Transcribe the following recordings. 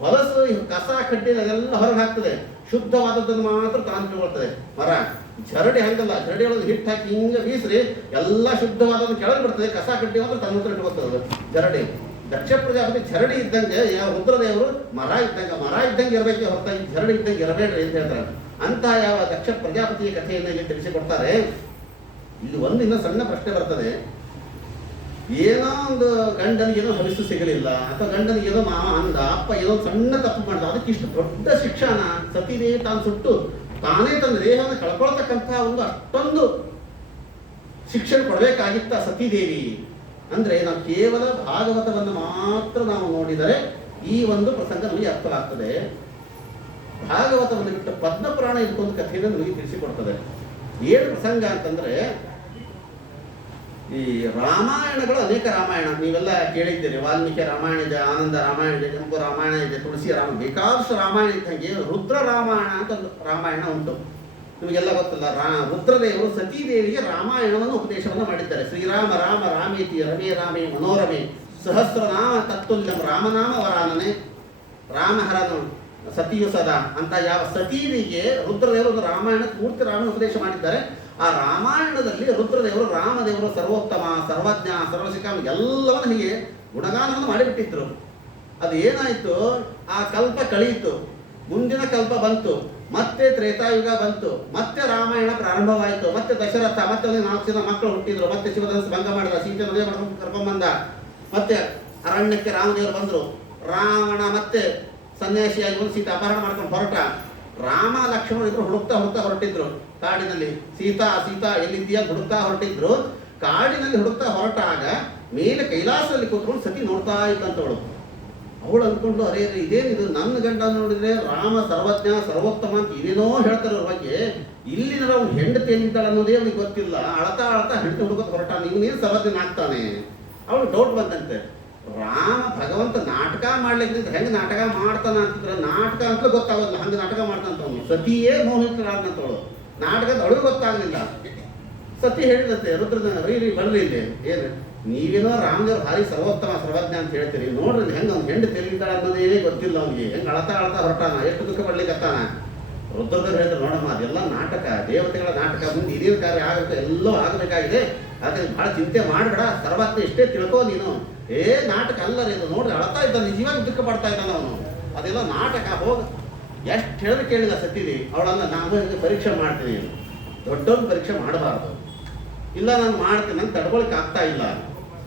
ಹೊಲಸು ಕಸ ಕಡ್ಡಿ ಅದೆಲ್ಲ ಹೊರಗೆ ಹಾಕ್ತದೆ, ಶುದ್ಧವಾದದ್ದನ್ನು ಮಾತ್ರ ತಾನು ತಗೊಳ್ತದೆ. ಮರ ಜರಡಿ ಹಂಗಲ್ಲ, ಜರಡಿ ಒಳಗೆ ಹಿಟ್ಟು ಹಾಕಿ ಹಿಂಗೆ ಬೀಸ್ರಿ ಎಲ್ಲ ಶುದ್ಧವಾದದ್ದು ಕೆಳಗೆ ಬಿಡ್ತದೆ, ಕಸ ಕಡ್ಡಿ ಮಾತ್ರ ತನ್ನ ಹತ್ರ ಇಟ್ಕೊಳ್ತದೆ ಜರಡಿ. ದಕ್ಷ ಪ್ರಜಾಪತಿ ಜರಡಿ ಇದ್ದಂಗೆ, ಯಾವ ರುದ್ರದೇವರು ಮರ ಇದ್ದಂಗೆ ಇರಬೇಕೆ ಹೊರತಾಗಿ ಜರಡಿ ಇದ್ದಂಗೆ ಇರಬೇಡ್ರಿ ಅಂತ ಹೇಳ್ತಾರೆ. ಅಂತ ಯಾವ ದಕ್ಷ ಪ್ರಜಾಪತಿಯ ಕಥೆಯನ್ನು ಇಲ್ಲಿ ತಿಳಿಸಿಕೊಡ್ತಾರೆ. ಇಲ್ಲಿ ಒಂದು ಇನ್ನೂ ಸಣ್ಣ ಪ್ರಶ್ನೆ ಬರ್ತದೆ. ಏನೋ ಒಂದು ಗಂಡನಿಗೆ ಏನೋ ಹವಿಸ್ಸು ಸಿಗಲಿಲ್ಲ, ಅಥವಾ ಗಂಡನಿಗೆ ಏನೋ ಮಾವ ಅಂದ, ಅಪ್ಪ ಏನೋ ಸಣ್ಣ ತಪ್ಪು ಮಾಡ್ದ, ಅದಕ್ಕೆ ಇಷ್ಟು ದೊಡ್ಡ ಶಿಕ್ಷಣ ಸತಿದೇವಿ ತಾನು ಸುಟ್ಟು ತಾನೇ ತನ್ನ ದೇಹವನ್ನು ಕಳ್ಕೊಳ್ತಕ್ಕಂತಹ ಒಂದು ಅಷ್ಟೊಂದು ಶಿಕ್ಷಣ ಕೊಡಬೇಕಾಗಿತ್ತ ಸತಿದೇವಿ ಅಂದ್ರೆ, ನಾವು ಕೇವಲ ಭಾಗವತವನ್ನು ಮಾತ್ರ ನಾವು ನೋಡಿದರೆ ಈ ಒಂದು ಪ್ರಸಂಗ ನಮಗೆ ಅರ್ಥವಾಗ್ತದೆ. ಭಾಗವತವನ್ನು ಬಿಟ್ಟು ಪದ್ಮಪುರಾಣ ಇದಕ್ಕೊಂದು ಕಥೆಯನ್ನು ನಮಗೆ ತಿಳಿಸಿಕೊಡ್ತದೆ. ಏನು ಪ್ರಸಂಗ ಅಂತಂದ್ರೆ, ಈ ರಾಮಾಯಣಗಳು ಅನೇಕ ರಾಮಾಯಣ ನೀವೆಲ್ಲ ಕೇಳಿದ್ದೀರಿ. ವಾಲ್ಮೀಕಿ ರಾಮಾಯಣ ಇದೆ, ಆನಂದ ರಾಮಾಯಣ ಇದೆ, ಜಂಬು ರಾಮಾಯಣ ಇದೆ, ತುಳಸಿ ರಾಮಾಯಣ, ಬೇಕಾದಷ್ಟು ರಾಮಾಯಣ ಇದ್ದಂಗೆ ರುದ್ರ ರಾಮಾಯಣ ಅಂತ ಒಂದು ರಾಮಾಯಣ ಉಂಟು. ನಿಮಗೆಲ್ಲ ಗೊತ್ತಲ್ಲ, ರುದ್ರದೇವರು ಸತೀದೇವಿಗೆ ರಾಮಾಯಣವನ್ನು ಉಪದೇಶವನ್ನು ಮಾಡಿದ್ದಾರೆ. ಶ್ರೀರಾಮ ರಾಮ ರಾಮೇತಿ ರಮೇ ರಾಮೇ ಮನೋರಮೆ ಸಹಸ್ರನಾಮ ತತ್ತುಲ್ಯಂ ರಾಮನಾಮ ವರಾನನೆ ರಾಮಹರನು ಸತಿಯು ಸದಾ ಅಂತ ಯಾವ ಸತೀದೇವಿಗೆ ರುದ್ರದೇವರು ಒಂದು ರಾಮಾಯಣ ಪೂರ್ತಿ ರಾಮನ ಉಪದೇಶ ಮಾಡಿದ್ದಾರೆ. ಆ ರಾಮಾಯಣದಲ್ಲಿ ರುದ್ರದೇವರು ರಾಮದೇವರು ಸರ್ವೋತ್ತಮ, ಸರ್ವಜ್ಞ, ಸರ್ವಶಿಖಾಮ ಎಲ್ಲವನ್ನು ಹೀಗೆ ಗುಣಗಾನವನ್ನು ಮಾಡಿಬಿಟ್ಟಿದ್ರು. ಅದು ಏನಾಯಿತು, ಆ ಕಲ್ಪ ಕಳೆಯಿತು, ಮುಂದಿನ ಕಲ್ಪ ಬಂತು, ಮತ್ತೆ ತ್ರೇತಾಯುಗ ಬಂತು, ಮತ್ತೆ ರಾಮಾಯಣ ಪ್ರಾರಂಭವಾಯಿತು, ಮತ್ತೆ ದಶರಥ, ಮತ್ತೆ 4 ಜನ ಮಕ್ಕಳು ಹುಟ್ಟಿದ್ರು, ಮತ್ತೆ ಶಿವಧನಸ್ಸು ಭಂಗ ಮಾಡಿದ, ಸೀತೆ ಮದುವೆ ಮಾಡ್ಕೊಂಡು ಕರ್ಕೊಂಡ್ಬಂದ, ಮತ್ತೆ ಅರಣ್ಯಕ್ಕೆ ರಾಮದೇವರು ಬಂದರು. ರಾವಣ ಮತ್ತೆ ಸನ್ಯಾಸಿಯಾಗಿ ಒಂದು ಸೀತೆ ಅಪಹರಣ ಮಾಡ್ಕೊಂಡು ಹೊರಟ. ರಾಮ ಲಕ್ಷ್ಮಣ ಇದ್ರು ಹುಡುಕ್ತಾ ಹೊರಟಿದ್ರು ಕಾಡಿನಲ್ಲಿ. ಸೀತಾ ಎಲ್ಲಿದ್ದೀಯಾ ಹುಡುಕ್ತಾ ಹೊರಟಿದ್ರು. ಕಾಡಿನಲ್ಲಿ ಹುಡುಕ್ತಾ ಹೊರಟಾಗ ಮೇಲೆ ಕೈಲಾಸದಲ್ಲಿ ಕೂತ್ಕೊಂಡು ಸತಿ ನೋಡ್ತಾ ಇದ್ದಂತವಳು. ಅವಳು ಅಂದ್ಕೊಂಡು, ಅರೇ ಇದೇನಿದು, ನನ್ನ ಗಂಡ ನೋಡಿದ್ರೆ ರಾಮ ಸರ್ವಜ್ಞ ಸರ್ವೋತ್ತಮ ಅಂತ ಏನೇನೋ ಹೇಳ್ತಾರೆ ಅವ್ರ ಬಗ್ಗೆ, ಇಲ್ಲಿನ ಅವ್ನು ಹೆಂಡತಿ ಎಲ್ಲಿದ್ದಾಳೆ ಅನ್ನೋದೇ ಅವನಿಗೆ ಗೊತ್ತಿಲ್ಲ. ಅಳತಾ ಹೆಂಡತಿ ಹುಡುಕೋದು ಹೊರಟ, ಇವನೇನು ಸರ್ವಜ್ಞನ ಆಗ್ತಾನೆ. ಅವಳು ಡೌಟ್ ಬಂದಂತೆ, ರಾಮ ಭಗವಂತ ನಾಟಕ ಮಾಡ್ಲಿಕ್ಕೆ ಹೆಂಗೆ ನಾಟಕ ಮಾಡ್ತಾನ ಅಂತಂದ್ರೆ, ನಾಟಕ ಅಂತಲೂ ಗೊತ್ತಾಗೋದಿಲ್ಲ, ಹಂಗೆ ನಾಟಕ ಮಾಡ್ತಾನಂತವನು. ಸತಿಯೇ ಮೋಹಿತರಾದಂತವಳು, ನಾಟಕದ ಅವಳು ಗೊತ್ತಾಗಲಿಲ್ಲ. ಸತಿ ಹೇಳಿದಂತೆ ರುದ್ರನ, ರೀ ಬರ್ರಿ ಇಲ್ಲಿ, ಏನು ನೀವೇನೋ ರಾಮದೇವ್ರ ಭಾರಿ ಸರ್ವೋತ್ತಮ ಸರ್ವಜ್ಞ ಅಂತ ಹೇಳ್ತೀರಿ, ನೋಡ್ರಿ ಹೆಂಗೆ ಅವ್ನು ಹೆಂಡು ತೆಲಿತಾಳ ಅನ್ನೋದೇ ಗೊತ್ತಿಲ್ಲ ಅವ್ನಿಗೆ, ಹೆಂಗೆ ಅಳತಾ ಹೊರಟಾನ, ಎಷ್ಟು ದುಃಖ ಪಡ್ಲಿಕ್ಕತ್ತಾನ. ರುದ್ರದೇವ್ರು ಹೇಳಿದ್ರು, ನೋಡಮ್ಮ ಅದೆಲ್ಲ ನಾಟಕ, ದೇವತೆಗಳ ನಾಟಕ, ಮುಂದೆ ಇದೇನು ಕಾರ್ಯ ಆಗುತ್ತೆ, ಎಲ್ಲವೂ ಆಗಬೇಕಾಗಿದೆ, ಅದಕ್ಕೆ ಭಾಳ ಚಿಂತೆ ಮಾಡಬೇಡ, ಸರ್ವಜ್ಞ ಇಷ್ಟೇ ತಿಳ್ಕೋ ನೀನು. ನಾಟಕ ಅಲ್ಲರಿ ಇದು, ನೋಡ್ರಿ ಅಳತಾ ಇದ್ದಾನೆ, ನಿಜವಾಗಿ ದುಃಖ ಪಡ್ತಾ ಇದ್ದಾನ ಅವನು, ಅದೆಲ್ಲ ನಾಟಕ, ಹೋಗ. ಎಷ್ಟು ಹೇಳಿದ್ರೆ ಕೇಳಿಲ್ಲ ಸತಿದೇವಿ. ಅವಳಲ್ಲ, ನಾನು ಪರೀಕ್ಷೆ ಮಾಡ್ತೀನಿ, ದೊಡ್ಡವ್ರ ಪರೀಕ್ಷೆ ಮಾಡಬಾರ್ದು, ಇಲ್ಲ ನಾನು ಮಾಡ್ತೀನಿ, ನಂಗೆ ತಡ್ಕೊಳಕ್ಕೆ ಆಗ್ತಾ ಇಲ್ಲ,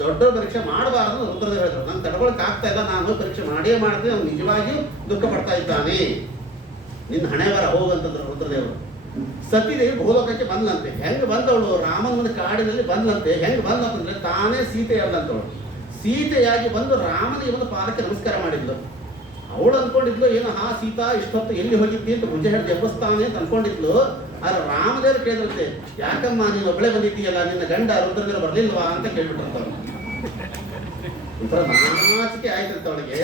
ದೊಡ್ಡವ್ರ ಪರೀಕ್ಷೆ ಮಾಡಬಾರ್ದು ರುದ್ರದೇವರು ಹೇಳಿದ್ರು. ನಂಗೆ ತಡ್ಕೊಳಕ್ಕೆ ಆಗ್ತಾ ಇಲ್ಲ, ನಾನು ಪರೀಕ್ಷೆ ಮಾಡೇ ಮಾಡ್ತೀನಿ, ಅವ್ನು ನಿಜವಾಗಿಯೂ ದುಃಖ ಪಡ್ತಾ ಇದ್ದಾನೆ, ನಿನ್ನ ಹಣೆ ಬರ ಹೋಗಂತಂದ್ರು ರುದ್ರದೇವರು. ಸತಿದೇವಿ ಭೂಲೋಕಕ್ಕೆ ಬಂದ್ಲಂತೆ. ಹೆಂಗೆ ಬಂದವಳು, ರಾಮನ ಒಂದು ಕಾಡಿನಲ್ಲಿ ಬಂದ್ಲಂತೆ. ಹೆಂಗೆ ಬಂದಂತಂದ್ರೆ, ತಾನೇ ಸೀತೆ ಇರದಂತವಳು, ಸೀತೆಯಾಗಿ ಬಂದು ರಾಮನಿಗೆ ಒಂದು ಪಾದಕ್ಕೆ ನಮಸ್ಕಾರ ಮಾಡಿದ್ಲು. ಅವಳು ಅಂದ್ಕೊಂಡಿದ್ಲು, ಏನು ಸೀತಾ ಇಷ್ಟೊತ್ತು ಎಲ್ಲಿ ಹೋಗಿದ್ದಿ ಅಂತ ಭುಜ ಹಿಡಿದು ಎಬ್ಬಸ್ತಾನೆ ಅಂತ ಅನ್ಕೊಂಡಿದ್ಲು. ಆದ್ರೆ ರಾಮದೇವರು ಕೇಳಿದ್ರಂತೆ, ಯಾಕಮ್ಮ ನೀನು ಒಬ್ಬಳೆ ಬಂದಿದ್ದೀಯಲ್ಲ, ನಿನ್ನ ಗಂಡ ರುದ್ರದೇವರು ಬರ್ಲಿಲ್ವಾ ಅಂತ ಕೇಳ್ಬಿಟ್ರಂತವ್ರು. ಒಂಥರ ನಾಚಿಕೆ ಆಯ್ತಂತ ಅವಳಿಗೆ.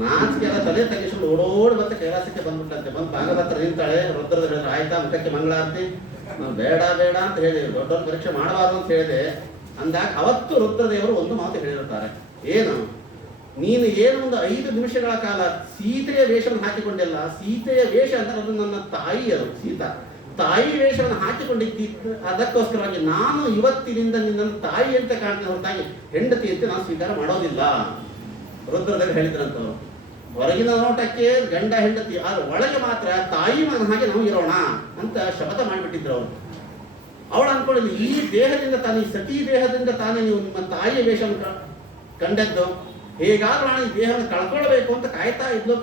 ನಾಚಿಕೆ ಎಲ್ಲ ತಲೆ ತಗಿಸ್ಕೊಂಡು ಓಡೋಡಿ ಮತ್ತೆ ಕೈಲಾಸಕ್ಕೆ ಬಂದ್ಬಿಟ್ಟಂತೆ. ಬಂದು ಭಾಗವತ್ರ ನಿಂತಾಳೆ. ರುದ್ರದೇವರು ಹೇಳಿದ್ರು, ಆಯ್ತಾ ಮುಖಕ್ಕೆ ಮಂಗಳಾರತಿ, ಬೇಡ ಅಂತ ಹೇಳಿ, ದೊಡ್ಡವ್ರ ಪರೀಕ್ಷೆ ಮಾಡಬಾರ್ದು ಅಂತ ಹೇಳಿದೆ ಅಂದಾಗ ಅವತ್ತು ರುದ್ರದೇವರು ಒಂದು ಮಾತು ಹೇಳಿರ್ತಾರೆ. ಏನು, ನೀನು ಏನು ಒಂದು 5 ನಿಮಿಷಗಳ ಕಾಲ ಸೀತೆಯ ವೇಷವನ್ನು ಹಾಕಿಕೊಂಡಿಲ್ಲ. ಸೀತೆಯ ವೇಷ ಅಂತ ಅದು ನನ್ನ ತಾಯಿಯರು, ಸೀತಾ ತಾಯಿ ವೇಷವನ್ನು ಹಾಕಿಕೊಂಡಿದ್ದು, ಅದಕ್ಕೋಸ್ಕರವಾಗಿ ನಾನು ಇವತ್ತಿನಿಂದ ನಿನ್ನ ತಾಯಿ ಅಂತ ಕಾಣ್ತೇನೆ ಹೊರತಾಗಿ ಹೆಂಡತಿ ಅಂತ ನಾನು ಸ್ವೀಕಾರ ಮಾಡೋದಿಲ್ಲ ರುದ್ರದೇವರು ಹೇಳಿದ್ರಂತವ್ರು. ಹೊರಗಿನ ನೋಟಕ್ಕೆ ಗಂಡ ಹೆಂಡತಿ, ಆದ್ರೆ ಒಳಗೆ ಮಾತ್ರ ತಾಯಿ ಮಗನ ಹಾಗೆ ನಾವು ಇರೋಣ ಅಂತ ಶಪಥ ಮಾಡಿಬಿಟ್ಟಿದ್ರು ಅವರು. ಅವಳು ಅನ್ಕೊಂಡಿದ್ಲು, ಈ ದೇಹದಿಂದ ತಾನು, ಈ ಸತಿ ದೇಹದಿಂದ ತಾನೇ ನೀವು ನಿಮ್ಮ ತಾಯಿಯ ವೇಷವನ್ನು ಕಂಡದ್ದು, ಹೇಗಾದ್ರೂ ಈ ದೇಹವನ್ನು ಕಳ್ಕೊಳ್ಬೇಕು ಅಂತ ಕಾಯ್ತಾ ಇದ್ಲು.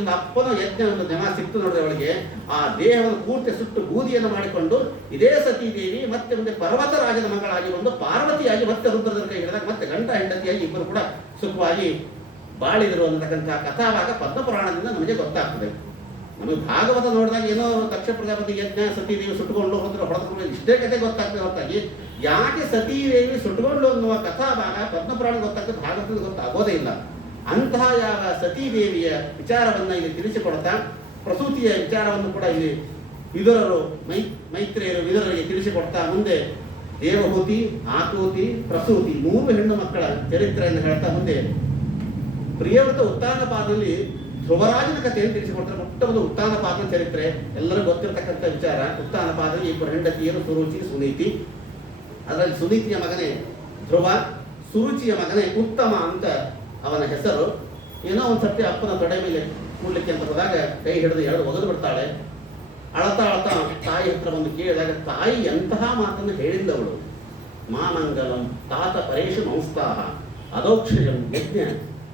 ಒಂದು ಅಪ್ಪನ ಯಜ್ಞ ಒಂದು ಜನ ಸಿಕ್ತು ನೋಡಿದ್ರೆ ಅವಳಿಗೆ. ಆ ದೇಹವನ್ನು ಪೂರ್ತಿ ಸುಟ್ಟು ಬೂದಿಯನ್ನು ಮಾಡಿಕೊಂಡು ಇದೇ ಸತೀದೇವಿ ಮತ್ತೆ ಮುಂದೆ ಪರ್ವತ ರಾಜನ ಮಗಳಾಗಿ ಒಂದು ಪಾರ್ವತಿಯಾಗಿ ಮತ್ತೆ ರುದ್ರದೇವರ ಕೈ ಹಿಡಿದಾಗ ಮತ್ತೆ ಗಂಡ ಹೆಂಡತಿಯಾಗಿ ಇಬ್ಬರು ಕೂಡ ಸುಖವಾಗಿ ಬಾಳಿದರು ಅನ್ನತಕ್ಕಂತಹ ಕಥಾಭಾಗ ಪದ್ಮಪುರಾಣದಿಂದ ನಮಗೆ ಗೊತ್ತಾಗ್ತದೆ. ನಮಗೆ ಭಾಗವತ ನೋಡಿದಾಗ ಏನೋ ದಕ್ಷ ಪ್ರಜಾಪತಿ ಯಜ್ಞ, ಸತೀದೇವಿ ಸುಟ್ಟುಕೊಂಡು ಹೊಡೆದುಕೊಂಡು ಇಷ್ಟೇ ಕಥೆ ಗೊತ್ತಾಗ್ತದೆ ಹೊರತಾಗಿ ಯಾಕೆ ಸತೀದೇವಿ ಸುಟ್ಟುಕೊಂಡು ಅನ್ನುವ ಕಥಾಭಾಗ ಪದ್ಮಪುರಾಣ ಗೊತ್ತಾಗ್ತದೆ, ಭಾಗವತದಲ್ಲಿ ಗೊತ್ತಾಗೋದೇ ಇಲ್ಲ. ಅಂತಹ ಯಾವ ಸತೀದೇವಿಯ ವಿಚಾರವನ್ನು ಇಲ್ಲಿ ತಿಳಿಸಿಕೊಡ್ತಾ, ಪ್ರಸೂತಿಯ ವಿಚಾರವನ್ನು ಕೂಡ ಇಲ್ಲಿ ವಿದುರರು ಮೈತ್ರೇಯರು ವಿದುರರಿಗೆ ತಿಳಿಸಿಕೊಡ್ತಾ ಮುಂದೆ ದೇವಹೂತಿ, ಆಕೂತಿ, ಪ್ರಸೂತಿ 3 ಹೆಣ್ಣು ಮಕ್ಕಳ ಚರಿತ್ರೆಯನ್ನು ಹೇಳ್ತಾ ಮುಂದೆ ಪ್ರಿಯವ್ರತ ಉತ್ಥಾನ ಪಾದದಲ್ಲಿ ಧ್ರುವರಾಜನ ಕಥೆಯನ್ನು ತಿಳಿಸಿಕೊಡ್ತಾರೆ. ಮೊಟ್ಟಮೊದಲು ಉತ್ಥಾನಪಾದನ ಚರಿತ್ರೆ ಎಲ್ಲರಿಗೂ ಗೊತ್ತಿರತಕ್ಕಂಥ ವಿಚಾರ. ಉತ್ಥಾನಪಾದನಿಗೆ ಇಬ್ಬರು ಹೆಂಡತಿಯರು ಸುರುಚಿ ಸುನೀತಿ. ಅದರಲ್ಲಿ ಸುನೀತಿಯ ಮಗನೇ ಧ್ರುವ, ಸುರುಚಿಯ ಮಗನೇ ಉತ್ತಮ ಅಂತ ಅವನ ಹೆಸರು. ಏನೋ ಒಂದು ಸರ್ತಿ ಅಪ್ಪನ ತೊಡೆ ಮೇಲೆ ಕೂಡ್ಲಿಕ್ಕೆ ಅಂತ ಹೋದಾಗ ಕೈ ಹಿಡಿದು ಎರಡು ಒಗೆದು ಬಿಡ್ತಾಳೆ. ಅಳತಾ ಅಳತಾ ತಾಯಿ ಹತ್ರ ಬಂದು ಕೇಳಿದಾಗ ತಾಯಿ ಎಂತಹ ಮಾತನ್ನು ಹೇಳಿದ್ದವಳು. ಮಾಮಂಗಲಂ ತಾತ ಪರೇಶು ಮಂಸ್ತಾಹ ಅದೋಕ್ಷಯಂ ಯಜ್ಞ.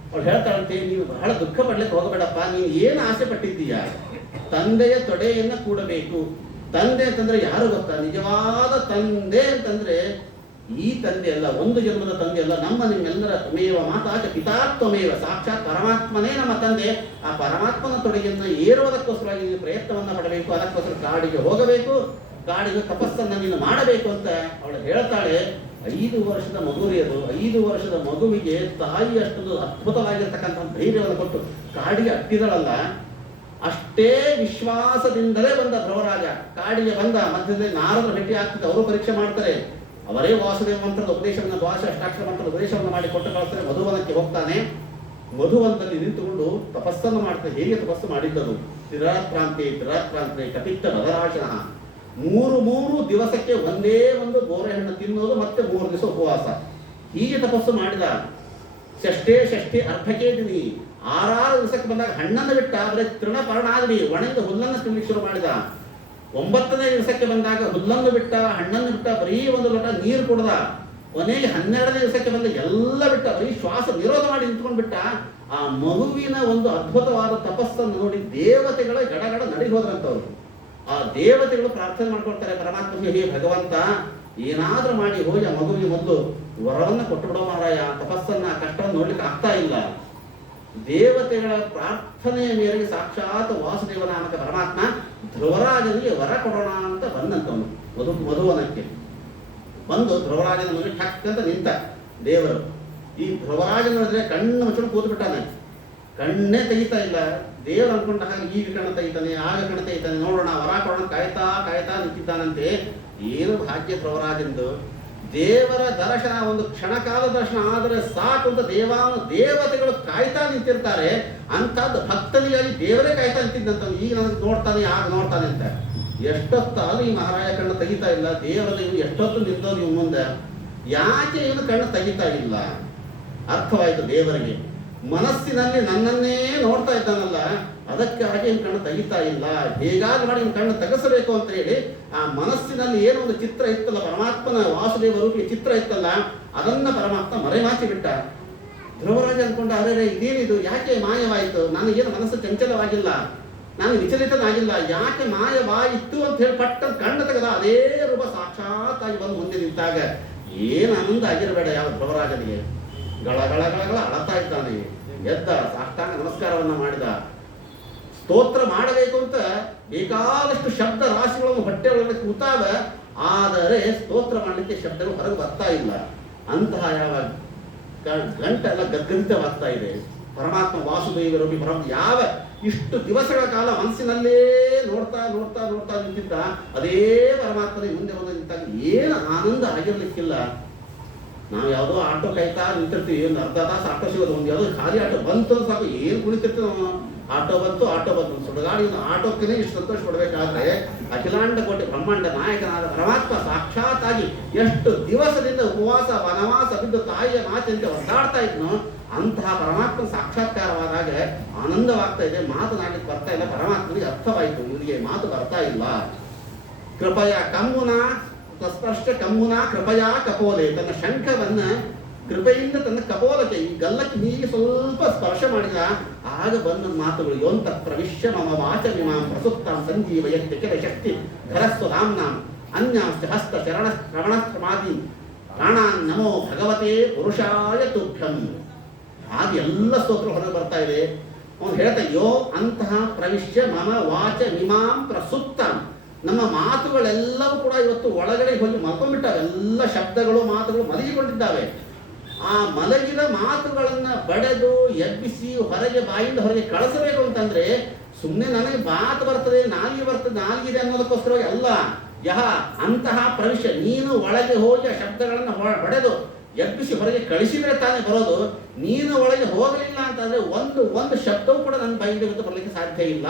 ಅವಳು ಹೇಳ್ತಾಳಂತೆ, ನೀವು ಬಹಳ ದುಃಖ ಪಡ್ಲಿಕ್ಕೆ ಹೋಗಬೇಡಪ್ಪ, ನೀನು ಏನು ಆಸೆ ಪಟ್ಟಿದ್ದೀಯ? ತಂದೆಯ ತೊಡೆಯನ್ನ ಕೂಡಬೇಕು. ತಂದೆ ಅಂತಂದ್ರೆ ಯಾರು ಗೊತ್ತಾ? ನಿಜವಾದ ತಂದೆ ಅಂತಂದ್ರೆ ಈ ತಂದೆ ಅಲ್ಲ, ಒಂದು ಜನ್ಮದ ತಂದೆ ಅಲ್ಲ, ನಮ್ಮ ನಿಮ್ಮೆಲ್ಲರ ತ್ವಮೇವ ಮಾತಾಚ ಪಿತಾತ್ವಮೇವ, ಸಾಕ್ಷಾತ್ ಪರಮಾತ್ಮನೇ ನಮ್ಮ ತಂದೆ. ಆ ಪರಮಾತ್ಮನ ತೊಡೆಯನ್ನು ಏರುವುದಕ್ಕೋಸ್ಕರವಾಗಿ ನೀನು ಪ್ರಯತ್ನವನ್ನ ಪಡಬೇಕು. ಅದಕ್ಕೋಸ್ಕರ ಕಾಡಿಗೆ ಹೋಗಬೇಕು, ಕಾಡಿಗೆ ತಪಸ್ಸನ್ನು ನೀನು ಮಾಡಬೇಕು ಅಂತ ಅವಳು ಹೇಳ್ತಾಳೆ. 5 ವರ್ಷದ ಮಗುವಿಯದು. 5 ವರ್ಷದ ಮಗುವಿಗೆ ತಾಯಿ ಅಷ್ಟೊಂದು ಅದ್ಭುತವಾಗಿರ್ತಕ್ಕಂಥ ಧೈರ್ಯವನ್ನು ಕೊಟ್ಟು ಕಾಡಿಗೆ ಅಟ್ಟಿದಳಲ್ಲ. ಅಷ್ಟೇ ವಿಶ್ವಾಸದಿಂದಲೇ ಬಂದ ಧ್ರುವರಾಜ. ಕಾಡಿಗೆ ಬಂದ ಮಧ್ಯದಲ್ಲಿ ನಾರದರು ಭೇಟಿ ಆಗ್ತಿದ್ದ. ಅವರು ಪರೀಕ್ಷೆ ಮಾಡ್ತಾರೆ. ಅವರೇ ವಾಸುದೇವ ಮಂತ್ರದ ಉಪದೇಶವನ್ನು, ದ್ವಾದಶ ಅಷ್ಟಾಕ್ಷರ ಮಂತ್ರದ ಉಪದೇಶವನ್ನು ಮಾಡಿ ಕೊಟ್ಟು ಕಳಿಸ್ತಾರೆ. ಮಧುವನಕ್ಕೆ ಹೋಗ್ತಾನೆ. ಮಧುವನದಲ್ಲಿ ನಿಂತುಕೊಂಡು ತಪಸ್ಸನ್ನು ಮಾಡ್ತಾರೆ. ಹೇಗೆ ತಪಸ್ಸು ಮಾಡಿದ್ದದು? ತಿರಾತ್ರಾಂತೆ ಕಪಿತ್ತ ಬದರಾಶನ. 3 ದಿವಸಕ್ಕೆ ಒಂದೇ ಒಂದು ಬೋರೆ ಹಣ್ಣು ತಿನ್ನೋದು, ಮತ್ತೆ 3 ದಿವಸ ಉಪವಾಸ. ಹೀಗೆ ತಪಸ್ಸು ಮಾಡಿದ. ಷಷ್ಠೇ ಅರ್ಧಕ್ಕೆ ದಿನಿ 6 ದಿವಸಕ್ಕೆ ಬಂದಾಗ ಹಣ್ಣನ್ನು ಬಿಟ್ಟ. ಆದರೆ ತೃಣಪರ್ಣಾದಿ ಒಣಗಿದ ಹುಲ್ಲನ್ನು ತಿನ್ನಲಿಕ್ಕೆ ಶುರು ಮಾಡಿದ. 9ನೇ ದಿವಸಕ್ಕೆ ಬಂದಾಗ ಹುಲ್ಲನ್ನು ಬಿಟ್ಟ, ಹಣ್ಣನ್ನು ಬಿಟ್ಟ, ಬರೀ 1 ಲೋಟ ನೀರು ಕುಡ್ದ. ಕೊನೆಗೆ 12ನೇ ದಿವಸಕ್ಕೆ ಬಂದ ಎಲ್ಲ ಬಿಟ್ಟ, ಬರೀ ಶ್ವಾಸ ನಿರೋಧ ಮಾಡಿ ನಿಂತ್ಕೊಂಡು ಬಿಟ್ಟ. ಆ ಮಗುವಿನ ಒಂದು ಅದ್ಭುತವಾದ ತಪಸ್ಸನ್ನು ನೋಡಿ ದೇವತೆಗಳ ಗಡಗಡ ನಡಿ ಹೋದ್ರಂತವ್ರು. ಆ ದೇವತೆಗಳು ಪ್ರಾರ್ಥನೆ ಮಾಡ್ಕೊಳ್ತಾರೆ ಪರಮಾತ್ಮಗೆ, ಹೇ ಭಗವಂತ, ಏನಾದ್ರೂ ಮಾಡಿ ಹೋಗಿ ಆ ಮಗುವಿಗೆ ಮೊದಲು ವರವನ್ನ ಕೊಟ್ಟು ಬಿಡೋ ಮಾರಾಯ, ತಪಸ್ಸನ್ನ ಕಷ್ಟವನ್ನು ನೋಡ್ಲಿಕ್ಕೆ ಆಗ್ತಾ ಇಲ್ಲ. ದೇವತೆಗಳ ಪ್ರಾರ್ಥನೆಯ ಮೇರೆಗೆ ಸಾಕ್ಷಾತ್ ವಾಸುದೇವ ನಾಮಕ ಪರಮಾತ್ಮ ಧ್ರುವರಾಜನಿಗೆ ವರ ಕೊಡೋಣ ಅಂತ ಬಂದಂತವನು ಮಧುವನಕ್ಕೆ ಬಂದು ಧ್ರುವರಾಜನ ಮನೆಗೆ ಠಕ್ ಅಂತ ನಿಂತ ದೇವರು. ಈ ಧ್ರುವರಾಜನ ನೋಡಿದ್ರೆ ಕಣ್ಣು ಮುಚ್ಕೊಂಡು ಕೂತು ಬಿಟ್ಟಾನೆ, ಕಣ್ಣೇ ತೆಗಿತಾ ಇಲ್ಲ. ದೇವರು ಅನ್ಕೊಂಡ ಹಾಗೆ ಈಗ ಕಣ್ಣ ತೆಗಿತಾನೆ, ಆಗ ಕಣ್ಣ ತೆಗಿತಾನೆ, ನೋಡೋಣ ವರ ಕೊಡೋಣ ಕಾಯ್ತಾ ನಿಂತಿದ್ದಾನಂತೆ. ಏನು ಭಾಗ್ಯ ಧ್ರುವರಾಜಂದು. ದೇವರ ದರ್ಶನ, ಒಂದು ಕ್ಷಣಕಾಲ ದರ್ಶನ ಆದರೆ ಸಾಕು ಅಂತ ದೇವತೆಗಳು ಕಾಯ್ತಾ ನಿಂತಿರ್ತಾರೆ. ಅಂಥದ್ದು ಭಕ್ತನಿಗಾಗಿ ದೇವರೇ ಕಾಯ್ತಾ ನಿಂತಿದ್ದಂತ. ಈಗ ನನಗೆ ನೋಡ್ತಾನೆ, ಆಗ ನೋಡ್ತಾನೆ ಅಂತ. ಎಷ್ಟೊತ್ತಾದ್ರೂ ಈ ಮಹಾರಾಯ ಕಣ್ಣು ತೆಗಿತಾ ಇಲ್ಲ. ದೇವರಲ್ಲಿ ಇವು ಎಷ್ಟೊತ್ತು ನಿಂತೋದು ಇವ್ ಮುಂದೆ, ಯಾಕೆ ಇವನು ಕಣ್ಣು ತೆಗಿತಾ ಇಲ್ಲ? ಅರ್ಥವಾಯಿತು ದೇವರಿಗೆ. ಮನಸ್ಸಿನಲ್ಲಿ ನನ್ನನ್ನೇ ನೋಡ್ತಾ ಇದ್ದಾನಲ್ಲ, ಅದಕ್ಕಾಗಿ ಇನ್ ಕಣ್ಣು ತೆಗಿತಾ ಇಲ್ಲ. ಹೇಗಾದ್ರೂ ಮಾಡಿ ಇನ್ ಕಣ್ಣು ತೆಗೆಸಬೇಕು ಅಂತ ಹೇಳಿ ಆ ಮನಸ್ಸಿನಲ್ಲಿ ಏನೋ ಒಂದು ಚಿತ್ರ ಇತ್ತಲ್ಲ, ಪರಮಾತ್ಮನ ವಾಸುದೇವ ರೂಪಿಯ ಚಿತ್ರ ಇತ್ತಲ್ಲ, ಅದನ್ನ ಪರಮಾತ್ಮ ಮರೆಮಾಚಿ ಬಿಟ್ಟ. ಧ್ರುವರಾಜ ಅನ್ಕೊಂಡ, ಅರೆ ಇದೇನಿದು, ಯಾಕೆ ಮಾಯವಾಯಿತು? ನನಗೇನು ಮನಸ್ಸು ಚಂಚಲವಾಗಿಲ್ಲ, ನಾನು ವಿಚಲಿತನಾಗಿಲ್ಲ, ಯಾಕೆ ಮಾಯವಾಯಿತು ಅಂತ ಹೇಳಿ ಪಟ್ಟ ಕಣ್ಣು ತೆಗೆದ. ಅದೇ ರೂಪ ಸಾಕ್ಷಾತ್ ಆಗಿ ಬಂದು ಮುಂದೆ ನಿಂತಾಗ ಏನು ಆನಂದ ಆಗಿರಬೇಡ ಯಾವ ಧ್ರುವರಾಜನಿಗೆ. ಗಳ ಅಳತಾ ಇದ್ದಾನೆ. ಎದ್ದ, ಸಾಷ್ಟಾಂಗ ನಮಸ್ಕಾರವನ್ನ ಮಾಡಿದ. ಸ್ತೋತ್ರ ಮಾಡಬೇಕು ಅಂತ ಬೇಕಾದಷ್ಟು ಶಬ್ದ ರಾಶಿಗಳನ್ನು ಹೊಟ್ಟೆ ಒಳಗಡೆ ಕೂತಾವ, ಆದರೆ ಸ್ತೋತ್ರ ಮಾಡಲಿಕ್ಕೆ ಶಬ್ದಗಳು ಹೊರಗೆ ಬರ್ತಾ ಇಲ್ಲ. ಅಂತಹ ಯಾವ ಗಂಟೆಲ್ಲ ಗದ್ಗದಿತವಾಗ್ತಾ ಇದೆ. ಪರಮಾತ್ಮ ವಾಸುದೇವ ರೂಪಿ ಪರಮಾತ್ಮ ಯಾವ ಇಷ್ಟು ದಿವಸಗಳ ಕಾಲ ಮನಸ್ಸಿನಲ್ಲೇ ನೋಡ್ತಾ ನಿಂತಿದ್ದ, ಅದೇ ಪರಮಾತ್ಮನಿಗೆ ಮುಂದೆ ಬಂದು ನಿಂತಾಗ ಏನು ಆನಂದ ಆಗಿರ್ಲಿಕ್ಕಿಲ್ಲ. ನಾವು ಯಾವುದೋ ಆಟೋ ಕಾಯ್ತಾ ನಿಂತಿರ್ತೀವಿ, ಒಂದು ಅರ್ಧ ತಾಸು ಆಟೋ ಸಿಗೋದು, ಒಂದು ಯಾವುದೋ ಖಾಲಿ ಆಟೋ ಬಂತು ಸಾಕು ಏನು ಕುಣಿತಿರ್ತೀವಿ ನಾವು. ಆಟೋ ಬಂತು ಸುಡಗಾಡಿ ಆಟೋಕ್ಕೇ ಇಷ್ಟು ಸಂತೋಷ ಪಡಬೇಕಾದ್ರೆ ಅಖಿಲಾಂಡ ಕೋಟಿ ಬ್ರಹ್ಮಾಂಡ ನಾಯಕನಾದ ಪರಮಾತ್ಮ ಸಾಕ್ಷಾತ್ ಆಗಿ ಎಷ್ಟು ದಿವಸದಿಂದ ಉಪವಾಸ ವನವಾಸ ಬಿದ್ದು ತಾಯಿಯ ಮಾತಿನಂತೆ ಒದ್ದಾಡ್ತಾ ಇದ್ನೋ, ಅಂತಹ ಪರಮಾತ್ಮನ ಸಾಕ್ಷಾತ್ಕಾರವಾದಾಗ ಆನಂದವಾಗ್ತಾ ಇದೆ. ಮಾತನಾಡಲಿಕ್ಕೆ ಬರ್ತಾ ಇಲ್ಲ. ಪರಮಾತ್ಮನಿಗೆ ಅರ್ಥವಾಯಿತು, ಇವರಿಗೆ ಮಾತು ಬರ್ತಾ ಇಲ್ಲ. ಕೃಪಯ ಕಮ್ಮುನ ಸ್ಪರ್ಶ ಕಮ್ಮುನ ಕೃಪಯಾ ಕಪೋಲೆ, ತನ್ನ ಶಂಖವನ್ನ ಕೃಪೆಯಿಂದ ತನ್ನ ಕಪೋಲಕ್ಕೆ, ಈ ಗಲ್ಲಕ್ಕೆ ಹೀಗೆ ಸ್ವಲ್ಪ ಸ್ಪರ್ಶ ಮಾಡಿದ. ಆಗ ಬಂದ ಮಾತುಗಳು, ಯೋಂತ ಪ್ರವಿಶ್ಯ ಮಮ ವಾಚ ವಿಮಾಂ ಪ್ರಸುಪ್ತಾಂ ಸಂಜೀವಯತ್ಯ ಕೆಲ ಶಕ್ತಿ ಧರಸ್ವಧಾಮ್ನಾಂ ಅನ್ಯಾಂಶ್ಚ ಹಸ್ತ ಚರಣ ಶ್ರವಣಸ್ತ್ರಮಾದಿ ಪ್ರಾಣಾನ್ ನಮೋ ಭಗವತೆ ಪುರುಷಾಯ ತುಭ್ಯಂ. ಹಾಗೆ ಎಲ್ಲ ಸ್ತೋತ್ರ ಹೊರಗೆ ಬರ್ತಾ ಇದೆ. ಅವನು ಹೇಳ್ತಾ, ಯೋ ಅಂತಹ ಪ್ರವಿಶ್ಯ ಮಮ ವಾಚ ವಿಮಾಂ ಪ್ರಸುಪ್ತಾಂ. ನಮ್ಮ ಮಾತುಗಳೆಲ್ಲವೂ ಕೂಡ ಇವತ್ತು ಒಳಗಡೆ ಹೋಗಿ ಮಲ್ಕೊಂಡ್ಬಿಟ್ಟಾವೆ. ಎಲ್ಲ ಶಬ್ದಗಳು ಮಾತುಗಳು ಮಲಗಿಕೊಂಡಿದ್ದಾವೆ. ಆ ಮಲಗಿದ ಮಾತುಗಳನ್ನ ಬಡೆದು ಎಬ್ಬಿಸಿ ಬಾಯಿಂದ ಹೊರಗೆ ಕಳಿಸಬೇಕು ಅಂತಂದ್ರೆ ಸುಮ್ಮನೆ ನನಗೆ ಮಾತು ಬರ್ತದೆ, ನಾಲ್ಗಿದೆ ಅನ್ನೋದಕ್ಕೋಸ್ಕರವಾಗಿ ಅಲ್ಲ. ಅಂತಹ ಪ್ರವೇಶ, ನೀನು ಒಳಗೆ ಹೋಗಿ ಆ ಶಬ್ದಗಳನ್ನು ಬಡೆದು ಎಬ್ಬಿಸಿ ಹೊರಗೆ ಕಳಿಸಿದ್ರೆ ತಾನೇ ಬರೋದು. ನೀನು ಒಳಗೆ ಹೋಗಲಿಲ್ಲ ಅಂತಂದ್ರೆ ಒಂದು ಶಬ್ದವೂ ಕೂಡ ನನ್ನ ಬಾಯಿಗೆ ಹೊತ್ತು ಬರಲಿಕ್ಕೆ ಸಾಧ್ಯ ಇಲ್ಲ.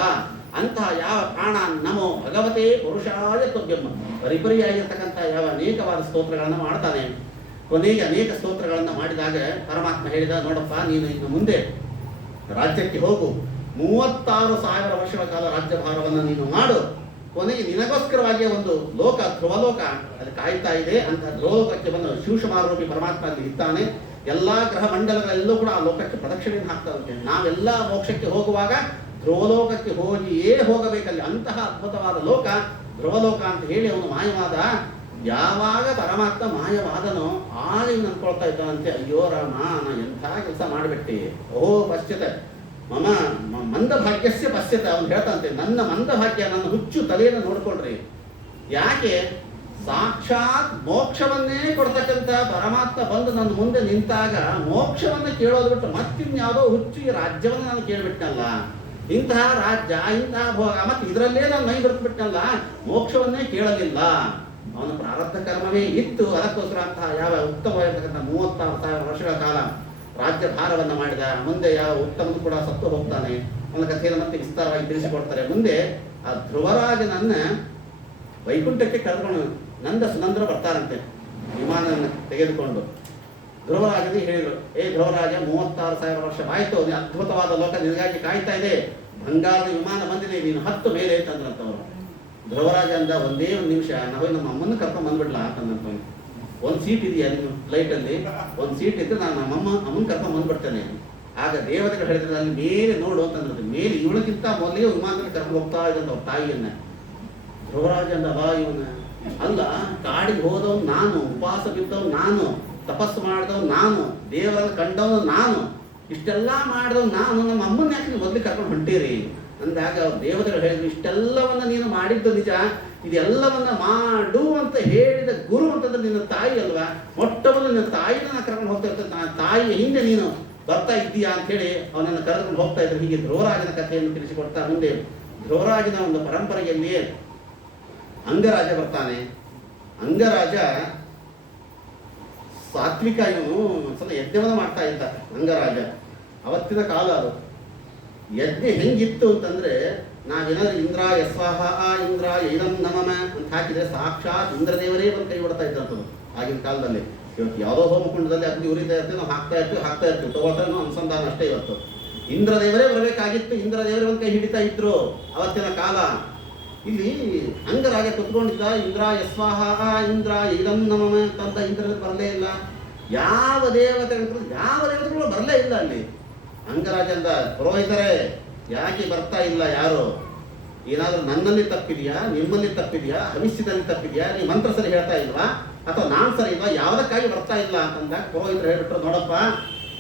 ಅಂತಹ ಯಾವ ಪ್ರಾಣ ನಮೋ ಭಗವತೆ ಪುರುಷಾಯ ತುಭ್ಯಂ ಪರಿಪರಿಯಾಗಿರ್ತಕ್ಕಂಥ ಯಾವ ಅನೇಕವಾದ ಸ್ತೋತ್ರಗಳನ್ನು ಮಾಡ್ತಾನೆ. ಕೊನೆಗೆ ಅನೇಕ ಸ್ತೋತ್ರಗಳನ್ನು ಮಾಡಿದಾಗ ಪರಮಾತ್ಮ ಹೇಳಿದ, ನೋಡಪ್ಪ ನೀನು ಇನ್ನು ಮುಂದೆ ರಾಜ್ಯಕ್ಕೆ ಹೋಗು, 36,000 ವರ್ಷಗಳ ಕಾಲ ರಾಜ್ಯಭಾರವನ್ನು ನೀನು ಮಾಡು. ಕೊನೆಗೆ ನಿನಗೋಸ್ಕರವಾಗಿ ಒಂದು ಲೋಕ, ಧ್ರುವಲೋಕ ಅಲ್ಲಿ ಕಾಯ್ತಾ ಇದೆ. ಅಂತ ಧ್ರುವಲೋಕಕ್ಕೆ ಬಂದು ಶಿವಶುಮಾರೂಪಿ ಪರಮಾತ್ಮ ಅಲ್ಲಿ ಇದ್ದಾನೆ. ಎಲ್ಲ ಗ್ರಹ ಮಂಡಲಗಳೆಲ್ಲೂ ಕೂಡ ಆ ಲೋಕಕ್ಕೆ ಪ್ರದಕ್ಷಿಣೆಯನ್ನು ಹಾಕ್ತಾ ನಾವೆಲ್ಲ ಮೋಕ್ಷಕ್ಕೆ ಹೋಗುವಾಗ ಧ್ರುವಲೋಕಕ್ಕೆ ಹೋಗಿಯೇ ಹೋಗಬೇಕಲ್ಲಿ. ಅಂತಹ ಅದ್ಭುತವಾದ ಲೋಕ ಧ್ರುವಲೋಕ ಅಂತ ಹೇಳಿ ಅವನು ಮಾಯವಾದ. ಯಾವಾಗ ಪರಮಾತ್ಮ ಮಾಯವಾದನೋ ಆಗ ಇವನು ಅನ್ಕೊಳ್ತಾ ಇದ್ದಾನಂತೆ, ಅಯ್ಯೋ ರಾಮ, ನಾನು ಎಂಥ ಕೆಲಸ ಮಾಡಿಬಿಟ್ಟೆ. ಓಹೋ ಪಶ್ಯತೆ ಮಮ ಮಂದಭಾಗ್ಯಸ್ಯ ಪಶ್ಯತೆ. ಅವನು ಹೇಳ್ತಾನಂತೆ, ನನ್ನ ಮಂದಭಾಗ್ಯ, ನನ್ನ ಹುಚ್ಚು ತಲೆಯನ್ನು ನೋಡ್ಕೊಳ್ರಿ. ಯಾಕೆ? ಸಾಕ್ಷಾತ್ ಮೋಕ್ಷವನ್ನೇ ಕೊಡ್ತಕ್ಕಂಥ ಪರಮಾತ್ಮ ಬಂದು ನನ್ನ ಮುಂದೆ ನಿಂತಾಗ ಮೋಕ್ಷವನ್ನು ಕೇಳೋದು ಬಿಟ್ಟು ಮತ್ತಿನ್ಯಾವುದೋ ಹುಚ್ಚು ಈ ರಾಜ್ಯವನ್ನು ನಾನು ಕೇಳಿಬಿಟ್ಟನಲ್ಲ. ಇಂತಹ ರಾಜ್ಯ, ಇಂತಹ ಭೋಗ, ಮತ್ತೆ ಇದರಲ್ಲೇ ನಾನು ಮೈ ಬರೆದ್ಬಿಟ್ಟನಲ್ಲ, ಮೋಕ್ಷವನ್ನೇ ಕೇಳಲಿಲ್ಲ. ಅವನ ಪ್ರಾರಬ್ಧ ಕರ್ಮವೇ ಇತ್ತು. ಅದಕ್ಕೋಸ್ಕರ ಅಂತಹ ಯಾವ ಉತ್ತಮವಾಗಿರ್ತಕ್ಕಂಥ 36,000 ವರ್ಷಗಳ ಕಾಲ ರಾಜ್ಯ ಭಾರವನ್ನು ಮಾಡಿದ. ಮುಂದೆ ಯಾವ ಉತ್ತಮನು ಕೂಡ ಸತ್ತು ಹೋಗ್ತಾನೆ. ಅವನ ಕಥೆಯನ್ನು ಮತ್ತೆ ವಿಸ್ತಾರವಾಗಿ ತಿಳಿಸಿಕೊಡ್ತಾರೆ. ಮುಂದೆ ಆ ಧ್ರುವರಾಜನನ್ನ ವೈಕುಂಠಕ್ಕೆ ಕರೆದುಕೊಂಡು ನಂದ ಸುನಂದ್ರ ಬರ್ತಾರಂತೆ ವಿಮಾನವನ್ನು ತೆಗೆದುಕೊಂಡು. ಧ್ರುವರಾಜನಿಗೆ ಹೇಳಿದರು, ಏ ಧ್ರುವರಾಜ, 36,000 ವರ್ಷ ಆಯಿತು, ಅದ್ಭುತವಾದ ಲೋಕ ನಿನಗಾಗಿ ಕಾಯ್ತಾ ಇದೆ, ಬಂಗಾರದ ವಿಮಾನ ಬಂದಿದೆ, ನೀನು ಹತ್ತು ಮೇಲೆ ತಂದ್ರಂತವರು. ಧ್ರುವರಾಜ ಅಂದ, ಒಂದೇ ಒಂದು ನಿಮಿಷ, ನಾವು ನಮ್ಮ ಅಮ್ಮನ ಕರ್ಕೊಂಡು ಬಂದ್ಬಿಡ್ಲಾ ಅಂತಂದಂತ. ಒಂದು ಸೀಟ್ ಇದೆಯಾ ನಿಮ್ಮ ಫ್ಲೈಟಲ್ಲಿ? ಒಂದು ಸೀಟ್ ಇದ್ರೆ ನಾನು ಅಮ್ಮನ ಕರ್ಕೊಂಡು ಬಂದ್ಬಿಡ್ತೇನೆ. ಆಗ ದೇವತೆಗಳು ಹೇಳಿದ್ರೆ ಅಲ್ಲಿ ಮೇಲೆ ನೋಡು ಅಂತಂದ್ರೆ, ಮೇಲೆ ಇವಳಿಗಿಂತ ಮೊದಲೇ ವಿಮಾನದಲ್ಲಿ ಕರ್ಕೊಂಡು ಹೋಗ್ತಾ ಇದ್ದಂತ ಅವ್ರ ತಾಯಿಯನ್ನ. ಧ್ರುವರಾಜ ಅಂದ, ಇವನ ಅಲ್ಲ, ಕಾಡಿಗೆ ಹೋದವ್ ನಾನು, ಉಪವಾಸ ಬಿದ್ದವ್ ನಾನು, ತಪಸ್ಸು ಮಾಡಿದವ್ ನಾನು, ದೇವರನ್ನು ಕಂಡವ್ ನಾನು, ಇಷ್ಟೆಲ್ಲ ಮಾಡಿದವ್ ನಾನು, ನಮ್ಮ ಅಮ್ಮನ ಯಾಕೆ ನೀವು ಮೊದಲು ಕರ್ಕೊಂಡು ಹೊಂಟೀರಿ ಅಂದಾಗ ಅವ್ರ ದೇವತೆಗಳು ಹೇಳಿದ್ರು, ಇಷ್ಟೆಲ್ಲವನ್ನ ನೀನು ಮಾಡಿದ್ದು ನಿಜ, ಇದೆಲ್ಲವನ್ನ ಮಾಡು ಅಂತ ಹೇಳಿದ ಗುರು ಅಂತಂದ್ರೆ ನಿನ್ನ ತಾಯಿ ಅಲ್ವಾ. ಮೊಟ್ಟ ಮೊದಲು ನಿನ್ನ ತಾಯಿನ ಕರ್ಕೊಂಡು ಹೋಗ್ತಾ ಇರ್ತಾರೆ, ತಾಯಿಯ ಹಿಂದೆ ನೀನು ಬರ್ತಾ ಇದ್ದೀಯಾ ಅಂತ ಹೇಳಿ ಅವನನ್ನು ಕರೆದುಕೊಂಡು ಹೋಗ್ತಾ ಇದ್ರು. ಹೀಗೆ ಧ್ರುವರಾಜನ ಕಥೆಯನ್ನು ತಿಳಿಸಿಕೊಡ್ತಾ ಮುಂದೆ ಧ್ರುವರಾಜನ ಒಂದು ಪರಂಪರೆಯಲ್ಲಿಯೇ ಅಂಗರಾಜ ಬರ್ತಾನೆ. ಅಂಗರಾಜ ಸಾತ್ವಿಕ, ಇವನು ಸ್ವಲ್ಪ ಯಜ್ಞವನ್ನು ಮಾಡ್ತಾ ಇದ್ದ ಅಂಗರಾಜ. ಅವತ್ತಿನ ಕಾಲ ಅದು. ಯಜ್ಞ ಹೆಂಗಿತ್ತು ಅಂತಂದ್ರೆ, ನಾವೇನಾದ್ರೂ ಇಂದ್ರ ಯಸ್ವಾಹ ಇಂದ್ರ ಐದಂ ನಮಮ ಅಂತ ಹಾಕಿದ್ರೆ ಸಾಕ್ಷಾತ್ ಇಂದ್ರದೇವರೇ ಬಂದು ಕೈ ಹೊಡ್ತಾ ಇದ್ದಂಥದ್ದು ಆಗಿನ ಕಾಲದಲ್ಲಿ. ಇವತ್ತು ಯಾವುದೋ ಹೋಮಕುಂಡದಲ್ಲಿ ಅಗ್ನಿ ಉರಿತಾ ಇರ್ತೀವಿ, ನಾವು ಹಾಕ್ತಾ ಇರ್ತೀವಿ ತಗೊಳ್ತಾನೋ ಅನುಸಂಧಾನ ಅಷ್ಟೇ. ಇವತ್ತು ಇಂದ್ರದೇವರೇ ಬರಬೇಕಾಗಿತ್ತು, ಇಂದ್ರದೇವರೇ ಒಂದು ಕೈ ಹಿಡಿತಾ ಇದ್ರು ಅವತ್ತಿನ ಕಾಲ. ಇಲ್ಲಿ ಅಂಗರಾಜ ಕುತ್ಕೊಂಡಿದ್ದ, ಇಂದ್ರ ಯಸ್ವಾಹ ಇಂದ್ರ ಇದಂ ನಮಮ ಅಂತ ಇಂದ್ರ ಬರಲೇ ಇಲ್ಲ. ಯಾವ ದೇವತೆಗಳು ಬರಲೇ ಇಲ್ಲ ಅಲ್ಲಿ. ಅಂಗರಾಜ ಅಂದ, ಪುರೋಹಿತರೇ ಯಾಕೆ ಬರ್ತಾ ಇಲ್ಲ ಯಾರು? ಏನಾದರೂ ನನ್ನಲ್ಲಿ ತಪ್ಪಿದೆಯಾ, ನಿಮ್ಮಲ್ಲಿ ತಪ್ಪಿದೆಯಾ, ಭವಿಷ್ಯದಲ್ಲಿ ತಪ್ಪಿದೆಯಾ, ನೀವು ಮಂತ್ರ ಸರಿ ಹೇಳ್ತಾ ಇಲ್ವಾ ಅಥವಾ ನಾನು ಸರಿ ಇಲ್ವಾ, ಯಾವುದಕ್ಕಾಗಿ ಬರ್ತಾ ಇಲ್ಲ ಅಂತಂದಾಗ ಪುರೋಹಿತರು ಹೇಳ್ಬಿಟ್ರು, ನೋಡಪ್ಪ,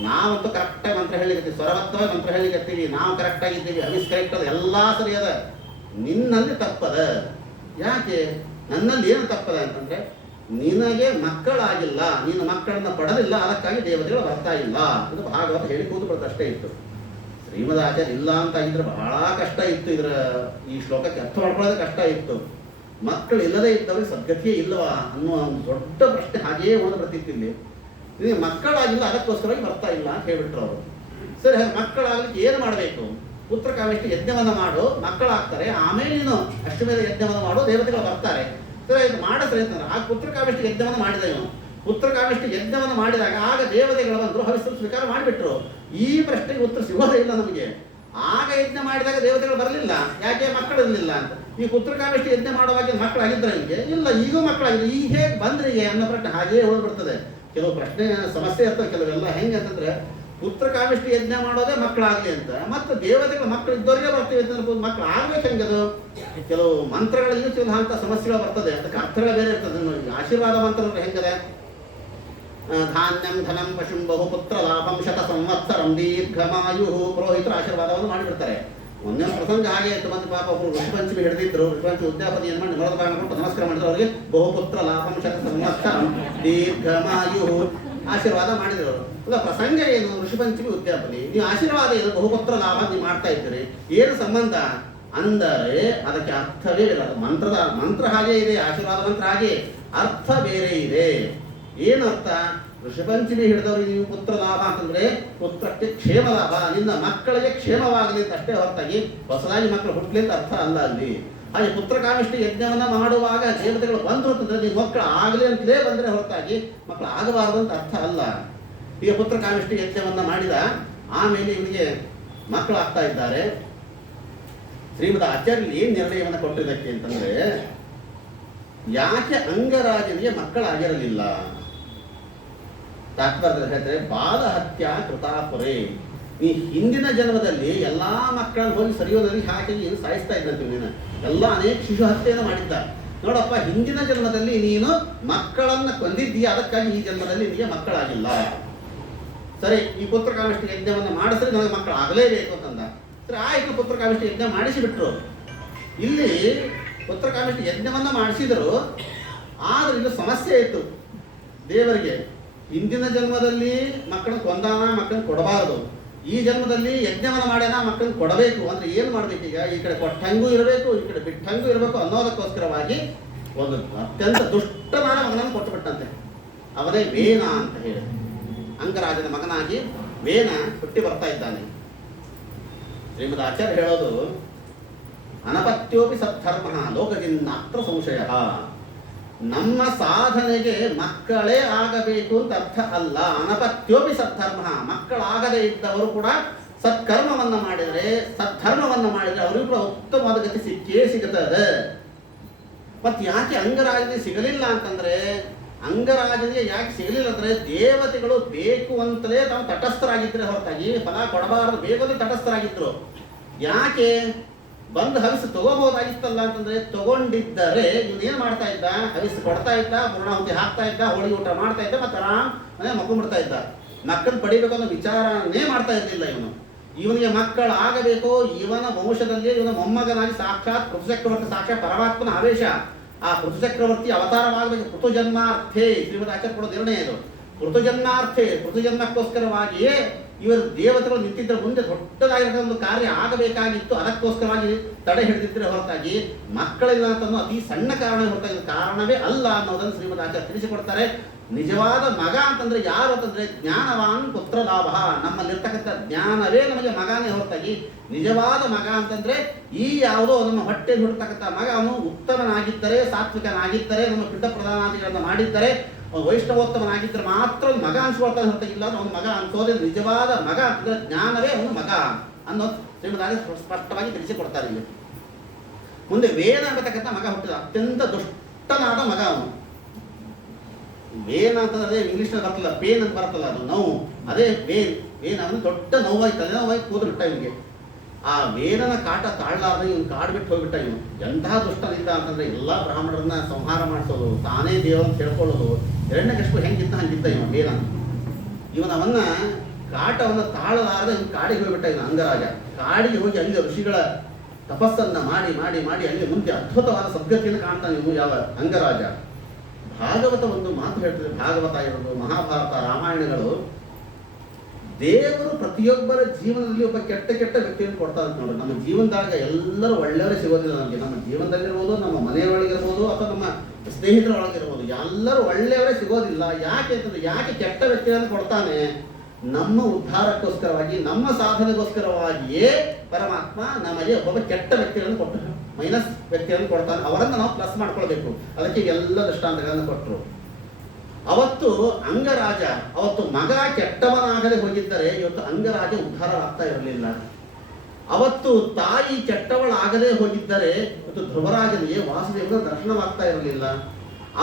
ನಾವಂತೂ ಕರೆಕ್ಟಾಗಿ ಮಂತ್ರ ಹೇಳಿಕತ್ತೀವಿ, ಸ್ವರಬದ್ಧವಾಗಿ ಮಂತ್ರ ಹೇಳಿಕತ್ತೀವಿ, ನಾವು ಕರೆಕ್ಟಾಗಿದ್ದೀವಿ, ಹವಿಸ್ ಕರೆಕ್ಟ್ ಅದ, ಎಲ್ಲ ಸರಿ ಅದ, ನಿನ್ನಲ್ಲಿ ತಪ್ಪದ. ಯಾಕೆ? ನನ್ನಲ್ಲಿ ಏನು ತಪ್ಪದ ಅಂತಂದ್ರೆ, ನಿನಗೆ ಮಕ್ಕಳಾಗಿಲ್ಲ, ನೀನು ಮಕ್ಕಳನ್ನ ಪಡೆದಿಲ್ಲ, ಅದಕ್ಕಾಗಿ ದೇವತೆಗಳು ಬರ್ತಾ ಇಲ್ಲ. ಇದು ಭಾಗವತ ಹೇಳಿ ಕೂತು ಬರ್ತಷ್ಟೇ ಇತ್ತು. ಶ್ರೀಮದ್ ಆಚಾರ್ಯ ಇಲ್ಲ ಅಂತ ಇದ್ರೆ ಬಹಳ ಕಷ್ಟ ಇತ್ತು. ಇದರ ಈ ಶ್ಲೋಕಕ್ಕೆ ಅರ್ಥ ಮಾಡ್ಕೊಳ್ಳೋದೇ ಕಷ್ಟ ಇತ್ತು. ಮಕ್ಕಳು ಇಲ್ಲದೇ ಇದ್ದವ್ರಿಗೆ ಸದ್ಗತಿಯೇ ಇಲ್ಲವಾ ಅನ್ನೋ ಒಂದು ದೊಡ್ಡ ಪ್ರಶ್ನೆ ಹಾಗೆಯೇ ಉಳಿದು ಬರ್ತಿತ್ತು ಇಲ್ಲಿ. ನಿನಗೆ ಮಕ್ಕಳಾಗಿಲ್ಲ, ಅದಕ್ಕೋಸ್ಕರವಾಗಿ ಬರ್ತಾ ಇಲ್ಲ ಅಂತ ಹೇಳ್ಬಿಟ್ರು ಅವರು. ಸರಿ, ಹಾಗೆ ಮಕ್ಕಳಾಗಲಿಕ್ಕೆ ಏನು ಮಾಡಬೇಕು? ಪುತ್ರ ಕಾಮೇಷ್ಟಿ ಯಜ್ಞವನ್ನು ಮಾಡು, ಮಕ್ಕಳಾಗ್ತಾರೆ, ಆಮೇಲೆ ನೀನು ಅಷ್ಟಮೇಧ ಯಜ್ಞವನ್ನು ಮಾಡು, ದೇವತೆಗಳು ಬರ್ತಾರೆ. ಸರಿ, ಇದು ಮಾಡಿದ್ರೆ ಅಂತಂದ್ರೆ ಆ ಪುತ್ರ ಕಾಮೇಷ್ಟಿ ಯಜ್ಞವನ್ನು ಮಾಡಿದ ಇವನು. ಪುತ್ರ ಕಾಮೇಷ್ಟಿ ಯಜ್ಞವನ್ನು ಮಾಡಿದಾಗ ಆಗ ದೇವತೆಗಳು ಬಂದರು, ಹವಿಸ್ಸನ್ನು ಸ್ವೀಕಾರ ಮಾಡಿಬಿಟ್ರು. ಈ ಪ್ರಶ್ನೆಗೆ ಉತ್ತರ ಸಿಗೋದೇ ಇಲ್ಲ ನಮಗೆ. ಆಗ ಯಜ್ಞ ಮಾಡಿದಾಗ ದೇವತೆಗಳು ಬರಲಿಲ್ಲ, ಯಾಕೆ? ಮಕ್ಕಳಿರಲಿಲ್ಲ ಅಂತ. ಈ ಪುತ್ರ ಕಾಮೇಷ್ಟಿ ಯಜ್ಞ ಮಾಡುವಾಗ ಮಕ್ಕಳಾಗಿದ್ರೆ ನಿಮಗೆ ಇಲ್ಲ, ಈಗೂ ಮಕ್ಕಳಾಗಿಲ್ಲ, ಈಗ ಹೇಗೆ ಬಂದ್ರಿಗೆ ಅನ್ನೋ ಪ್ರಶ್ನೆ ಹಾಗೆಯೇ ಉಳಿದ್ಬಿಡ್ತದೆ. ಕೆಲವು ಪ್ರಶ್ನೆ ಸಮಸ್ಯೆ ಇರ್ತವೆ, ಕೆಲವೆಲ್ಲ ಹೆಂಗೆ ಅಂತಂದ್ರೆ, ಪುತ್ರ ಕಾಮೇಷ್ಟಿ ಯಜ್ಞ ಮಾಡೋದೇ ಮಕ್ಕಳಾಗಲಿ ಅಂತ, ಮತ್ತು ದೇವತೆಗಳು ಮಕ್ಕಳು ಇದ್ದವರಿಗೆ ಬರ್ತೀವಿ ಅಂತ ಮಕ್ಕಳು ಆಗ್ಬೇಕು ಹೆಂಗದು? ಕೆಲವು ಮಂತ್ರಗಳಲ್ಲಿ ಕೆಲವು ಅಂತ ಸಮಸ್ಯೆಗಳು ಬರ್ತದೆ, ಅದಕ್ಕೆ ಅರ್ಥಗಳು ಬೇರೆ ಇರ್ತದೆ. ಆಶೀರ್ವಾದ ಮಂತ್ರ ಹೆಂಗದೆ? ಧಾನ್ಯಂ ಧನಂ ಪಶುಂ ಬಹುಪುತ್ರ ಲಾಭಂ ಶತ ಸಂವತ್ಸರಂ ದೀರ್ಘಮಾಯು. ಪುರೋಹಿತರು ಆಶೀರ್ವಾದವನ್ನು ಮಾಡಿಬಿಡ್ತಾರೆ. ಒಂದೇ ಪ್ರಸಂಗ ಹಾಗೆ ಇತ್ತು. ಬಂದು ಪಾಪ ಒಬ್ಬರು ಋಷಿಪಂಚಮಿ ಹಿಡಿದಿದ್ರು, ಋಷಿಪಂಚಮಿ ಉದ್ಯಾಪತಿ ಏನು ಮಾಡಿ ನರದ ಕಾರಣ ಕೊಟ್ಟು ನಮಸ್ಕಾರ ಮಾಡಿದ್ರು ಅವರಿಗೆ. ಬಹುಪುತ್ರ ಲಾಭಂ ಶತ ಸಂವತ್ಸರಂ ದೀರ್ಘಮಾಯು ಆಶೀರ್ವಾದ ಮಾಡಿದ್ರು. ಅಲ್ಲ, ಪ್ರಸಂಗ ಏನು? ಋಷಿಪಂಚಮಿ ಉದ್ಯಾಪನಿ, ನೀವು ಆಶೀರ್ವಾದ ಏನು? ಬಹುಪುತ್ರ ಲಾಭ ನೀವು ಮಾಡ್ತಾ ಇದ್ದೀರಿ, ಏನು ಸಂಬಂಧ ಅಂದರೆ ಅದಕ್ಕೆ ಅರ್ಥವೇ ಇಲ್ಲ. ಮಂತ್ರ ಹಾಗೆ ಇದೆ, ಆಶೀರ್ವಾದ ಮಂತ್ರ ಹಾಗೆ, ಅರ್ಥ ಬೇರೆ ಇದೆ. ಏನು ಅರ್ಥ? ಋಷಪಂಚಮಿ ಹಿಡಿದವ್ರಿಗೆ ನೀವು ಪುತ್ರ ಲಾಭ ಅಂತಂದ್ರೆ ಪುತ್ರಕ್ಕೆ ಕ್ಷೇಮ ಲಾಭ, ನಿನ್ನ ಮಕ್ಕಳಿಗೆ ಕ್ಷೇಮವಾಗಲಿ ಅಂತ ಅಷ್ಟೇ ಹೊರತಾಗಿ ಹೊಸದಾಗಿ ಮಕ್ಕಳು ಹುಟ್ಟಲಿ ಅಂತ ಅರ್ಥ ಅಲ್ಲ ಅಲ್ಲಿ. ಹಾಗೆ ಪುತ್ರಕಾಮಿಷ್ಟಿ ಯಜ್ಞವನ್ನ ಮಾಡುವಾಗ ದೇವತೆಗಳು ಬಂದ್ರು ಅಂತಂದ್ರೆ ನೀವು ಮಕ್ಕಳು ಆಗಲಿ ಅಂತಲೇ ಬಂದರೆ ಹೊರತಾಗಿ ಮಕ್ಕಳು ಆಗಬಾರದು ಅಂತ ಅರ್ಥ ಅಲ್ಲ. ಈಗ ಪುತ್ರಕಾಮಿಷ್ಟಿ ಯಜ್ಞವನ್ನ ಮಾಡಿದ ಆಮೇಲೆ ಇವನಿಗೆ ಮಕ್ಕಳು ಆಗ್ತಾ ಇದ್ದಾರೆ. ಶ್ರೀಮದ್ ಆಚಾರ್ಯರು ಏನ್ ನಿರ್ಣಯವನ್ನು ಕೊಟ್ಟಿದ್ದಕ್ಕೆ ಅಂತಂದ್ರೆ, ಯಾಕೆ ಅಂಗರಾಜನಿಗೆ ಮಕ್ಕಳಾಗಿರಲಿಲ್ಲ? ತಾತ್ಪರ್ಯದಲ್ಲಿ ಹೇಳ್ತಾರೆ, ಬಾಲ ಹತ್ಯ ಕೃತಾಪುರೇ, ಈ ಹಿಂದಿನ ಜನ್ಮದಲ್ಲಿ ಎಲ್ಲಾ ಮಕ್ಕಳನ್ನು ಹೋಗಿ ಸರಿಯೋ ನದಿಗೆ ಹಾಕಿ ಏನು ಸಾಯಿಸ್ತಾ ಇದ್ದಂತೆ ನೀನು, ಎಲ್ಲ ಅನೇಕ ಶಿಶು ಹತ್ಯೆಯನ್ನು ಮಾಡಿದ್ದ. ನೋಡಪ್ಪ, ಹಿಂದಿನ ಜನ್ಮದಲ್ಲಿ ನೀನು ಮಕ್ಕಳನ್ನ ಕೊಂದಿದ್ದೀಯ, ಅದಕ್ಕಾಗಿ ಈ ಜನ್ಮದಲ್ಲಿ ನಿನಗೆ ಮಕ್ಕಳಾಗಿಲ್ಲ. ಸರಿ, ಈ ಪುತ್ರಕಾಮಿಷ್ಟಿ ಯಜ್ಞವನ್ನು ಮಾಡಿದ್ರೆ ನನಗೆ ಮಕ್ಕಳು ಆಗಲೇಬೇಕು ಅಂತಂದ. ಸರಿ ಆಯ್ತು, ಪುತ್ರಕಾಮಿಷ್ಟಿ ಯಜ್ಞ ಮಾಡಿಸಿಬಿಟ್ರು. ಇಲ್ಲಿ ಪುತ್ರಕಾಮಿಷ್ಟಿ ಯಜ್ಞವನ್ನ ಮಾಡಿಸಿದ್ರು, ಆದ್ರೆ ಇಲ್ಲಿ ಸಮಸ್ಯೆ ಇತ್ತು ದೇವರಿಗೆ. ಹಿಂದಿನ ಜನ್ಮದಲ್ಲಿ ಮಕ್ಕಳನ್ನ ಕೊಂದಾನ, ಮಕ್ಕಳನ್ನ ಕೊಡಬಾರದು. ಈ ಜನ್ಮದಲ್ಲಿ ಯಜ್ಞವನ್ನ ಮಾಡ್ಯಾನ, ಮಕ್ಕಳನ್ನ ಕೊಡಬೇಕು. ಅಂದ್ರೆ ಏನ್ ಮಾಡ್ಬೇಕು? ಈಗ ಈ ಕಡೆ ಕೊಟ್ಟಂಗೂ ಇರಬೇಕು, ಈ ಕಡೆ ಬಿಟ್ಟಂಗೂ ಇರಬೇಕು ಅನ್ನೋದಕ್ಕೋಸ್ಕರವಾಗಿ ಒಂದು ಅತ್ಯಂತ ದುಷ್ಟನಾದ ಮಗನನ್ನು ಕೊಟ್ಟುಬಿಟ್ಟಂತೆ. ಅವನೇ ವೇನ ಅಂತ ಹೇಳಿ, ಅಂಗರಾಜನ ಮಗನಾಗಿ ವೇನ ಹುಟ್ಟಿ ಬರ್ತಾ ಇದ್ದಾನೆ. ಶ್ರೀಮದ್ ಆಚಾರ್ಯ ಹೇಳೋದು, ಅನಪತ್ಯೋಪಿ ಸದ್ಧರ್ಮ ಲೋಕಜಿನ್ನಾತ್ರ ಸಂಶಯ. ನಮ್ಮ ಸಾಧನೆಗೆ ಮಕ್ಕಳೇ ಆಗಬೇಕು ಅಂತ ಅರ್ಥ ಅಲ್ಲ. ಅನಪತ್ಯೋಪಿ ಸದ್ಧರ್ಮ, ಮಕ್ಕಳಾಗದೇ ಇದ್ದವರು ಕೂಡ ಸತ್ಕರ್ಮವನ್ನ ಮಾಡಿದರೆ, ಸದ್ಧರ್ಮವನ್ನ ಮಾಡಿದರೆ ಅವರಿಗೂ ಕೂಡ ಉತ್ತಮವಾದ ಗತಿ ಸಿಕ್ಕೇ ಸಿಗುತ್ತದೆ. ಮತ್ತೆ ಯಾಕೆ ಅಂಗರಾಜನಿಗೆ ಸಿಗಲಿಲ್ಲ ಅಂತಂದ್ರೆ, ಅಂಗರಾಜನಿಗೆ ಯಾಕೆ ಸಿಗಲಿಲ್ಲ ಅಂದ್ರೆ, ದೇವತೆಗಳು ಬೇಕು ಅಂತಲೇ ತಾವು ತಟಸ್ಥರಾಗಿದ್ರೆ ಹೊರತಾಗಿ ಫಲ ಕೊಡಬಾರದು, ಬೇಕಂದ್ರೆ ತಟಸ್ಥರಾಗಿದ್ರು. ಯಾಕೆ ಬಂದು ಹವಿಸು ತಗೋಬಹುದಾಗಿತ್ತಲ್ಲ ಅಂತಂದ್ರೆ, ತಗೊಂಡಿದ್ದರೆ ಇವನೇನ್ ಮಾಡ್ತಾ ಇದ್ದ? ಹವಿಸು ಕೊಡ್ತಾ ಇದ್ದ, ಪೂರ್ಣಾಹುತಿ ಹಾಕ್ತಾ ಇದ್ದ, ಹೋಳಿಗೆ ಊಟ ಮಾಡ್ತಾ ಇದ್ದ, ಮತ್ತೆ ಆರಾಮ್ ಮನೆ ಮಕ್ಕೊಂಡ್ಬಿಡ್ತಾ ಇದ್ದ. ಮಕ್ಕಳು ಪಡಿಬೇಕು ಅನ್ನೋ ವಿಚಾರನೇ ಮಾಡ್ತಾ ಇದ್ದಿಲ್ಲ ಇವನು. ಇವನಿಗೆ ಮಕ್ಕಳು ಆಗಬೇಕು, ಇವನ ವಂಶದಲ್ಲಿ ಇವನ ಮೊಮ್ಮಗನಾಗಿ ಸಾಕ್ಷಾತ್ ಪೃಥುಚಕ್ರವರ್ತಿ, ಸಾಕ್ಷಾತ್ ಪರಮಾತ್ಮನ ಆವೇಶ. ಆ ಪೃಥುಚಕ್ರವರ್ತಿ ಅವತಾರವಾಗಬೇಕು. ಪೃಥುಜನ್ಮಾರ್ಥೆ ಶ್ರೀಮದ್ ಆಚಾರ್ಯ ಕೊಡೋ ನಿರ್ಣಯ ಇದು. ಪೃಥುಜನ್ಮಾರ್ಥೆ, ಪೃಥುಜನ್ಮಕ್ಕೋಸ್ಕರವಾಗಿಯೇ ಇವರು ದೇವತೆಗಳು ನಿಂತಿದ್ದರೆ ಮುಂದೆ ದೊಡ್ಡದಾಗಿರೋ ಒಂದು ಕಾರ್ಯ ಆಗಬೇಕಾಗಿತ್ತು. ಅದಕ್ಕೋಸ್ಕರವಾಗಿ ತಡೆ ಹಿಡಿದಿದ್ರೆ ಹೊರತಾಗಿ ಮಕ್ಕಳಿಲ್ಲ ಅಂತ ಅತಿ ಸಣ್ಣ ಕಾರಣ ಹೊರತಾಗಿ ಕಾರಣವೇ ಅಲ್ಲ ಅನ್ನೋದನ್ನು ಶ್ರೀಮದ್ ಆಚಾರ್ಯ ತಿಳಿಸಿಕೊಡ್ತಾರೆ. ನಿಜವಾದ ಮಗ ಅಂತಂದ್ರೆ ಯಾರು ಅಂತಂದ್ರೆ, ಜ್ಞಾನವಾನ್ ಪುತ್ರ ಲಾಭ. ನಮ್ಮಲ್ಲಿರ್ತಕ್ಕಂಥ ಜ್ಞಾನವೇ ನಮಗೆ ಮಗನೇ ಹೊರತಾಗಿ ನಿಜವಾದ ಮಗ ಅಂತಂದ್ರೆ ಈ ಯಾವುದೋ ನಮ್ಮ ಹೊಟ್ಟೆಯಲ್ಲಿ ಹುಟ್ಟತಕ್ಕಂಥ ಮಗ ಅವನು ಉತ್ತಮನಾಗಿದ್ದರೆ, ಸಾತ್ವಿಕನಾಗಿದ್ದರೆ, ನಮ್ಮ ಪಿಂಡ ಪ್ರಧಾನಾದಿಗಳನ್ನು ಮಾಡಿದ್ದರೆ, ವೈಷ್ಣವೋತ್ತಮನಾಗಿದ್ದರೆ ಮಾತ್ರ ಮಗ ಅನ್ಸ್ಕೊಳ್ತಾನೆ ಹೊರತಾಗಿ ಇಲ್ಲ ಅವನು ಮಗ ಅನ್ಸೋದೇ. ನಿಜವಾದ ಮಗ ಅಂತಂದ್ರೆ ಜ್ಞಾನವೇ ಅವನು ಮಗ ಅನ್ನೋದು ಶ್ರೀಮದ್ ಸ್ಪಷ್ಟವಾಗಿ ತಿಳಿಸಿಕೊಡ್ತಾರೆ ಇಲ್ಲಿ. ಮುಂದೆ ವೇದ ಅನ್ನತಕ್ಕಂಥ ಮಗ ಹುಟ್ಟಿದ, ಅತ್ಯಂತ ದುಷ್ಟನಾದ ಮಗ ಅವನು. ವೇನ್ ಅಂತಂದ್ರೆ ಇಂಗ್ಲಿಷ್ನಲ್ಲಿ ಬರ್ತಲ್ಲ, ಪೇನ್ ಅಂತ ಬರ್ತಲ್ಲ, ಅದು ನೋವು, ಅದೇ ವೇನ್. ವೇನ್ ಅವನು ದೊಡ್ಡ ನೋವಾಯ್ತು, ತಲೆನೋವಾಗಿ ಕೂತು ಬಿಟ್ಟ ಇವನಿಗೆ. ಆ ವೇನನ ಕಾಟ ತಾಳ್ಲಾರ್ದೆ ಇವನು ಕಾಡ್ಬಿಟ್ಟು ಹೋಗ್ಬಿಟ್ಟ. ಇವನು ಎಂತಹ ದುಷ್ಟನಿದ್ದ ಅಂತಂದ್ರೆ, ಎಲ್ಲಾ ಬ್ರಾಹ್ಮಣರನ್ನ ಸಂಹಾರ ಮಾಡಿಸೋದು, ತಾನೇ ದೇವರನ್ನು ತಿಳ್ಕೊಳ್ಳೋದು. ಹಿರಣ್ಯಕಶಿಪು ಹೆಂಗಿದ್ದ ಹಂಗಿದ್ದ ಇವ ವೇನ. ಇವನವನ್ನ ಕಾಟವನ್ನ ತಾಳಲಾರದೆ ಇವನು ಕಾಡಿಗೆ ಹೋಗ್ಬಿಟ್ಟ. ಇವನು ಅಂಗರಾಜ ಕಾಡಿಗೆ ಹೋಗಿ ಅಲ್ಲಿ ಋಷಿಗಳ ತಪಸ್ಸನ್ನ ಮಾಡಿ ಮಾಡಿ ಮಾಡಿ ಅಲ್ಲಿ ಮುಂದೆ ಅದ್ಭುತವಾದ ಸದ್ಗತಿಯನ್ನು ಕಾಣ್ತಾನೆ ಇವನು ಯಾವ ಅಂಗರಾಜ. ಭಾಗವತ ಒಂದು ಮಾತು ಹೇಳ್ತದೆ, ಭಾಗವತ ಇರೋದು, ಮಹಾಭಾರತ, ರಾಮಾಯಣಗಳು, ದೇವರು ಪ್ರತಿಯೊಬ್ಬರ ಜೀವನದಲ್ಲಿ ಒಬ್ಬ ಕೆಟ್ಟ ಕೆಟ್ಟ ವ್ಯಕ್ತಿಯನ್ನು ಕೊಡ್ತಾ ಅಂತ ನೋಡ್ರಿ. ನಮ್ಮ ಜೀವನದಾಗ ಎಲ್ಲರೂ ಒಳ್ಳೆಯವರೇ ಸಿಗೋದಿಲ್ಲ ನಮಗೆ. ನಮ್ಮ ಜೀವನದಲ್ಲಿರ್ಬೋದು, ನಮ್ಮ ಮನೆಯೊಳಗಿರ್ಬೋದು, ಅಥವಾ ನಮ್ಮ ಸ್ನೇಹಿತರ ಒಳಗಿರ್ಬೋದು, ಎಲ್ಲರೂ ಒಳ್ಳೆಯವರೇ ಸಿಗೋದಿಲ್ಲ. ಯಾಕೆ ಅಂತಂದ್ರೆ, ಯಾಕೆ ಕೆಟ್ಟ ವ್ಯಕ್ತಿಗಳನ್ನು ಕೊಡ್ತಾನೆ? ನಮ್ಮ ಉದ್ಧಾರಕ್ಕೋಸ್ಕರವಾಗಿ, ನಮ್ಮ ಸಾಧನೆಗೋಸ್ಕರವಾಗಿಯೇ ಪರಮಾತ್ಮ ನಮಗೆ ಒಬ್ಬ ಕೆಟ್ಟ ವ್ಯಕ್ತಿಗಳನ್ನು ಕೊಟ್ಟರು, ಮೈನಸ್ ವ್ಯಕ್ತಿಗಳನ್ನು ಕೊಡ್ತಾನೆ. ಅವರನ್ನು ನಾವು ಪ್ಲಸ್ ಮಾಡ್ಕೊಳ್ಬೇಕು. ಅದಕ್ಕೆ ಎಲ್ಲ ದೃಷ್ಟಾಂತಗಳನ್ನು ಕೊಟ್ಟರು. ಅವತ್ತು ಅಂಗರಾಜ, ಅವತ್ತು ಮಗ ಕೆಟ್ಟವನಾಗದೆ ಹೋಗಿದ್ದರೆ ಇವತ್ತು ಅಂಗರಾಜ ಉದ್ಧಾರವಾಗ್ತಾ ಇರಲಿಲ್ಲ. ಅವತ್ತು ತಾಯಿ ಕೆಟ್ಟವಳಾಗದೆ ಹೋಗಿದ್ದರೆ ಇವತ್ತು ಧ್ರುವರಾಜನಿಗೆ ವಾಸುದೇವನ ದರ್ಶನವಾಗ್ತಾ ಇರಲಿಲ್ಲ.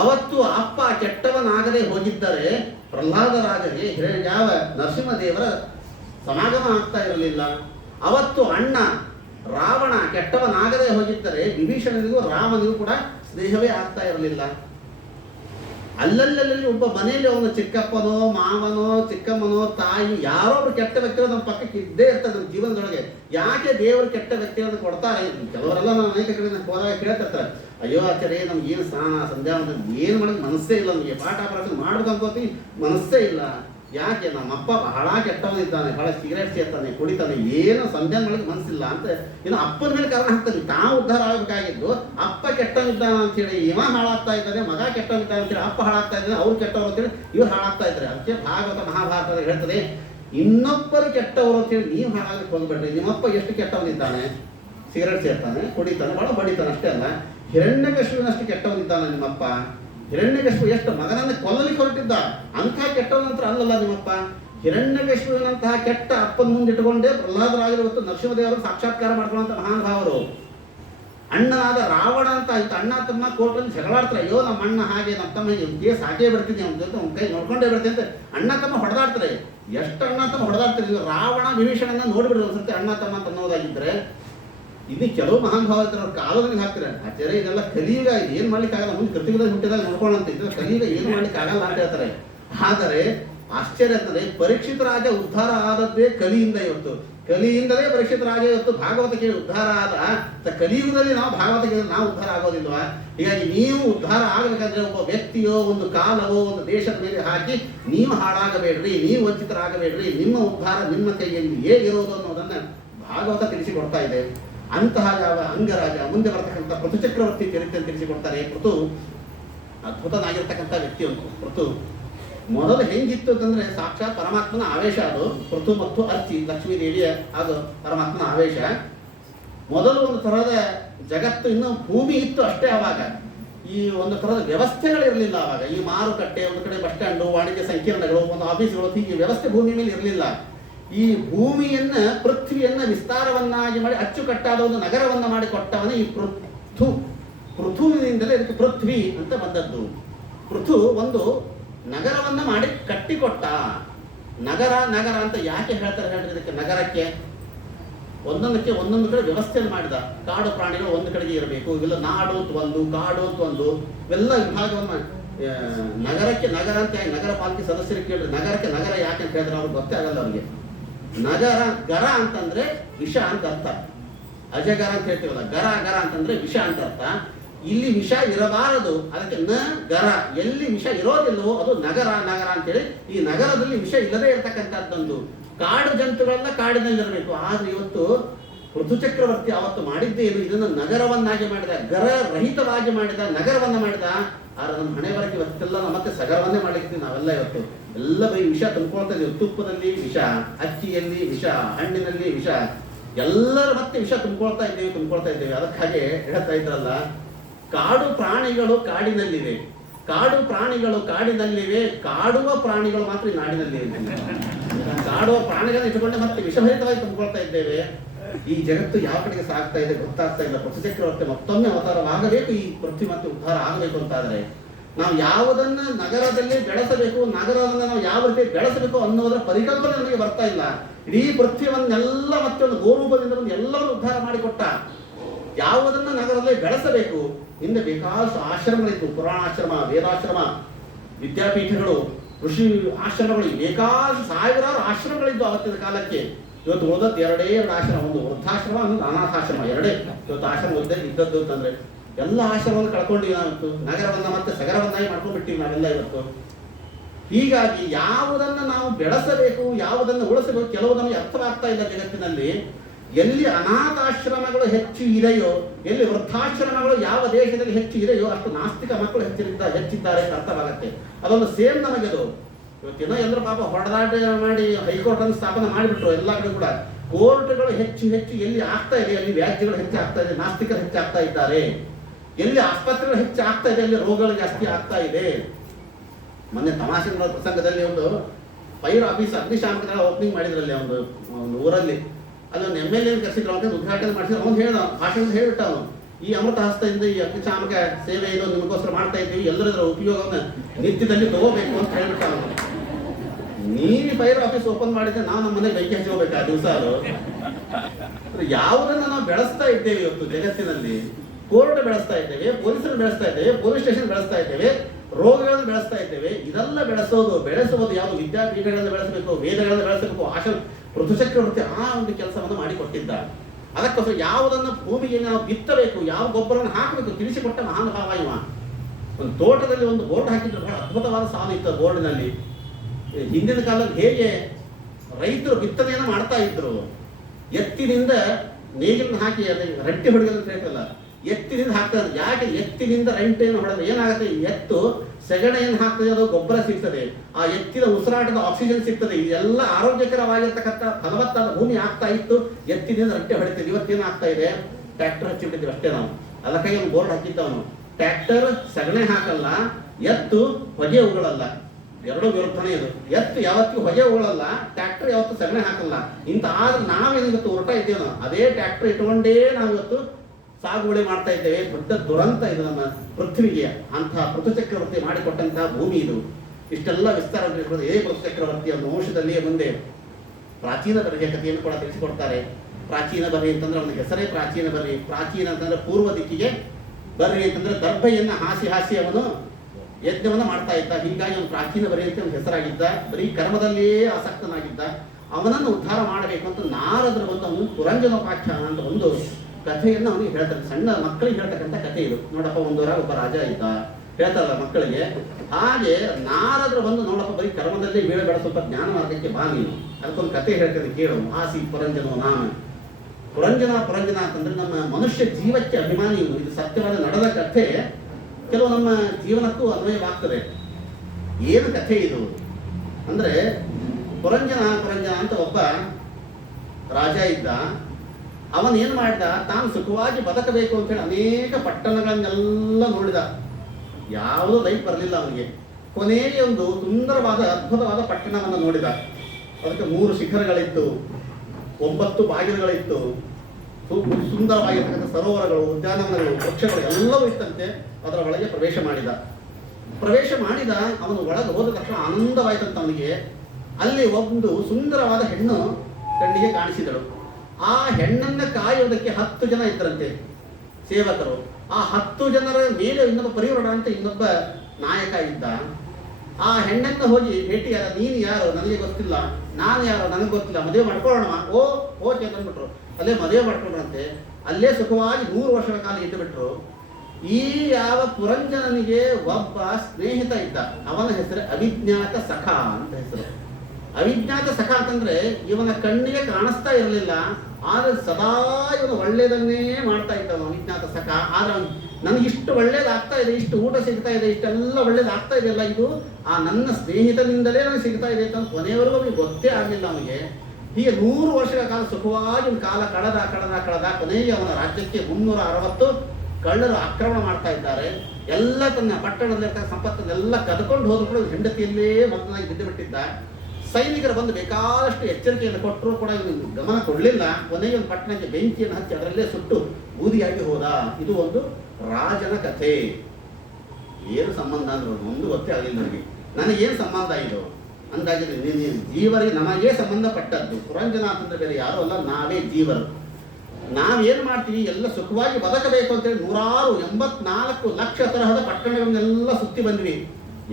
ಅವತ್ತು ಅಪ್ಪ ಕೆಟ್ಟವನಾಗದೆ ಹೋಗಿದ್ದರೆ ಪ್ರಹ್ಲಾದರಾಜನಿಗೆ ಯಾವ ನರಸಿಂಹದೇವರ ಸಮಾಗಮ ಆಗ್ತಾ ಇರಲಿಲ್ಲ. ಅವತ್ತು ಅಣ್ಣ ರಾವಣ ಕೆಟ್ಟವನಾಗದೆ ಹೋಗಿದ್ದರೆ ವಿಭೀಷಣನಿಗೂ ರಾಮನಿಗೂ ಕೂಡ ಸ್ನೇಹವೇ ಆಗ್ತಾ ಇರಲಿಲ್ಲ. ಅಲ್ಲಲ್ಲಿ ಒಬ್ಬ ಮನೆಯಲ್ಲಿ ಅವನ ಚಿಕ್ಕಪ್ಪನೋ, ಮಾವನೋ, ಚಿಕ್ಕಮ್ಮನೋ, ತಾಯಿ, ಯಾರೋ ಒಬ್ರು ಕೆಟ್ಟ ವ್ಯಕ್ತಿಗಳು ನಮ್ಮ ಪಕ್ಕಕ್ಕೆ ಇದ್ದೇ ಇರ್ತಾರೆ ನಮ್ಮ ಜೀವನದೊಳಗೆ. ಯಾಕೆ ದೇವರು ಕೆಟ್ಟ ವ್ಯಕ್ತಿಗಳನ್ನು ಕೊಡ್ತಾರೆ? ಕೆಲವರೆಲ್ಲ ನಾನು ಅನೇಕ ಕಡೆ ಹೋದಾಗ ಕೇಳ್ತಿರ್ತಾರೆ, ಅಯ್ಯೋ ಆಚಾರ್ಯ ನಮ್ಗೆ ಏನು ಸ್ನಾನ ಸಂಧ್ಯಾ ಏನು ಮಾಡೋಕ್ಕೆ ಮನಸ್ಸೇ ಇಲ್ಲ, ನಮಗೆ ಪಾಠ ಪ್ರವಚನ ಮಾಡ್ಬೇಕು ಅನ್ಕೋತೀವಿ, ಮನಸ್ಸೇ ಇಲ್ಲ. ಯಾಕೆ ನಮ್ಮಪ್ಪ ಬಹಳ ಕೆಟ್ಟವನಿದ್ದಾನೆ, ಬಹಳ ಸಿಗರೇಟ್ ಸೇರ್ತಾನೆ, ಕುಡಿತಾನೆ, ಏನು ಸಂಧ್ಯಾನೊಳಗೆ ಮನಸ್ಸಿಲ್ಲ ಅಂತ ಇನ್ನು ಅಪ್ಪನ ಮೇಲೆ ಕಾರಣ ಹಾಕ್ತಾನೆ. ತಾವು ಉದ್ಧಾರ ಆಗಬೇಕಾಗಿದ್ದು ಅಪ್ಪ ಕೆಟ್ಟವನಿದ್ದಾನ ಅಂತೇಳಿ ಇವ ಹಾಳಾಗ್ತಾ ಇದ್ದಾನೆ, ಮಗ ಕೆಟ್ಟವನಿದ್ದಾನೆ ಅಂತೇಳಿ ಅಪ್ಪ ಹಾಳಾಗ್ತಾ ಇದ್ದಾನೆ, ಅವ್ರು ಕೆಟ್ಟವರು ಅಂತೇಳಿ ಇವ್ರು ಹಾಳಾಗ್ತಾ ಇದ್ದಾರೆ. ಅದಕ್ಕೆ ಭಾಗವತ ಮಹಾಭಾರತ ಹೇಳ್ತದೆ, ಇನ್ನೊಬ್ಬರು ಕೆಟ್ಟವರು ಅಂತೇಳಿ ನೀವು ಹಾಳಾಗಕ್ಕೆ ಬಂದ್ಬಿಡ್ರಿ. ನಿಮ್ಮಪ್ಪ ಎಷ್ಟು ಕೆಟ್ಟವನಿದ್ದಾನೆ, ಸಿಗರೇಟ್ ಸೇರ್ತಾನೆ, ಕುಡಿತಾನೆ, ಬಹಳ ಬಡಿತಾನೆ, ಅಷ್ಟೇ ಅಲ್ಲ ಹಿರಣ್ಯಕಶಿಪುವಿನಷ್ಟು ಕೆಟ್ಟವನಿದ್ದಾನೆ ನಿಮ್ಮಪ್ಪ. ಹಿರಣ್ಯಕಶಿಪು ಎಷ್ಟು ಮಗನನ್ನು ಕೊಲ್ಲಲಿಕ್ಕೆ ಹೊರಟಿದ್ದ, ಅಂತಹ ಕೆಟ್ಟವನಂತರ ಅಲ್ಲಲ್ಲ ನಿಮ್ಮಪ್ಪ. ಹಿರಣ್ಯಕಶಿಪುವಿನಂತಹ ಕೆಟ್ಟ ಅಪ್ಪನ ಮುಂದಿಟ್ಟುಕೊಂಡೇ ಪ್ರಹ್ಲಾದರಾಜರು ಮತ್ತು ನರಸಿಂಹದೇವರು ಸಾಕ್ಷಾತ್ಕಾರ ಮಾಡ್ಕೊಳ್ಳುವಂಥ ಮಹಾನುಭಾವರು. ಅಣ್ಣನಾದ ರಾವಣ ಅಂತ ಇತ್ತು, ಅಣ್ಣ ತಮ್ಮ ಕೋರ್ಟಲ್ಲಿ ಜಗಳಾಡ್ತಾರೆ. ಅಯ್ಯೋ ನಮ್ಮ ಅಣ್ಣ ಹಾಗೆ, ನಮ್ಮ ತಮ್ಮ ಕೇಸ್ ಹಾಕೇ ಬರ್ತೀನಿ ಅವ್ನ ಜೊತೆ, ಅವ್ನ ಕೈ ನೋಡ್ಕೊಂಡೇ ಬರ್ತೀನಿ ಅಂತ ಅಣ್ಣ ತಮ್ಮ ಹೊಡೆದಾಡ್ತಾರೆ. ಎಷ್ಟು ಅಣ್ಣ ತಮ್ಮ ಹೊಡೆದಾಡ್ತಾರೆ. ರಾವಣ ವಿಭೀಷಣನ ನೋಡಿಬಿಡ್ರಿ ಒಂದ್ಸತಿ ಅಣ್ಣ ತಮ್ಮ ಅಂತ ಅನ್ನೋದಾಗಿದ್ದರೆ. ಇದು ಕೆಲವು ಮಹಾನುಭಾವ ಇರ್ತಾರೆ, ಅವ್ರ ಕಾಲದಲ್ಲಿ ಹಾಕ್ತಾರೆ. ಆಚಾರ್ಯ ಇದೆಲ್ಲ ಕಲಿಯುಗ, ಇದು ಏನು ಮಾಡ್ಲಿಕ್ಕೆ ಆಗಲ್ಲ, ಮುಂದೆ ಕೃತಿಗಳಲ್ಲಿ ಹುಟ್ಟಿದಾಗ ನೋಡ್ಕೊಳ್ಳೋಂತ ಇದ್ರೆ ಕಲಿಯುಗ ಏನು ಮಾಡ್ಲಿಕ್ಕೆ ಆಗಲ್ಲ ಅಂತ ಹೇಳ್ತಾರೆ. ಆದರೆ ಆಶ್ಚರ್ಯ ಅಂತಂದ್ರೆ ಪರೀಕ್ಷಿತ ರಾಜ ಉದ್ಧಾರ ಆದದ್ದೇ ಕಲಿಯಿಂದ. ಇವತ್ತು ಕಲಿಯಿಂದಲೇ ಪರೀಕ್ಷಿತ ರಾಜ ಇವತ್ತು ಭಾಗವತ ಕೇಳಿ ಉದ್ಧಾರ ಆದ. ಕಲಿಯುಗದಲ್ಲಿ ನಾವು ಭಾಗವತ ಕೇಳಿ ನಾವು ಉದ್ಧಾರ ಆಗೋದಿಲ್ವಾ? ಹೀಗಾಗಿ ನೀವು ಉದ್ಧಾರ ಆಗಬೇಕಾದ್ರೆ ಒಬ್ಬ ವ್ಯಕ್ತಿಯೋ ಒಂದು ಕಾಲವೋ ಒಂದು ದೇಶದ ಮೇಲೆ ಹಾಕಿ ನೀವು ಹಾಳಾಗಬೇಡ್ರಿ, ನೀವು ವಂಚಿತರಾಗಬೇಡ್ರಿ, ನಿಮ್ಮ ಉದ್ಧಾರ ನಿಮ್ಮ ಕೈಯಲ್ಲಿ ಹೇಗಿರೋದು ಅನ್ನೋದನ್ನ ಭಾಗವತ ತಿಳಿಸಿಕೊಡ್ತಾ ಇದೆ. ಅಂತಹ ಯಾವ ಅಂಗರಾಜ ಮುಂದೆ ಬರ್ತಕ್ಕಂಥ ಪೃಥು ಚಕ್ರವರ್ತಿ ಚರಿತ್ರೆ ತಿಳಿಸಿಕೊಡ್ತಾರೆ. ಪೃಥು ಅದ್ಭುತನಾಗಿರ್ತಕ್ಕಂಥ ವ್ಯಕ್ತಿ ಒಂದು. ಪೃಥು ಮೊದಲು ಹೆಂಗಿತ್ತು ಅಂತಂದ್ರೆ ಸಾಕ್ಷಾತ್ ಪರಮಾತ್ಮನ ಆವೇಶ ಅದು. ಪೃಥು ಮತ್ತು ಅರ್ಚಿ ಲಕ್ಷ್ಮೀ ದೇವಿಯ ಅದು ಪರಮಾತ್ಮನ ಆವೇಶ. ಮೊದಲು ಒಂದು ತರಹದ ಜಗತ್ತು, ಇನ್ನು ಭೂಮಿ ಇತ್ತು ಅಷ್ಟೇ. ಆವಾಗ ಈ ಒಂದು ತರಹದ ವ್ಯವಸ್ಥೆಗಳಿರಲಿಲ್ಲ. ಆವಾಗ ಈ ಮಾರುಕಟ್ಟೆ, ಒಂದು ಕಡೆ ಬಸ್ ಸ್ಟ್ಯಾಂಡು, ವಾಣಿಜ್ಯ ಸಂಕೀರ್ಣಗಳು, ಒಂದು ಆಫೀಸ್ಗಳು, ಹೀಗೆ ವ್ಯವಸ್ಥೆ ಭೂಮಿ ಮೇಲೆ ಇರಲಿಲ್ಲ. ಈ ಭೂಮಿಯನ್ನ ಪೃಥ್ವಿಯನ್ನ ವಿಸ್ತಾರವನ್ನಾಗಿ ಮಾಡಿ ಅಚ್ಚುಕಟ್ಟಾದ ಒಂದು ನಗರವನ್ನ ಮಾಡಿ ಕೊಟ್ಟವನೇ ಈ ಪೃಥು. ಪೃಥುವಿನಿಂದಲೇ ಇದಕ್ಕೆ ಪೃಥ್ವಿ ಅಂತ ಬಂದದ್ದು. ಪೃಥು ಒಂದು ನಗರವನ್ನ ಮಾಡಿ ಕಟ್ಟಿಕೊಟ್ಟ. ನಗರ ನಗರ ಅಂತ ಯಾಕೆ ಹೇಳ್ತಾರೆ ಹೇಳ್ರಿ? ಇದಕ್ಕೆ ನಗರಕ್ಕೆ ಒಂದೊಂದಕ್ಕೆ ಒಂದೊಂದು ಕಡೆ ವ್ಯವಸ್ಥೆಯನ್ನು ಮಾಡಿದ. ಕಾಡು ಪ್ರಾಣಿಗಳು ಒಂದು ಕಡೆಗೆ ಇರಬೇಕು, ಇವೆಲ್ಲ ನಾಡು ಅಂತ ಒಂದು, ಕಾಡು ಅಂತ ಒಂದು, ಇವೆಲ್ಲ ವಿಭಾಗವನ್ನು ನಗರಕ್ಕೆ ನಗರ ಅಂತ. ನಗರ ಪಾಲಿಕೆ ಸದಸ್ಯರಿಗೆ ಕೇಳಿದ್ರೆ ನಗರಕ್ಕೆ ನಗರ ಯಾಕೆ ಅಂತ ಹೇಳಿದ್ರೆ ಅವ್ರಿಗೆ ಗೊತ್ತೇ ಆಗಲ್ಲ ಅವ್ರಿಗೆ. ನಗರ ಗರ ಅಂತಂದ್ರೆ ವಿಷ ಅಂತ ಅರ್ಥ. ಅಜಗರ ಅಂತ ಹೇಳ್ತೀವಲ್ಲ, ಗರ ಗರ ಅಂತಂದ್ರೆ ವಿಷ ಅಂತ ಅರ್ಥ. ಇಲ್ಲಿ ವಿಷ ಇರಬಾರದು, ಅದಕ್ಕೆ ನ ಗರ, ಎಲ್ಲಿ ವಿಷ ಇರೋದಿಲ್ಲವೋ ಅದು ನಗರ ನಗರ ಅಂತೇಳಿ. ಈ ನಗರದಲ್ಲಿ ವಿಷ ಇಲ್ಲದೆ ಇರತಕ್ಕಂಥದ್ದೊಂದು. ಕಾಡು ಜಂತುಗಳೆಲ್ಲ ಕಾಡಿನಲ್ಲಿರಬೇಕು. ಆದ್ರೆ ಇವತ್ತು ಪೃಥು ಚಕ್ರವರ್ತಿ ಅವತ್ತು ಮಾಡಿದ್ದೇನು, ಇದನ್ನು ನಗರವನ್ನಾಗಿ ಮಾಡಿದ, ಗರ ರಹಿತವಾಗಿ ಮಾಡಿದ, ನಗರವನ್ನ ಮಾಡಿದ. ಆದ್ರೆ ನಮ್ಮ ಹಣೆವರೆಗೆ ಇವತ್ತೆಲ್ಲ ಮತ್ತೆ ಸಗರವನ್ನೇ ಮಾಡಿರ್ತೀವಿ ನಾವೆಲ್ಲ. ಇವತ್ತು ಎಲ್ಲ ಬೈ ವಿಷ ತುಂಬಿಕೊಳ್ತಾ ಇದ್ದೀವಿ. ತುಪ್ಪದಲ್ಲಿ ವಿಷ, ಅಕ್ಕಿಯಲ್ಲಿ ವಿಷ, ಹಣ್ಣಿನಲ್ಲಿ ವಿಷ, ಎಲ್ಲರ ಮತ್ತೆ ವಿಷ ತುಂಬಿಕೊಳ್ತಾ ಇದ್ದೇವೆ. ಅದಕ್ಕಾಗಿ ಹೇಳ್ತಾ ಇದ್ರಲ್ಲ, ಕಾಡು ಪ್ರಾಣಿಗಳು ಕಾಡಿನಲ್ಲಿವೆ, ಕಾಡು ಪ್ರಾಣಿಗಳು ಕಾಡಿನಲ್ಲಿವೆ, ಕಾಡುವ ಪ್ರಾಣಿಗಳು ಮಾತ್ರ ಈ ನಾಡಿನಲ್ಲಿವೆ. ಕಾಡುವ ಪ್ರಾಣಿಗಳನ್ನ ಇಟ್ಟುಕೊಂಡೆ ಮತ್ತೆ ವಿಷಭರಿತವಾಗಿ ತುಂಬಿಕೊಳ್ತಾ ಇದ್ದೇವೆ. ಈ ಜಗತ್ತು ಯಾವ ಕಡೆಗೆ ಸಾಗ್ತಾ ಇದೆ ಗೊತ್ತಾಗ್ತಾ ಇಲ್ಲ. ಪೃಥು ಚಕ್ರವರ್ತಿ ಮತ್ತೊಮ್ಮೆ ಅವತಾರವಾಗಬೇಕು, ಈ ಪೃಥ್ವಿ ಮತ್ತೆ ಉದ್ಧಾರ ಆಗಬೇಕು ಅಂತಾದ್ರೆ ನಾವು ಯಾವುದನ್ನ ನಗರದಲ್ಲಿ ಬೆಳೆಸಬೇಕು, ನಗರವನ್ನು ನಾವು ಯಾವ ರೀತಿ ಬೆಳೆಸಬೇಕು ಅನ್ನೋದರ ಪರಿಕಲ್ಪನೆ ನಮಗೆ ಬರ್ತಾ ಇಲ್ಲ. ಇಡೀ ಪೃಥ್ವಿಯನ್ನೆಲ್ಲ ಮತ್ತೆ ಒಂದು ಗೋರೂಪದಿಂದ ಒಂದು ಎಲ್ಲವನ್ನು ಉದ್ಧಾರ ಮಾಡಿಕೊಟ್ಟ. ಯಾವುದನ್ನ ನಗರದಲ್ಲಿ ಬೆಳೆಸಬೇಕು, ಹಿಂದೆ ಬೇಕಾದಷ್ಟು ಆಶ್ರಮಗಳಿತ್ತು. ಪುರಾಣಾಶ್ರಮ, ವೇದಾಶ್ರಮ, ವಿದ್ಯಾಪೀಠಗಳು, ಋಷಿ ಆಶ್ರಮಗಳು, ಬೇಕಾದಷ್ಟು ಸಾವಿರಾರು ಆಶ್ರಮಗಳಿದ್ದು ಅವತ್ತಿನ ಕಾಲಕ್ಕೆ. ಇವತ್ತು ಉಳಿದದ್ದು ಎರಡೇ ಎರಡು ಆಶ್ರಮ, ಒಂದು ವೃದ್ಧಾಶ್ರಮ, ಒಂದು ಅನಾಥಾಶ್ರಮ, ಎರಡೇ ಇವತ್ತು ಆಶ್ರಮ ಇದ್ದದ್ದು ಅಂತಂದ್ರೆ. ಎಲ್ಲ ಆಶ್ರಮವನ್ನು ಕಳ್ಕೊಂಡಿವಿ ನಾವಿತ್ತು. ನಗರವನ್ನ ಮತ್ತೆ ಸಗರವನ್ನಾಗಿ ಮಾಡ್ಕೊಂಡ್ಬಿಟ್ಟಿವಿ ನಾವೆಲ್ಲ ಇವತ್ತು. ಹೀಗಾಗಿ ಯಾವುದನ್ನು ನಾವು ಬೆಳೆಸಬೇಕು, ಯಾವುದನ್ನು ಉಳಿಸಬೇಕು, ಕೆಲವು ನಮಗೆ ಅರ್ಥವಾಗ್ತಾ ಇಲ್ಲ ಜಗತ್ತಿನಲ್ಲಿ. ಎಲ್ಲಿ ಅನಾಥಾಶ್ರಮಗಳು ಹೆಚ್ಚು ಇದೆಯೋ, ಎಲ್ಲಿ ವೃದ್ಧಾಶ್ರಮಗಳು ಯಾವ ದೇಶದಲ್ಲಿ ಹೆಚ್ಚು ಇದೆಯೋ ಅಷ್ಟು ನಾಸ್ತಿಕ ಮಕ್ಕಳು ಹೆಚ್ಚಿದ್ದಾರೆ ಅಂತ ಅರ್ಥವಾಗುತ್ತೆ. ಅದೊಂದು ಸೇಮ್ ನಮಗೆದು. ಇವತ್ತಿನ ಎಲ್ಲರೂ ಪಾಪ ಹೊಡೆದಾಟ ಮಾಡಿ ಹೈಕೋರ್ಟ್ ಅನ್ನು ಸ್ಥಾಪನೆ ಮಾಡಿಬಿಟ್ರು. ಎಲ್ಲ ಕಡೆ ಕೂಡ ಕೋರ್ಟ್ಗಳು ಹೆಚ್ಚು ಎಲ್ಲಿ ಆಗ್ತಾ ಇದೆ ಅಲ್ಲಿ ವ್ಯಾಜ್ಯಗಳು ಹೆಚ್ಚಾಗ್ತಾ ಇದೆ, ನಾಸ್ತಿಕರು ಹೆಚ್ಚಾಗ್ತಾ ಇದ್ದಾರೆ. ಎಲ್ಲಿ ಆಸ್ಪತ್ರೆಗಳು ಹೆಚ್ಚಾಗ್ತಾ ಇದೆ ಅಲ್ಲಿ ರೋಗಗಳು ಜಾಸ್ತಿ ಆಗ್ತಾ ಇದೆ. ಮೊನ್ನೆ ತಮಾಷೆ ಪ್ರಸಂಗದಲ್ಲಿ ಒಂದು ಫೈರ್ ಆಫೀಸ್ ಅಗ್ನಿಶಾಮಕ ಓಪನಿಂಗ್ ಮಾಡಿದ್ರಲ್ಲಿ ಒಂದು ಊರಲ್ಲಿ. ಅದೊಂದು MLA ಕರೆಸಿದ್ರು, ಅಂತ ಉದ್ಘಾಟನೆ ಮಾಡಿಸಿದ್ರು. ಅವ್ನು ಹೇಳ್ದ, ಭಾಷಣದಲ್ಲಿ ಹೇಳ್ಬಿಟ್ಟ ಅವನು, ಈ ಅಮೃತ ಹಸ್ತದಿಂದ ಈ ಅಗ್ನಿಶಾಮಕ ಸೇವೆ ಇದು ನಿಮಗೋಸ್ಕರ ಮಾಡ್ತಾ ಇದ್ದೀವಿ, ಎಲ್ಲರ ಉಪಯೋಗವನ್ನು ನಿತ್ಯದಲ್ಲಿ ತಗೋಬೇಕು ಅಂತ ಹೇಳ್ಬಿಟ್ಟ ಅವನು. ನೀನು ಫೈರ್ ಆಫೀಸ್ ಓಪನ್ ಮಾಡಿದ್ರೆ ನಾವು ನಮ್ಮ ಮನೆ ಬೆಂಕಿ ಹಚ್ಚೋಬೇಕು ಆ ದಿವಸ. ಅದು ಯಾವುದನ್ನು ನಾವು ಬೆಳೆಸ್ತಾ ಇದ್ದೇವೆ ಇವತ್ತು ಜಗತ್ತಿನಲ್ಲಿ. ಕೋರ್ಟ್ ಬೆಳೆಸ್ತಾ ಇದ್ದೇವೆ, ಪೊಲೀಸರು ಬೆಳೆಸ್ತಾ ಇದ್ದೇವೆ, ಪೊಲೀಸ್ ಸ್ಟೇಷನ್ ಬೆಳೆಸ್ತಾ ಇದ್ದೇವೆ, ರೋಗಗಳನ್ನು ಬೆಳೆಸ್ತಾ ಇದ್ದೇವೆ. ಇದೆಲ್ಲ ಬೆಳೆಸುವುದು ಯಾವುದು? ವಿದ್ಯಾಪೀಠಗಳನ್ನು ಬೆಳೆಸಬೇಕು, ವೇದಗಳನ್ನು ಬೆಳೆಸಬೇಕು. ಪೃಥು ಚಕ್ರವರ್ತಿ ಆ ಒಂದು ಕೆಲಸವನ್ನು ಮಾಡಿಕೊಟ್ಟಿದ್ದ. ಅದಕ್ಕೋಸ್ಕರ ಯಾವುದನ್ನು ಭೂಮಿಗೆ ನಾವು ಬಿತ್ತಬೇಕು, ಯಾವ ಗೊಬ್ಬರವನ್ನು ಹಾಕಬೇಕು ತಿಳಿಸಿಕೊಟ್ಟ ಮಹಾನುಭಾವ ಇವ. ಒಂದು ತೋಟದಲ್ಲಿ ಒಂದು ಬೋರ್ಡ್ ಹಾಕಿದ್ರು, ಬಹಳ ಅದ್ಭುತವಾದ ಸಾಲು ಇತ್ತು ಬೋರ್ಡಿನಲ್ಲಿ. ಹಿಂದಿನ ಕಾಲದಲ್ಲಿ ಹೇಗೆ ರೈತರು ಬಿತ್ತನೆಯನ್ನು ಮಾಡ್ತಾ ಇದ್ರು, ಎತ್ತಿನಿಂದ ನೇಗಿಲನ್ನ ಹಾಕಿ ಅದೇ ರಂಟೆ ಹೊಡೆಯೋದು ಅಂತ ಹೇಳ್ತಲ್ಲ, ಎತ್ತಿನಿಂದ ಹಾಕ್ತಾರೆ. ಯಾಕೆ ಎತ್ತಿನಿಂದ ರಂಟೆಯನ್ನು ಹೊಡೆದ್ರೆ ಏನಾಗುತ್ತೆ, ಎತ್ತು ಸೆಗಣೆಯನ್ನು ಹಾಕ್ತದೆ, ಅದು ಗೊಬ್ಬರ ಸಿಗ್ತದೆ, ಆ ಎತ್ತಿನ ಉಸಿರಾಟದ ಆಕ್ಸಿಜನ್ ಸಿಗ್ತದೆ, ಇದೆಲ್ಲ ಆರೋಗ್ಯಕರವಾಗಿರ್ತಕ್ಕಂಥ ಫಲವತ್ತಾದ ಭೂಮಿ ಆಗ್ತಾ ಇತ್ತು. ಎತ್ತಿನಿಂದ ರಂಟೆ ಹೊಡಿತೀವಿ. ಇವತ್ತೇನು ಆಗ್ತಾ ಇದೆ, ಟ್ರ್ಯಾಕ್ಟರ್ ಹಚ್ಚಿಬಿಟ್ಟಿದ್ವಿ ಅಷ್ಟೇ. ನಾವು ಅದಕ್ಕಾಗಿ ಒಂದು ಬೋರ್ಡ್ ಹಾಕಿದ್ದವನು, ಟ್ರ್ಯಾಕ್ಟರ್ ಸಗಣೆ ಹಾಕಲ್ಲ, ಎತ್ತು ಹೊಗೆ ಉಗಳಲ್ಲ. ಎರಡೂ ವಿರುದ್ಧನೇ ಇದು. ಎತ್ತು ಯಾವತ್ತಿಗೂ ಹೊಗೆ ಉಗಳಲ್ಲ, ಟ್ರ್ಯಾಕ್ಟರ್ ಯಾವತ್ತು ಸಗಣೆ ಹಾಕಲ್ಲ. ಇಂಥ ಆದ್ರೆ ನಾವೇನಿವತ್ತು ಹೊರಟ ಇದ್ದೇವೆ, ನಾವು ಅದೇ ಟ್ರ್ಯಾಕ್ಟರ್ ಇಟ್ಕೊಂಡೇ ನಾವು ಇವತ್ತು ಸಾಗುವಳಿ ಮಾಡ್ತಾ ಇದ್ದೇವೆ. ದೊಡ್ಡ ದುರಂತ ಇದು ನಮ್ಮ ಪೃಥ್ವಿಗೆ. ಅಂತಹ ಪೃಥುಚಕ್ರವರ್ತಿ ಮಾಡಿಕೊಟ್ಟಂತಹ ಭೂಮಿ ಇದು. ಇಷ್ಟೆಲ್ಲ ವಿಸ್ತಾರ ಇದೇ ಪೃಥುಚಕ್ರವರ್ತಿಯ ವಂಶದಲ್ಲಿಯೇ ಮುಂದೆ ಪ್ರಾಚೀನ ಬರೆಯ ಕಥೆಯನ್ನು ಕೂಡ ತಿಳಿಸಿಕೊಡ್ತಾರೆ. ಪ್ರಾಚೀನ ಬರ್ರಿ ಅಂತಂದ್ರೆ ಅವನ ಹೆಸರೇ ಪ್ರಾಚೀನ ಬರ್ರಿ. ಪ್ರಾಚೀನ ಅಂತಂದ್ರೆ ಪೂರ್ವ ದಿಕ್ಕಿಗೆ ಬರ್ರಿ ಅಂತಂದ್ರೆ ದರ್ಭೆಯನ್ನು ಹಾಸಿ ಹಾಸಿ ಅವನು ಯಜ್ಞವನ್ನು ಮಾಡ್ತಾ ಇದ್ದ. ಹೀಗಾಗಿ ಅವನು ಪ್ರಾಚೀನ ಬರಿ ಅಂತ ಒಂದು ಹೆಸರಾಗಿದ್ದ. ಬರೀ ಕರ್ಮದಲ್ಲಿಯೇ ಆಸಕ್ತನಾಗಿದ್ದ. ಅವನನ್ನು ಉದ್ಧಾರ ಮಾಡಬೇಕು ಅಂತ ನಾರದರು ಬಂದು ಅವನು ಪುರಂಜನೋಪಾಖ್ಯಾನ ಅಂತ ಒಂದು ಕಥೆಯನ್ನು ಅವನಿಗೆ ಹೇಳ್ತಾರೆ. ಸಣ್ಣ ಮಕ್ಕಳಿಗೆ ಹೇಳ್ತಕ್ಕಂಥ ಕಥೆ ಇದು. ನೋಡಪ್ಪ, ಒಂದೂರ ಒಬ್ಬ ರಾಜ ಇದ್ದ, ಹೇಳ್ತಾರಲ್ಲ ಮಕ್ಕಳಿಗೆ. ಹಾಗೆ ನಾರದರು ಬಂದು, ನೋಡಪ್ಪ ಬರೀ ಕರ್ಮದಲ್ಲಿ ಬೀಳಬೇಡ, ಸ್ವಲ್ಪ ಜ್ಞಾನ ಮಾರ್ಗಕ್ಕೆ ಬಾ ನೀನು, ಅದಕ್ಕೊಂದು ಕಥೆ ಹೇಳ್ತದೆ ಕೇಳು. ಆಸಿ ಪುರಂಜನೋ ನಾಮ. ಪುರಂಜನ ಅಂತಂದ್ರೆ ನಮ್ಮ ಮನುಷ್ಯ ಜೀವಕ್ಕೆ ಅಭಿಮಾನಿ ಇವನು. ಇದು ಸತ್ಯವಾದ ನಡೆದ ಕಥೆ, ಕೆಲವು ನಮ್ಮ ಜೀವನಕ್ಕೂ ಅನ್ವಯವಾಗ್ತದೆ. ಏನು ಕಥೆ ಇದು ಅಂದ್ರೆ, ಪುರಂಜನ ಅಂತ ಒಬ್ಬ ರಾಜ ಇದ್ದ. ಅವನು ಏನು ಮಾಡಿದ, ತಾನು ಸುಖವಾಗಿ ಬದುಕಬೇಕು ಅಂತ ಹೇಳಿ ಅನೇಕ ಪಟ್ಟಣಗಳನ್ನೆಲ್ಲ ನೋಡಿದ. ಯಾವುದೂ ಲೈಫ್ ಬರಲಿಲ್ಲ ಅವನಿಗೆ. ಕೊನೆಗೆ ಒಂದು ಸುಂದರವಾದ ಅದ್ಭುತವಾದ ಪಟ್ಟಣವನ್ನು ನೋಡಿದ. ಅದಕ್ಕೆ 3 ಶಿಖರಗಳಿತ್ತು, 9 ಬಾಗಿಲುಗಳಿತ್ತು, ಸುಂದರವಾಗಿರ್ತಕ್ಕಂಥ ಸರೋವರಗಳು, ಉದ್ಯಾನವನಗಳು, ವೃಕ್ಷಗಳು ಎಲ್ಲವೂ ಇತ್ತಂತೆ. ಅದರ ಒಳಗೆ ಪ್ರವೇಶ ಮಾಡಿದ. ಅವನು ಒಳಗೆ ಹೋದ ತಕ್ಷಣ ಆನಂದವಾಯಿತಂತ ಅವನಿಗೆ. ಅಲ್ಲಿ ಒಂದು ಸುಂದರವಾದ ಹೆಣ್ಣು ಕಣ್ಣಿಗೆ ಕಾಣಿಸಿದಳು. ಆ ಹೆಣ್ಣನ್ನು ಕಾಯುವುದಕ್ಕೆ 10 ಜನ ಇದ್ದರಂತೆ ಸೇವಕರು. ಆ 10 ಜನರ ಮೇಲೆ ಇನ್ನೊಬ್ಬ ಪರಿವರಣ ಅಂತ ಇನ್ನೊಬ್ಬ ನಾಯಕ ಇದ್ದ. ಆ ಹೆಣ್ಣನ್ನು ಹೋಗಿ ಭೇಟಿಯಾದ. ನೀನು ಯಾರು, ನನಗೆ ಗೊತ್ತಿಲ್ಲ. ನಾನು ಯಾರು, ನನಗೆ ಗೊತ್ತಿಲ್ಲ. ಮದುವೆ ಮಾಡ್ಕೊಳ್ಳೋಣ. ಓಕೆ ಅಂದ್ಬಿಟ್ರು. ಅಲ್ಲೇ ಮದುವೆ ಮಾಡ್ಕೊಂಡ್ರಂತೆ. ಅಲ್ಲೇ ಸುಖವಾಗಿ 100 ವರ್ಷಗಳ ಕಾಲ ಇದ್ದು ಬಿಟ್ರು. ಈ ಯಾವ ಪುರಂಜನನಿಗೆ ಒಬ್ಬ ಸ್ನೇಹಿತ ಇದ್ದ. ಅವನ ಹೆಸರು ಅವಿಜ್ಞಾತ ಸಖ ಅಂತ ಹೆಸರು. ಅವಿಜ್ಞಾತ ಸಖ ಅಂತಂದ್ರೆ ಇವನ ಕಣ್ಣಿಗೆ ಕಾಣಿಸ್ತಾ ಇರಲಿಲ್ಲ, ಆದ್ರೆ ಸದಾ ಇವನು ಒಳ್ಳೇದನ್ನೇ ಮಾಡ್ತಾ ಇದ್ದವನು ಅವಿಜ್ಞಾತ ಸಖ. ಆದ್ರೆ ನನಗೆ ಇಷ್ಟು ಒಳ್ಳೇದಾಗ್ತಾ ಇದೆ, ಇಷ್ಟು ಊಟ ಸಿಗ್ತಾ ಇದೆ, ಇಷ್ಟೆಲ್ಲ ಒಳ್ಳೇದಾಗ್ತಾ ಇದೆಯಲ್ಲ, ಇದು ಆ ನನ್ನ ಸ್ನೇಹಿತನಿಂದಲೇ ನನಗೆ ಸಿಗ್ತಾ ಇದೆ ಅಂತ ಕೊನೆಯವರೆಗೂ ಅವನಿಗೆ ಗೊತ್ತೇ ಆಗಲಿಲ್ಲ ಅವನಿಗೆ. ಹೀಗೆ 100 ವರ್ಷಗಳ ಕಾಲ ಸುಖವಾಗಿ ಕಾಲ ಕಳೆದ ಕೊನೆಗೆ ಅವನ ರಾಜ್ಯಕ್ಕೆ 360 ಕಳ್ಳರು ಆಕ್ರಮಣ ಮಾಡ್ತಾ ಇದ್ದಾರೆ. ಎಲ್ಲ ತನ್ನ ಪಟ್ಟಣದಲ್ಲಿರ್ತಕ್ಕ ಸಂಪತ್ತನ್ನೆಲ್ಲ ಕದ್ಕೊಂಡು ಹೋದ್ರು ಕೂಡ ಹೆಂಡತಿಯಲ್ಲೇ ಮತ್ತನಾಗಿ ಬಿದ್ದು ಬಿಟ್ಟಿದ್ದ. ಸೈನಿಕರು ಬಂದು ಬೇಕಾದಷ್ಟು ಎಚ್ಚರಿಕೆಯನ್ನು ಕೊಟ್ಟರು ಕೂಡ ಇವನು ಗಮನ ಕೊಡಲಿಲ್ಲ. ಕೊನೆಗೆ ಒಂದು ಪಟ್ಟಣಕ್ಕೆ ಬೆಂಕಿಯನ್ನು ಹಚ್ಚಿ ಅದರಲ್ಲೇ ಸುಟ್ಟು ಬೂದಿಯಾಗಿ ಹೋದ. ಇದು ಒಂದು ರಾಜನ ಕಥೆ. ಏನು ಸಂಬಂಧ ಅಂದ್ರು ಒಂದು ಗೊತ್ತೇ ಆಗಲಿಲ್ಲ ನನಗೇನು ಸಂಬಂಧ ಇದು ಅಂದಾಗಿದ್ರೆ, ಜೀವರಿಗೆ ನಮಗೇ ಸಂಬಂಧಪಟ್ಟದ್ದು. ಪುರಂಜನ ಅಂತಂದ್ರೆ ಬೇರೆ ಯಾರು ಅಲ್ಲ, ನಾವೇ ಜೀವರು. ನಾವೇನು ಮಾಡ್ತೀವಿ, ಎಲ್ಲ ಸುಖವಾಗಿ ಬದುಕಬೇಕು ಅಂತೇಳಿ 184 ಲಕ್ಷ ತರಹದ ಪಟ್ಟಣಗಳನ್ನೆಲ್ಲ ಸುತ್ತಿ ಬಂದ್ವಿ.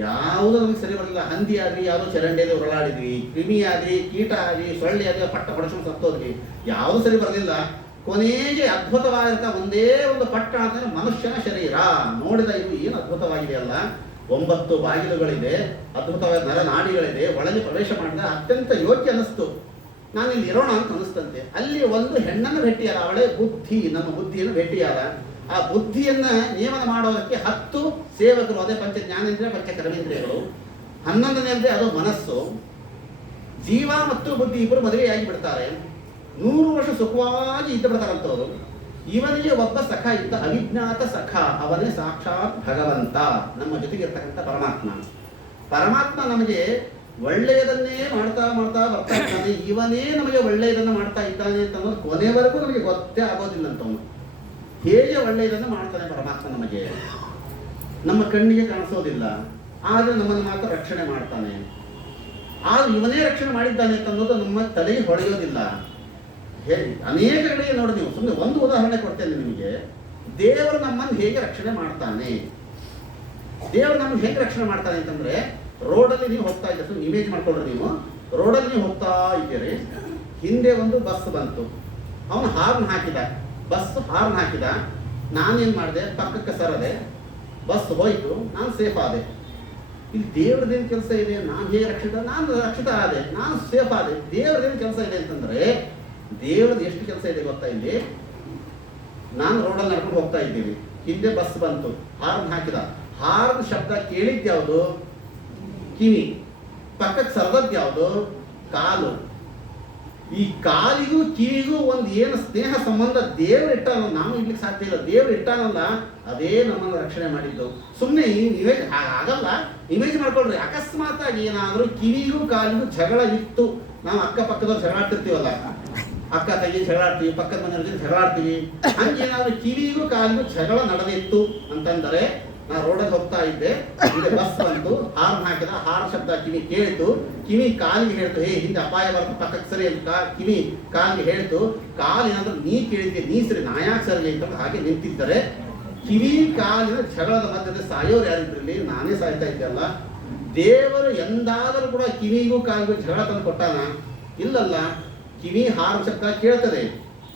ಯಾವುದೂ ನಮಗೆ ಸರಿ ಬರಲಿಲ್ಲ. ಹಂದಿ ಆದ್ರಿ, ಯಾವುದೋ ಚರಂಡಿಯಲ್ಲಿ ಹೊರಳಾಡಿದ್ವಿ, ಕ್ರಿಮಿ ಆದ್ರಿ, ಕೀಟ ಆದ್ರಿ, ಸೊಳ್ಳೆ ಆದ್ರಿ, ಪಟ್ಟ ಹೊಡೆಸ್ಕೊಂಡು ಸತ್ತೋದ್ವಿ. ಯಾವುದೂ ಸರಿ ಬರಲಿಲ್ಲ. ಕೊನೆಗೆ ಅದ್ಭುತವಾಗಿರ್ತ ಒಂದೇ ಒಂದು ಪಟ್ಟಣ ಅಂತಂದ್ರೆ ಮನುಷ್ಯನ ಶರೀರ. ನೋಡಿದ ಇದು ಏನು ಅದ್ಭುತವಾಗಿದೆ ಅಲ್ಲ. 9 ಬಾಗಿಲುಗಳಿದೆ, ಅದ್ಭುತವಾದ ನರನಾಡಿಗಳಿದೆ. ಒಳಗೆ ಪ್ರವೇಶ ಮಾಡಿದ ಅತ್ಯಂತ ಯೋಗ್ಯ ಅನ್ನಿಸ್ತು. ನಾನು ಇಲ್ಲಿ ಇರೋಣ ಅಂತ ಅನಿಸ್ತಂತೆ. ಅಲ್ಲಿ ಒಂದು ಹೆಣ್ಣನ್ನು ಭೇಟಿಯಾದ. ಅವಳೇ ಬುದ್ಧಿ, ನಮ್ಮ ಬುದ್ಧಿಯನ್ನು ಭೇಟಿಯಾದ. ಆ ಬುದ್ಧಿಯನ್ನ ನಿಯಮನ ಮಾಡೋದಕ್ಕೆ 10 ಸೇವಕರು, ಅದೇ ಪಂಚ ಜ್ಞಾನೇಂದ್ರಿಯ, ಪಂಚ ಕರ್ಮೇಂದ್ರಿಯಗಳು. 11ನೇಂದ್ರೆ ಅದು ಮನಸ್ಸು. ಜೀವ ಮತ್ತು ಬುದ್ಧಿ ಇಬ್ಬರು ಮದುವೆಯಾಗಿ ಬಿಡ್ತಾರೆ. 100 ವರ್ಷ ಸುಖವಾಗಿ ಇದ್ದು ಬಿಡ್ತಾರಂತವರು. ಇವನಿಗೆ ಒಬ್ಬ ಸಖ ಇದ್ದ, ಅವಿಜ್ಞಾತ ಸಖ. ಅವನೇ ಸಾಕ್ಷಾತ್ ಭಗವಂತ, ನಮ್ಮ ಜೊತೆಗಿರ್ತಕ್ಕಂಥ ಪರಮಾತ್ಮ ನಮಗೆ ಒಳ್ಳೆಯದನ್ನೇ ಮಾಡ್ತಾ ಬರ್ತಾ ಇದ್ದಾನೆ. ಇವನೇ ನಮಗೆ ಒಳ್ಳೆಯದನ್ನು ಮಾಡ್ತಾ ಇದ್ದಾನೆ ಅಂತ ಅನ್ನೋದು ಕೊನೆವರೆಗೂ ನಮಗೆ ಗೊತ್ತೇ ಆಗೋದಿಲ್ಲ ಅಂತವನು. ಹೇಗೆ ಒಳ್ಳೆಯದನ್ನು ಮಾಡ್ತಾನೆ ಪರಮಾತ್ಮ ನಮಗೆ, ನಮ್ಮ ಕಣ್ಣಿಗೆ ಕಾಣಿಸೋದಿಲ್ಲ, ಆದರೆ ನಮ್ಮನ್ನು ಮಾತ್ರ ರಕ್ಷಣೆ ಮಾಡ್ತಾನೆ. ಆದ್ರೆ ಇವನೇ ರಕ್ಷಣೆ ಮಾಡಿದ್ದಾನೆ ಅಂತ ಅನ್ನೋದು ನಮ್ಮ ತಲೆಗೆ ಹೊಳೆಯೋದಿಲ್ಲ. ಹೇಳಿ ಅನೇಕ ಕಡೆಗೆ ನೋಡಿ, ನೀವು ಸುಮ್ಮನೆ ಒಂದು ಉದಾಹರಣೆ ಕೊಡ್ತೇನೆ ನಿಮಗೆ. ದೇವರು ನಮ್ಮನ್ನು ಹೇಗೆ ರಕ್ಷಣೆ ಮಾಡ್ತಾನೆ, ದೇವರು ನಮ್ಮನ್ನು ಹೇಗೆ ರಕ್ಷಣೆ ಮಾಡ್ತಾನೆ ಅಂತಂದ್ರೆ, ರೋಡಲ್ಲಿ ನೀವು ಹೋಗ್ತಾ ಇದ್ದೀರಿ, ಇಮೇಜ್ ಮಾಡ್ಕೊಂಡ್ರೆ ನೀವು ರೋಡಲ್ಲಿ ನೀವು ಹೋಗ್ತಾ ಇದ್ದೀರಿ, ಹಿಂದೆ ಒಂದು ಬಸ್ ಬಂತು, ಅವನು ಹಾರ್ನ್ ಹಾಕಿದ, ಬಸ್ ಹಾರ್ನ್ ಹಾಕಿದ. ನಾನೇನು ಮಾಡಿದೆ, ಪಕ್ಕಕ್ಕೆ ಸರದೆ, ಬಸ್ ಹೋಯ್ತು, ನಾನು ಸೇಫ್ ಆದೆ. ಇಲ್ಲಿ ದೇವ್ರದ್ದೇನು ಕೆಲಸ ಇದೆ? ನಾನು ಹೇಗೆ ರಕ್ಷಿತ ಆದೆ, ನಾನು ಸೇಫ್ ಆದೆ. ದೇವ್ರದ್ದೇನು ಕೆಲಸ ಇದೆ ಅಂತಂದ್ರೆ, ದೇವ್ರದ್ದು ಎಷ್ಟು ಕೆಲಸ ಇದೆ ಗೊತ್ತಾ? ಇಲ್ಲಿ ನಾನು ರೋಡಲ್ಲಿ ನಡ್ಕೊಂಡು ಹೋಗ್ತಾ ಇದ್ದೀವಿ, ಹಿಂದೆ ಬಸ್ ಬಂತು, ಹಾರ್ನ್ ಹಾಕಿದ. ಹಾರ್ನ್ ಶಬ್ದ ಕೇಳಿದ್ಯಾವುದು? ಕಿವಿ. ಪಕ್ಕಕ್ಕೆ ಸರದದ್ದು ಯಾವುದು? ಕಾಲು. ಈ ಕಾಲಿಗೂ ಕಿವಿಗೂ ಒಂದು ಏನು ಸ್ನೇಹ ಸಂಬಂಧ ದೇವ್ರು ಇಟ್ಟಾನಲ್ಲ, ನಾವು ಇಡ್ಲಿಕ್ಕೆ ಸಾಧ್ಯ ಇಲ್ಲ. ದೇವ್ರು ಇಟ್ಟಾನಲ್ಲ, ಅದೇ ನಮ್ಮನ್ನು ರಕ್ಷಣೆ ಮಾಡಿದ್ದು. ಸುಮ್ಮನೆ ಇಮೇಜ್ ಆಗಲ್ಲ, ಇಮೇಜ್ ಮಾಡ್ಕೊಳ್ರಿ. ಅಕಸ್ಮಾತ್ ಆಗಿ ಏನಾದರೂ ಕಿವಿಗೂ ಕಾಲಿಗೂ ಜಗಳ ಇತ್ತು, ನಾವು ಅಕ್ಕಪಕ್ಕದವ್ರು ಜಗಳ ಆಡ್ತಿರ್ತೀವಲ್ಲ, ಅಕ್ಕ ತಂಗಿ ಜಗಳ ಆಡ್ತೀವಿ, ಪಕ್ಕದ ಮನೆಯವ್ರಿಗೆ ಜಗಳ ಆಡ್ತೀವಿ. ಹಂಗೇನಾದ್ರೂ ಕಿವಿಗೂ ಕಾಲಿಗೂ ಜಗಳ ನಡೆದಿತ್ತು ಅಂತಂದರೆ, ನಾ ರೋಡಲ್ಲಿ ಹೋಗ್ತಾ ಇದ್ದೆ, ಹಿಂದೆ ಬಸ್ ಬಂತು, ಹಾರ್ನ್ ಹಾಕಿದ, ಹಾರ್ನ್ ಶಬ್ದ ಕಿವಿ ಕೇಳಿತು, ಕಿವಿ ಕಾಲಿಗೆ ಹೇಳ್ತು, ಹೇ ಹಿಂದೆ ಅಪಾಯ ಬರ್ತು, ಪಕ್ಕಕ್ಕೆ ಸರಿ ಅಂತ ಕಿವಿ ಕಾಲಿಗೆ ಹೇಳ್ತು. ಕಾಲು ಏನಾದ್ರೂ ನೀ ಕೇಳಿದ್ದೆ, ನೀ ಸರಿ, ನಾ ಯಾಕೆ ಸರಿ ಅಂತ ಹಾಗೆ ನಿಂತಿದ್ದರೆ, ಕಿವಿ ಕಾಲಿನ ಜಗಳದ ಮಧ್ಯದಲ್ಲಿ ಸಾಯೋರು ಯಾರಿದ್ರಲ್ಲಿ? ನಾನೇ ಸಾಯ್ತಾ ಇದ್ದೆ ಅಲ್ಲ. ದೇವರು ಎಂದಾದರೂ ಕೂಡ ಕಿವಿಗೂ ಕಾಲಿಗೂ ಜಗಳ ತಂದು ಕೊಟ್ಟಾನ? ಇಲ್ಲಲ್ಲ. ಕಿವಿ ಹಾರ್ನ್ ಶಬ್ದ ಕೇಳ್ತದೆ,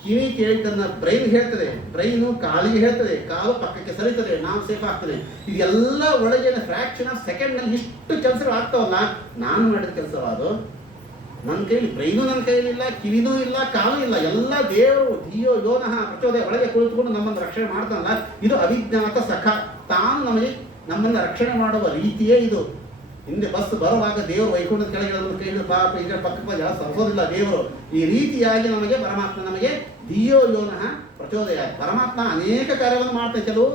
ಕಿವಿ ಕೇಳಿದ್ದನ್ನ ಬ್ರೈನ್ ಹೇಳ್ತದೆ, ಬ್ರೈನು ಕಾಲಿಗೆ ಹೇಳ್ತದೆ, ಕಾಲು ಪಕ್ಕಕ್ಕೆ ಸರಿತದೆ, ನಾವು ಸೇಫ್ ಆಗ್ತದೆ. ಇದೆಲ್ಲ ಒಳಗಿನ ಫ್ರಾಕ್ಷನ್ ಆಫ್ ಸೆಕೆಂಡ್ ನಲ್ಲಿ ಇಷ್ಟು ಕೆಲಸಗಳು ಆಗ್ತಾವಲ್ಲ. ನಾನು ಮಾಡಿದ ಕೆಲಸವಾದು. ನನ್ನ ಕೈಲಿ ಬ್ರೈನು ನನ್ನ ಕೈಲಿಲ್ಲ, ಕಿವಿನೂ ಇಲ್ಲ, ಕಾಲು ಇಲ್ಲ, ಎಲ್ಲ ದೇವರು ಧಿಯೋ ಯೋನಃ ಪ್ರಚೋದಯ ಒಳಗೆ ಕುಳಿತುಕೊಂಡು ನಮ್ಮನ್ನು ರಕ್ಷಣೆ ಮಾಡ್ತಾನಲ್ಲ. ಇದು ಅವಿಜ್ಞಾತ ಸಖ. ತಾನು ನಮ್ಮನ್ನು ರಕ್ಷಣೆ ಮಾಡುವ ರೀತಿಯೇ ಇದು. ಹಿಂದೆ ಬಸ್ ಬರುವಾಗ ದೇವರು ವೈಕುಂಠದ ಕೆಳಗೆ ಕೈ ಪಾಪ ಈಗ ಪಕ್ಕ ಸರಿಸೋದಿಲ್ಲ ದೇವರು. ಈ ರೀತಿಯಾಗಿ ನಮಗೆ ಪರಮಾತ್ಮ ನಮಗೆ ಧಿಯೋ ಯೋನಃ ಪ್ರಚೋದಯ. ಪರಮಾತ್ಮ ಅನೇಕ ಕಾರ್ಯವನ್ನು ಮಾಡ್ತಾನೆ. ಕೆಲವು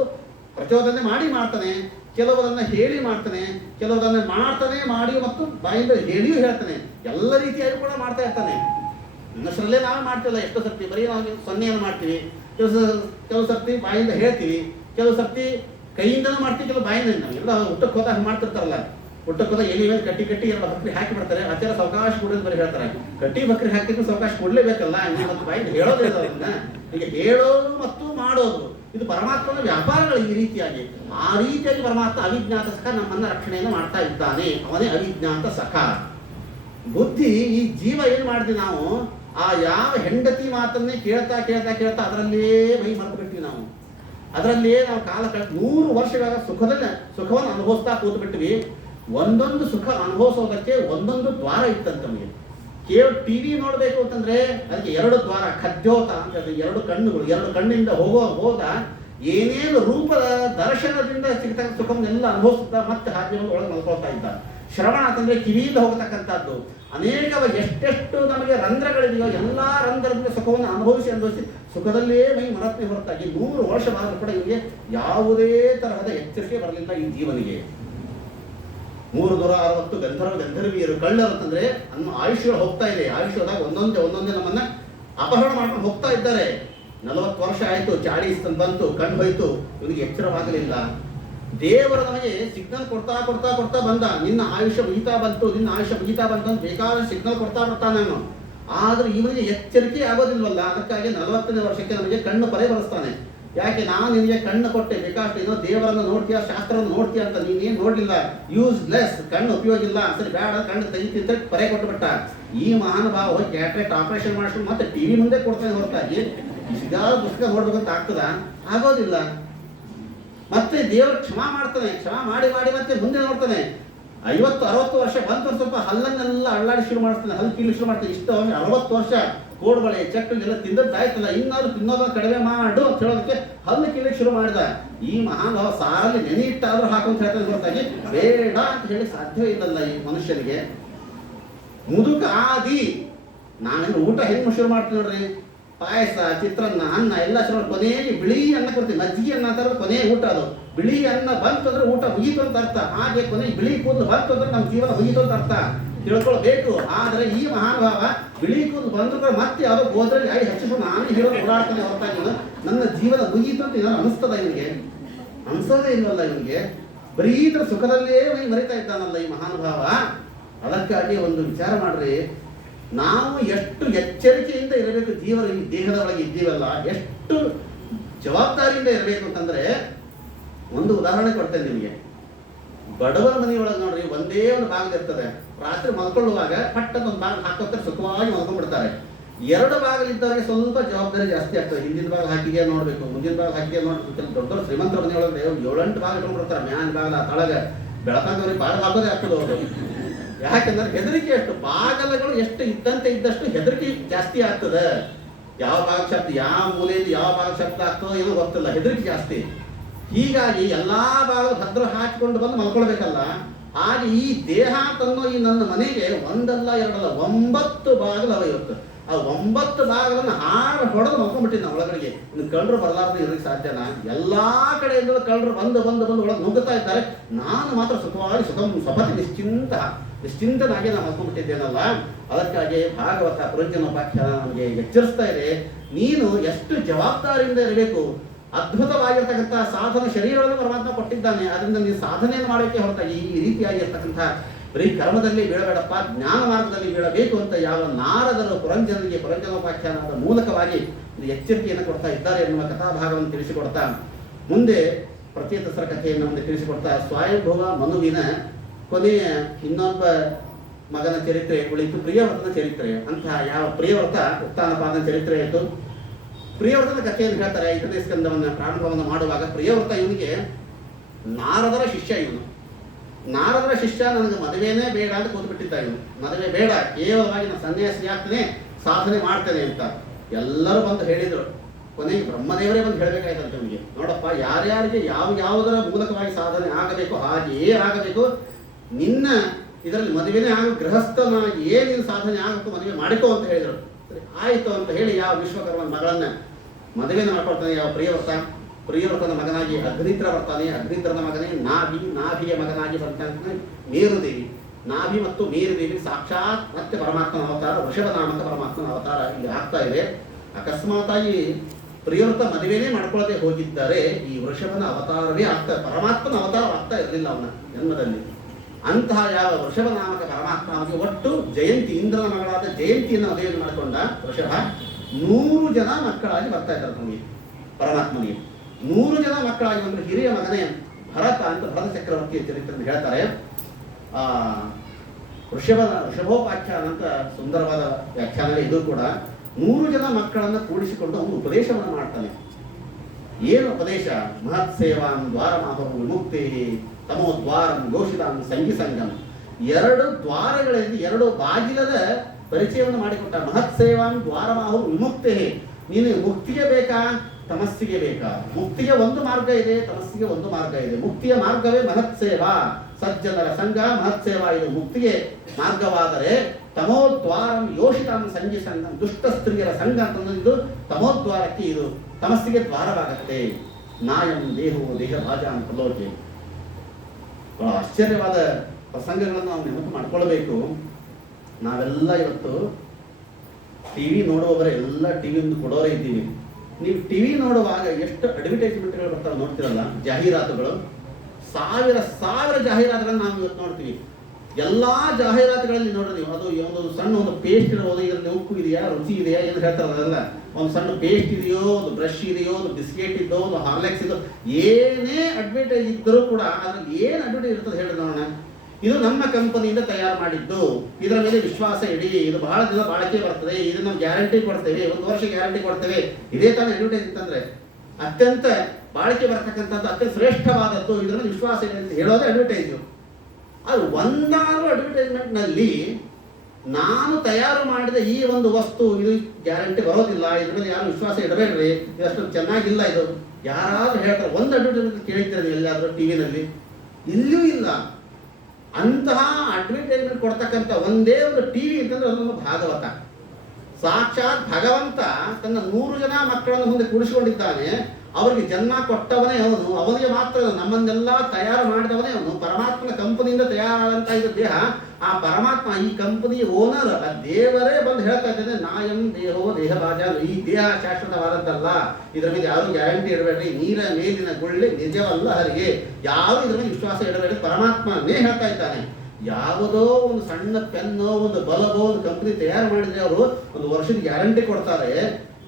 ಪ್ರಚೋದನೆ ಮಾಡಿ ಮಾಡ್ತಾನೆ, ಕೆಲವರನ್ನ ಹೇಳಿ ಮಾಡ್ತಾನೆ, ಕೆಲವರನ್ನ ಮಾಡ್ತಾನೆ ಮಾಡಿ ಮತ್ತು ಬಾಯಿಂದ ಹೇಳಿಯೂ ಹೇಳ್ತಾನೆ. ಎಲ್ಲ ರೀತಿಯಾಗಿ ಕೂಡ ಮಾಡ್ತಾ ಇರ್ತಾನೆ. ಇನ್ನಷ್ಟರಲ್ಲೇ ನಾವು ಮಾಡ್ತಿಲ್ಲ. ಎಷ್ಟೋ ಸರ್ತಿ ಬರೀ ನಾವು ಸೊನ್ನೆಯನ್ನು ಮಾಡ್ತೀವಿ, ಕೆಲವು ಸರ್ತಿ ಬಾಯಿಂದ ಹೇಳ್ತೀವಿ, ಕೆಲವು ಸರ್ತಿ ಕೈಯಿಂದನೂ ಮಾಡ್ತೀವಿ, ಕೆಲವು ಬಾಯಿಂದ. ಎಲ್ಲ ಊಟಕ್ಕೆ ಹೋದಾಗ ಮಾಡ್ತಿರ್ತಾರಲ್ಲ, ಊಟಕ್ಕೆ ಹೋದಾಗ ಎಲ್ಲಿ ಕಟ್ಟಿ ಎರಡು ಬಕ್ರಿ ಹಾಕಿ ಬಿಡ್ತಾರೆ. ಆಚಾರ ಸಾವಕಾಶ ಕೊಡೋದು ಬರೀ ಹೇಳ್ತಾರೆ. ಕಟ್ಟಿ ಬಕ್ರಿ ಹಾಕಿದ್ರು ಸಾವಕಾಶ ಕೊಡ್ಲೇಬೇಕಲ್ಲ. ಮತ್ತು ಬಾಯಿಂದ ಹೇಳೋದೇ ಅದನ್ನ. ಈಗ ಹೇಳೋದು ಮತ್ತು ಮಾಡೋದು ಇದು ಪರಮಾತ್ಮನ ವ್ಯಾಪಾರಗಳು. ಈ ರೀತಿಯಾಗಿ ಆ ರೀತಿಯಾಗಿ ಪರಮಾತ್ಮ ಅವಿಜ್ಞಾತ ಸಖ ನಮ್ಮನ್ನ ರಕ್ಷಣೆಯನ್ನು ಮಾಡ್ತಾ ಇದ್ದಾನೆ. ಅವನೇ ಅವಿಜ್ಞಾತ ಸಖ. ಬುದ್ಧಿ ಈ ಜೀವ ಏನ್ ಮಾಡಿದ್ವಿ ನಾವು? ಆ ಯಾವ ಹೆಂಡತಿ ಮಾತನ್ನೇ ಕೇಳ್ತಾ ಕೇಳ್ತಾ ಕೇಳ್ತಾ ಅದರಲ್ಲೇ ಮೈ ಮರೆತು ಬಿಟ್ವಿ ನಾವು. ಅದರಲ್ಲೇ ನಾವು ಕಾಲ ಕಳೆದ 100 ವರ್ಷಗಳ ಸುಖವನ್ನು ಅನುಭವಿಸ್ತಾ ಕೂತು ಬಿಟ್ವಿ. ಒಂದೊಂದು ಸುಖ ಅನುಭವಿಸೋದಕ್ಕೆ ಒಂದೊಂದು ದ್ವಾರ ಇತ್ತಂತ ನಮಗೆ. ಕೇವಲ ಟಿವಿ ನೋಡ್ಬೇಕು ಅಂತಂದ್ರೆ ಅದಕ್ಕೆ 2 ದ್ವಾರ, ಖದ್ಯೋತ ಅಂತ ಹೇಳಿ 2 ಕಣ್ಣುಗಳು. 2 ಕಣ್ಣಿಂದ ಹೋದ ಏನೇನು ರೂಪದ ದರ್ಶನದಿಂದ ಸಿಗ್ತಕ್ಕ ಸುಖವನ್ನೆಲ್ಲ ಅನುಭವಿಸ್ತಾ ಮತ್ತೆ ಹಾಗೆ ಒಳಗೆ ಮಲ್ಕೊಳ್ತಾ ಇದ್ದ. ಶ್ರವಣ ಅಂತಂದ್ರೆ ಕಿವಿಯಿಂದ ಹೋಗತಕ್ಕಂಥದ್ದು. ಅನೇಕ ಎಷ್ಟೆಷ್ಟು ನಮಗೆ ರಂಧ್ರಗಳಿದೆಯೋ ಎಲ್ಲಾ ರಂಧ್ರದಿಂದ ಸುಖವನ್ನು ಅನುಭವಿಸಿ ಸುಖದಲ್ಲೇ ಮೈ ಮರತ್ನೆ ಹೊರತಾಗಿ 100 ವರ್ಷವಾದರೂ ಕೂಡ ಇವರಿಗೆ ಯಾವುದೇ ತರಹದ ಎಚ್ಚರಿಕೆ ಬರಲಿಲ್ಲ ಈ ಜೀವನಿಗೆ. 360 ಗಂಧರ್ವಿಯರು ಕಳ್ಳರು ಅಂತಂದ್ರೆ ಆಯುಷ್ಯಗಳು ಹೋಗ್ತಾ ಇದೆ. ಆಯುಷ್ಯದಾಗ ಒಂದೊಂದೇ ನಮ್ಮನ್ನ ಅಪಹರಣ ಮಾಡ್ಕೊಂಡು ಹೋಗ್ತಾ ಇದ್ದಾರೆ. 40 ವರ್ಷ ಆಯ್ತು, ಚಾಳಿ ಬಂತು, ಕಣ್ಣು ಹೋಯ್ತು, ಇವನಿಗೆ ಎಚ್ಚರವಾಗಲಿಲ್ಲ. ದೇವರು ನಮಗೆ ಸಿಗ್ನಲ್ ಕೊಡ್ತಾ ಬಂದ. ನಿನ್ನ ಆಯುಷ್ಯ ಮುಗಿತಾ ಬಂತು ಅಂತ ಬೇಕಾದ ಸಿಗ್ನಲ್ ಕೊಡ್ತಾ ನಾನು. ಆದ್ರೆ ಇವನಿಗೆ ಎಚ್ಚರಿಕೆ ಆಗೋದಿಲ್ವಲ್ಲ. ಅದಕ್ಕಾಗಿ 40ನೇ ವರ್ಷಕ್ಕೆ ನಮಗೆ ಕಣ್ಣು ಪರೆ ಬರೆಸ್ತಾನೆ. ಯಾಕೆ? ನಾನು ನಿನಗೆ ಕಣ್ಣು ಕೊಟ್ಟೆ, ಬೇಕಾಷ್ಟು ಏನೋ ದೇವರನ್ನು ನೋಡ್ತೀಯ, ಶಾಸ್ತ್ರವನ್ನು ನೋಡ್ತೀಯ ಅಂತ ನೀನೇನು ನೋಡ್ಲಿಲ್ಲ, ಯೂಸ್ಲೆಸ್, ಕಣ್ಣು ಉಪಯೋಗ ಇಲ್ಲ, ಸರಿ ಬೇಡ ಕಣ್ಣು ತೆಗಿತಿ ಅಂತ ಪರೆ ಕೊಟ್ಟುಬಿಟ್ಟ. ಈ ಮಹಾನುಭಾವ ಹೋಗಿ ಕ್ಯಾಟ್ರೇಟ್ ಆಪರೇಷನ್ ಮಾಡಿಸ್ಕೊಂಡು ಮತ್ತೆ ಟಿವಿ ಮುಂದೆ ಕೊಡ್ತಾನೆ ಹೊರತಾಗಿ ಸಿಗಾ ಪುಸ್ತಕ ನೋಡ್ಬೇಕಂತ ಆಗ್ತದ? ಆಗೋದಿಲ್ಲ. ಮತ್ತೆ ದೇವರು ಕ್ಷಮಾ ಮಾಡ್ತಾನೆ. ಕ್ಷಮಾ ಮಾಡಿ ಮತ್ತೆ ಮುಂದೆ ನೋಡ್ತಾನೆ. 50-60 ವರ್ಷ ಬಂತು, ಸ್ವಲ್ಪ ಹಲ್ಲನ್ನೆಲ್ಲ ಅಳ್ಳಾಡಿ ಶುರು ಮಾಡ್ತಾನೆ, ಹಲ್ಲು ಕೀಳಿ ಶುರು ಮಾಡ್ತಾನೆ. ಇಷ್ಟು 60 ವರ್ಷ ಕೋಡ್ಬಳೆ ಚಕ್ಕಳೆಲ್ಲ ತಿಂದದ್ದಾಯ್ತಲ್ಲ, ಇನ್ನಾದ್ರೂ ತಿನ್ನೋದನ್ನ ಕಡಿಮೆ ಮಾಡು ಅಂತ ಹೇಳೋದಕ್ಕೆ ಹಲ್ಲು ಕೀಳಿಗೆ ಶುರು ಮಾಡಿದ. ಈ ಮಹಾನುಭಾವ ಸಾರಲ್ಲಿ ನೆನೆ ಇಟ್ಟಾದ್ರೂ ಹಾಕುವಂತ ಹೇಳ್ತಾನೆ ಹೊರತಾಗಿ ಬೇಡ ಅಂತ ಹೇಳಿ ಸಾಧ್ಯವೇ ಇಲ್ಲಲ್ಲ ಈ ಮನುಷ್ಯನಿಗೆ. ಮುದುಕ ಆದಿ ನಾವೇನು ಊಟ ಹೆಂಗ್ ಶುರು ಮಾಡ್ತೀವಿ ನೋಡ್ರಿ, ಪಾಯಸ, ಚಿತ್ರಾನ್ನ, ಅನ್ನ ಎಲ್ಲ ಶುರು ಮಾಡಿ ಕೊನೆಗೆ ಬಿಳಿ ಅನ್ನ ಕೊಡ್ತೀವಿ. ಮಜ್ಜಿಗೆ ಅನ್ನ ಅಂತ ಕೊನೆಯ ಊಟ. ಅದು ಬಿಳಿ ಅನ್ನ ಬಂತು ಅಂದ್ರೆ ಊಟ ಮುಗೀತು ಅಂತ ಅರ್ಥ. ಹಾಗೆ ಕೊನೆಗೆ ಬಿಳಿ ಕೂದಲು ಬಂತು ಅಂದ್ರೆ ನಮ್ಮ ಜೀವನ ಮುಗೀತು ಅಂತ ಅರ್ಥ ತಿಳ್ಕೊಳ್ಬೇಕು. ಆದರೆ ಈ ಮಹಾನುಭಾವ ಬಿಳಿ ಕೂದಲು ಬಂದ್ರು ಮತ್ತೆ ಯಾವುದೋ ಗೋದ್ರಲ್ಲಿ ಆಗಿ ಹೆಚ್ಚಿಸ್ಕೊಂಡು ನಾನು ಹೇಳೋದು ಓಡಾಡ್ತಾನೆ ಹೊರತಾಗಿ ನನ್ನ ಜೀವನ ಮುಗೀತು ಅಂತ ಏನಾದ್ರು ಅನಿಸ್ತದ ಇವನಿಗೆ? ಅನ್ಸೋದೇ ಇಲ್ವಲ್ಲ ಇವನಿಗೆ. ಬರೀ ಇದ್ರ ಸುಖದಲ್ಲೇ ಮರಿತಾ ಇದ್ದಾನಲ್ಲ ಈ ಮಹಾನುಭಾವ. ಅದಕ್ಕಾಗಿ ಒಂದು ವಿಚಾರ ಮಾಡ್ರಿ, ನಾವು ಎಷ್ಟು ಎಚ್ಚರಿಕೆಯಿಂದ ಇರಬೇಕು. ಜೀವನ ಈ ದೇಹದ ಒಳಗೆ ಇದ್ದೀವಲ್ಲ, ಎಷ್ಟು ಜವಾಬ್ದಾರಿಯಿಂದ ಇರಬೇಕು ಅಂತಂದ್ರೆ, ಒಂದು ಉದಾಹರಣೆ ಕೊಡ್ತೇನೆ ನಿಮಗೆ. ಬಡವರ ಮನೆಯೊಳಗೆ ನೋಡ್ರಿ, ಒಂದೇ ಒಂದು ಬಾಗಿಲು ಇರ್ತದೆ. ರಾತ್ರಿ ಮಲ್ಕೊಳ್ಳುವಾಗ ಪಟ್ಟದ ಒಂದು ಬಾಗಿಲು ಹಾಕೋತಾರೆ, ಸುಖವಾಗಿ ಮಲ್ಕೊಂಡ್ಬಿಡ್ತಾರೆ. 2 ಬಾಗಿಲಿದ್ದವರಿಗೆ ಸ್ವಲ್ಪ ಜವಾಬ್ದಾರಿ ಜಾಸ್ತಿ ಆಗ್ತದೆ. ಹಿಂದಿನ ಬಾಗಿಲು ಹಾಕಿಗೆ ನೋಡ್ಬೇಕು, ಮುಂದಿನ ಬಾಗಿಲು ಹಾಕಿಗೆ ನೋಡ್ಬೇಕು. ದೊಡ್ಡ ಶ್ರೀಮಂತರ ಮನೆಯೊಳಗೆ 7-8 ಬಾಗಿಲು ಇಟ್ಕೊಂಡ್ಬಿಡ್ತಾರೆ. ಮ್ಯಾನ್ ಬಾಗಿಲ ತಳಗ ಬೆಳತಂಗವ್ರಿಗೆ ಬಾಗಿಲು ಹಾಕೋದೇ ಆಗ್ತದೆ ಅವರು. ಯಾಕಂದ್ರೆ ಹೆದರಿಕೆ ಎಷ್ಟು, ಬಾಗಲಗಳು ಎಷ್ಟು ಇದ್ದಂತೆ ಇದ್ದಷ್ಟು ಹೆದರಿಕೆ ಜಾಸ್ತಿ ಆಗ್ತದೆ. ಯಾವ ಭಾಗ ಶಬ್ದ ಯಾವ ಮೂಲೆಯಲ್ಲಿ ಯಾವ ಭಾಗ ಶಬ್ದ ಆಗ್ತದೋ ಏನೋ ಗೊತ್ತಿಲ್ಲ, ಹೆದರಿಕೆ ಜಾಸ್ತಿ. ಹೀಗಾಗಿ ಎಲ್ಲಾ ಭಾಗ ಭದ್ರ ಹಾಕಿಕೊಂಡು ಬಂದು ಮಲ್ಕೊಳ್ಬೇಕಲ್ಲ. ಹಾಗೆ ಈ ದೇಹ ಅಂತನ್ನೋ ಈ ನನ್ನ ಮನೆಗೆ ಒಂದಲ್ಲ ಎರಡಲ್ಲ 9 ಬಾಗಿಲು ಅವ ಇವತ್ತು. ಆ 9 ಬಾಗಿಲನ್ನು ಹಾಡು ಹೊಡೆದು ಮಲ್ಕೊಂಡ್ಬಿಟ್ಟಿನಿ ನಾವು ಒಳಗಡೆಗೆ. ಇನ್ನು ಕಳ್ಳರು ಬರಲಾರ್ದು ಇರೋಕ್ಕೆ ಸಾಧ್ಯನಾ? ಎಲ್ಲಾ ಕಡೆಯಿಂದ ಕಳ್ಳರು ಬಂದು ಒಳಗೆ ನುಗ್ಗುತ್ತಾ ಇದ್ದಾರೆ. ನಾನು ಮಾತ್ರ ಸುಖವಾಗಿ ಸ್ವಪತಿ ನಿಶ್ಚಿಂತನಾಗಿ ನಾನು ಮಲ್ಕೊಂಡ್ಬಿಟ್ಟಿದ್ದೇನಲ್ಲ. ಅದಕ್ಕಾಗಿ ಭಾಗವತ ಪುರಂಜನೋಪಾಖ್ಯಾನ ನಮಗೆ ಎಚ್ಚರಿಸ್ತಾ ಇದೆ, ನೀನು ಎಷ್ಟು ಜವಾಬ್ದಾರಿಯಿಂದ ಇರಬೇಕು. ಅದ್ಭುತವಾಗಿರ್ತಕ್ಕಂಥ ಸಾಧನ ಶರೀರವನ್ನು ಪರಮಾತ್ಮ ಕೊಟ್ಟಿದ್ದಾನೆ. ಅದರಿಂದ ನೀವು ಸಾಧನೆಯನ್ನು ಮಾಡೋಕ್ಕೆ ಹೊರತಾಗಿ ಈ ರೀತಿಯಾಗಿರ್ತಕ್ಕಂಥ ಬರೀ ಕರ್ಮದಲ್ಲಿ ಬೀಳಬೇಡಪ್ಪ, ಜ್ಞಾನ ಮಾರ್ಗದಲ್ಲಿ ಬೀಳಬೇಕು ಅಂತ ಯಾವ ನಾರದರು ಪುರಂಜನಿಗೆ ಪುರಂಜನೋಪಾಖ್ಯಾನದ ಮೂಲಕವಾಗಿ ಎಚ್ಚರಿಕೆಯನ್ನು ಕೊಡ್ತಾ ಇದ್ದಾರೆ ಎನ್ನುವ ಕಥಾಭಾಗವನ್ನು ತಿಳಿಸಿಕೊಡ್ತಾ ಮುಂದೆ ಪ್ರತ್ಯೇತಸರ ಕಥೆಯನ್ನು ಮುಂದೆ ತಿಳಿಸಿಕೊಡ್ತಾ ಸ್ವಯಂಭುವ ಮನುವಿನ ಕೊನೆಯ ಇನ್ನೊಬ್ಬ ಮಗನ ಚರಿತ್ರೆ ಉಳಿತು, ಪ್ರಿಯವ್ರತನ ಚರಿತ್ರೆ. ಅಂತಹ ಯಾವ ಪ್ರಿಯವ್ರತ ಉತ್ಥಾನಪಾದನ ಚರಿತ್ರೆ ಆಯಿತು. ಪ್ರಿಯವ್ರತನ ಕಥೆಯನ್ನು ಹೇಳ್ತಾರೆ. 5ನೇ ಸ್ಕಂದವನ್ನು ಪ್ರಾರಂಭವನ್ನು ಮಾಡುವಾಗ ಪ್ರಿಯವ್ರತ ಇವನಿಗೆ ನಾರದರ ಶಿಷ್ಯ. ಇವನು ನಾರದರ ಶಿಷ್ಯ. ನನಗೆ ಮದುವೆನೇ ಬೇಡ ಅಂತ ಕೂತ್ಬಿಟ್ಟಿದ್ದ ಇವನು. ಮದುವೆ ಬೇಡ, ಕೇವಲವಾಗಿ ನಾನು ಸನ್ಯಾಸಿ ಆಗ್ತೇನೆ, ಸಾಧನೆ ಮಾಡ್ತೇನೆ ಅಂತ ಎಲ್ಲರೂ ಬಂದು ಹೇಳಿದರು. ಕೊನೆಗೆ ಬ್ರಹ್ಮದೇವರೇ ಬಂದು ಹೇಳಬೇಕಾಯ್ತಂತೆ ಇವನಿಗೆ, ನೋಡಪ್ಪ ಯಾರ್ಯಾರಿಗೆ ಯಾವುದರ ಮೂಲಕವಾಗಿ ಸಾಧನೆ ಆಗಬೇಕು ಹಾಗೆಯೇ ಆಗಬೇಕು. ನಿನ್ನ ಇದರಲ್ಲಿ ಮದುವೆನೇ ಆಗ ಗೃಹಸ್ಥನಾಗಿಯೇ ನೀನು ಸಾಧನೆ ಆಗಬೇಕು, ಮದುವೆ ಮಾಡಿಕೋ ಅಂತ ಹೇಳಿದರು. ಸರಿ ಆಯಿತು ಅಂತ ಹೇಳಿ ಯಾವ ವಿಶ್ವಕರ್ಮನ ಮಗಳನ್ನ ಮದುವೆನ ಮಾಡ್ಕೊಳ್ತಾನೆ. ಯಾವ ಪ್ರಿಯವ್ರತನ ಮಗನಾಗಿ ಅಗ್ನಿತ್ರ ಬರ್ತಾನೆ. ಅಗ್ನಿತ್ರನ ಮಗನೇ ನಾಭಿಯ ಮಗನಾಗಿ ಬರ್ತಾನೆ ಮೇರುದೇವಿ. ನಾಭಿ ಮತ್ತು ಮೇರುದೇವಿ ಸಾಕ್ಷಾತ್ ಮತ್ತೆ ಪರಮಾತ್ಮನ ಅವತಾರ, ವೃಷಭನಾಮಕ ಪರಮಾತ್ಮನ ಅವತಾರ ಇಲ್ಲಿ ಆಗ್ತಾ ಇದೆ. ಅಕಸ್ಮಾತಾಗಿ ಪ್ರಿಯವ್ರತ ಮದುವೆನೇ ಮಾಡ್ಕೊಳ್ಳದೆ ಹೋಗಿದ್ದರೆ ಈ ವೃಷಭನ ಅವತಾರವೇ ಪರಮಾತ್ಮನ ಅವತಾರ ಆಗ್ತಾ ಇರಲಿಲ್ಲ ಅವನ ಜನ್ಮದಲ್ಲಿ. ಅಂತಹ ಯಾವ ವೃಷಭನಾಮಕ ಪರಮಾತ್ಮ ಅವನಿಗೆ ಒಟ್ಟು ಜಯಂತಿ, ಇಂದ್ರನ ಮಗಳಾದ ಜಯಂತಿಯನ್ನು ಮದುವೆಯನ್ನು ಮಾಡಿಕೊಂಡ ವೃಷಭ 100 ಜನ ಮಕ್ಕಳಾಗಿ ಬರ್ತಾ ಇದ್ದಾರೆ ನಮಗೆ ಪರಮಾತ್ಮನಿಗೆ. 100 ಜನ ಮಕ್ಕಳಾಗಿ ಬಂದರೆ ಹಿರಿಯ ಮಗನೇ ಭರತ ಅಂತ ಭರತ ಚಕ್ರವರ್ತಿಯ ಚರಿತ್ರೆಯನ್ನು ಹೇಳ್ತಾರೆ. ವೃಷಭೋಪಾಖ್ಯಾನ ಅಂತ ಸುಂದರವಾದ ವ್ಯಾಖ್ಯಾನವೇ ಇದು ಕೂಡ. 100 ಜನ ಮಕ್ಕಳನ್ನು ಕೂಡಿಸಿಕೊಂಡು ಅವನು ಉಪದೇಶವನ್ನು ಮಾಡ್ತಾನೆ. ಏನು ಉಪದೇಶ? ಮಹತ್ ಸೇವಾಂ ದ್ವಾರಮಾಹು ವಿಮುಕ್ತಿ ತಮೋ ದ್ವಾರಂ ಘೋಷಿತಾಂ ಸಂಗಿ ಸಂಗಮ್. 2 ದ್ವಾರಗಳಲ್ಲಿ 2 ಬಾಗಿಲದ ಪರಿಚಯವನ್ನು ಮಾಡಿಕೊಟ್ಟ. ಮಹತ್ ಸೇವಾಂ ದ್ವಾರಮಾಹು ವಿಮುಕ್ತಿ. ನೀನು ಮುಕ್ತಿಗೆ ಬೇಕಾ ತಮಸ್ಸಿಗೆ ಬೇಕಾ? ಮುಕ್ತಿಗೆ ಒಂದು ಮಾರ್ಗ ಇದೆ, ತಮಸ್ಸಿಗೆ ಒಂದು ಮಾರ್ಗ ಇದೆ. ಮುಕ್ತಿಯ ಮಾರ್ಗವೇ ಮಹತ್ ಸೇವಾ, ಸಜ್ಜನರ ಸಂಘ ಮಹತ್ ಸೇವಾ. ಇದು ಮುಕ್ತಿಗೆ ಮಾರ್ಗವಾದರೆ ತಮೋದ್ವಾರಂ ಯೋಷಿತಾಂ ಸಂಗಿ ಸಂಘ, ದುಷ್ಟ ಸ್ತ್ರೀಯರ ಸಂಘ ಅಂತಂದು ತಮೋದ್ವಾರಕ್ಕೆ ಇದು ತಮಸ್ಸಿಗೆ ದ್ವಾರವಾಗತ್ತೆ. ನಾಯಂ ದೇಹೋ ದೇಹ ಭಾಜ ಅಂತ ಲೋಕೆ. ಬಹಳ ಆಶ್ಚರ್ಯವಾದ ಪ್ರಸಂಗಗಳನ್ನು ನಾವು ನೆನಪು ಮಾಡ್ಕೊಳ್ಬೇಕು. ನಾವೆಲ್ಲ ಇವತ್ತು ಟಿವಿ ನೋಡುವವರ ಎಲ್ಲ ಟಿವಿಯಿಂದ ಕೊಡೋರೇ ಇದ್ದೀವಿ. ನೀವು ಟಿವಿ ನೋಡುವಾಗ ಎಷ್ಟು ಅಡ್ವರ್ಟೈಸ್ಮೆಂಟ್ಗಳು ಬರ್ತಾವೆ ನೋಡ್ತಿರಲ್ಲ, ಜಾಹೀರಾತುಗಳು, ಸಾವಿರ ಜಾಹೀರಾತುಗಳನ್ನು ನಾವು ಇವತ್ತು ನೋಡ್ತೀವಿ. ಎಲ್ಲಾ ಜಾಹೀರಾತುಗಳಲ್ಲಿ ನೋಡ್ರಿ ನೀವು, ಅದು ಒಂದು ಸಣ್ಣ ಒಂದು ಪೇಸ್ಟ್ ಇರೋದು, ಇದರಲ್ಲಿ ಉಪ್ಪು ಇದೆಯಾ, ರುಚಿ ಇದೆಯಾ ಏನು ಹೇಳ್ತಾರೆ ಅದೆಲ್ಲ. ಒಂದು ಸಣ್ಣ ಪೇಸ್ಟ್ ಇದೆಯೋ, ಒಂದು ಬ್ರಷ್ ಇದೆಯೋ, ಒಂದು ಬಿಸ್ಕೆಟ್ ಇದ್ದೋ, ಒಂದು ಹಾರ್ಲೆಕ್ಸ್ ಇದೋ, ಏನೇ ಅಡ್ವರ್ಟೈಸ್ ಇದ್ದರೂ ಕೂಡ ಅದ್ರಲ್ಲಿ ಏನು ಅಡ್ವರ್ಟೈಸ್ ಇರ್ತದೆ ಹೇಳಿ ನೋಡೋಣ. ಇದು ನಮ್ಮ ಕಂಪನಿಯಿಂದ ತಯಾರು ಮಾಡಿದ್ದು, ಇದರ ಮೇಲೆ ವಿಶ್ವಾಸ ಇಡಿ, ಇದು ಬಹಳ ದಿನ ಬಾಳಿಕೆ ಬರ್ತದೆ, ಇದನ್ನ ನಾವು ಗ್ಯಾರಂಟಿ ಕೊಡ್ತೇವೆ, 1 ವರ್ಷ ಗ್ಯಾರಂಟಿ ಕೊಡ್ತೇವೆ. ಇದೇ ತಾನೇ ಅಡ್ವರ್ಟೈಸ್ ಅಂತಂದ್ರೆ ಅತ್ಯಂತ ಬಾಳಿಕೆ ಬರ್ತಕ್ಕಂಥದ್ದು, ಅತ್ಯಂತ ಶ್ರೇಷ್ಠವಾದದ್ದು, ಇದರ ಮೇಲೆ ವಿಶ್ವಾಸ ಇದೆ ಅಂತ ಹೇಳೋದೇ ಅಡ್ವರ್ಟೈಸು. ಅದು ಒಂದಾರು ಅಡ್ವರ್ಟೈಸ್ಮೆಂಟ್ನಲ್ಲಿ ನಾನು ತಯಾರು ಮಾಡಿದ ಈ ಒಂದು ವಸ್ತು ಇದು ಗ್ಯಾರಂಟಿ ಬರೋದಿಲ್ಲ, ಇದರಲ್ಲಿ ಯಾರು ವಿಶ್ವಾಸ ಇಡಬೇಡ್ರಿ, ಇದಷ್ಟು ಚೆನ್ನಾಗಿಲ್ಲ, ಇದು ಯಾರಾದ್ರೂ ಹೇಳ್ತಾರೆ. ಒಂದು ಅಡ್ವರ್ಟೈಸ್ಮೆಂಟ್ ಕೇಳಿದ್ದೀರಿ ಎಲ್ಲಾದ್ರೂ ಟಿವಿನಲ್ಲಿ? ಇಲ್ಲೂ ಇಲ್ಲ. ಅಂತಹ ಅಡ್ವರ್ಟೈಸ್ಮೆಂಟ್ ಕೊಡ್ತಕ್ಕಂಥ ಒಂದೇ ಒಂದು ಟಿವಿ ಅಂತಂದ್ರೆ ಅದೊಂದು ಭಾಗವತ. ಸಾಕ್ಷಾತ್ ಭಗವಂತ ತನ್ನ 100 ಜನ ಮಕ್ಕಳನ್ನು ಮುಂದೆ ಕೂಡಿಸಿಕೊಂಡಿದ್ದಾನೆ. ಅವರಿಗೆ ಜನ್ಮ ಕೊಟ್ಟವನೇ ಅವನು, ಅವನಿಗೆ ಮಾತ್ರ ನಮ್ಮನ್ನೆಲ್ಲ ತಯಾರು ಮಾಡಿದವನೇ ಅವನು. ಪರಮಾತ್ಮನ ಕಂಪನಿಯಿಂದ ತಯಾರಾದಂಥ ಇದು ದೇಹ, ಆ ಪರಮಾತ್ಮ ಈ ಕಂಪನಿ ಓನರ್, ಆ ದೇವರೇ ಬಂದು ಹೇಳ್ತಾ ಇದ್ದೇನೆ, ನಾಯಂ ದೇಹೋ ದೇಹ ಭಾಜ. ಈ ದೇಹ ಶಾಶ್ವತವಾದದ್ದಲ್ಲ, ಇದರ ಮೇಲೆ ಯಾರು ಗ್ಯಾರಂಟಿ ಇಡಬೇಡ್ರಿ, ನೀರ ಮೇಲಿನ ಗುಳ್ಳೆ ನಿಜವಲ್ಲ ಹರಿಗೆ, ಯಾರು ಇದರ ಮೇಲೆ ವಿಶ್ವಾಸ ಇಡಬೇಡ್ರಿ, ಪರಮಾತ್ಮನೇ ಹೇಳ್ತಾ ಇದ್ದಾನೆ. ಯಾವುದೋ ಒಂದು ಸಣ್ಣ ಪೆನ್ನೋ, ಒಂದು ಬಲ್ಬೋ, ಒಂದು ಕಂಪನಿ ತಯಾರು ಮಾಡಿದ್ರೆ ಅವರು 1 ವರ್ಷದ ಗ್ಯಾರಂಟಿ ಕೊಡ್ತಾರೆ.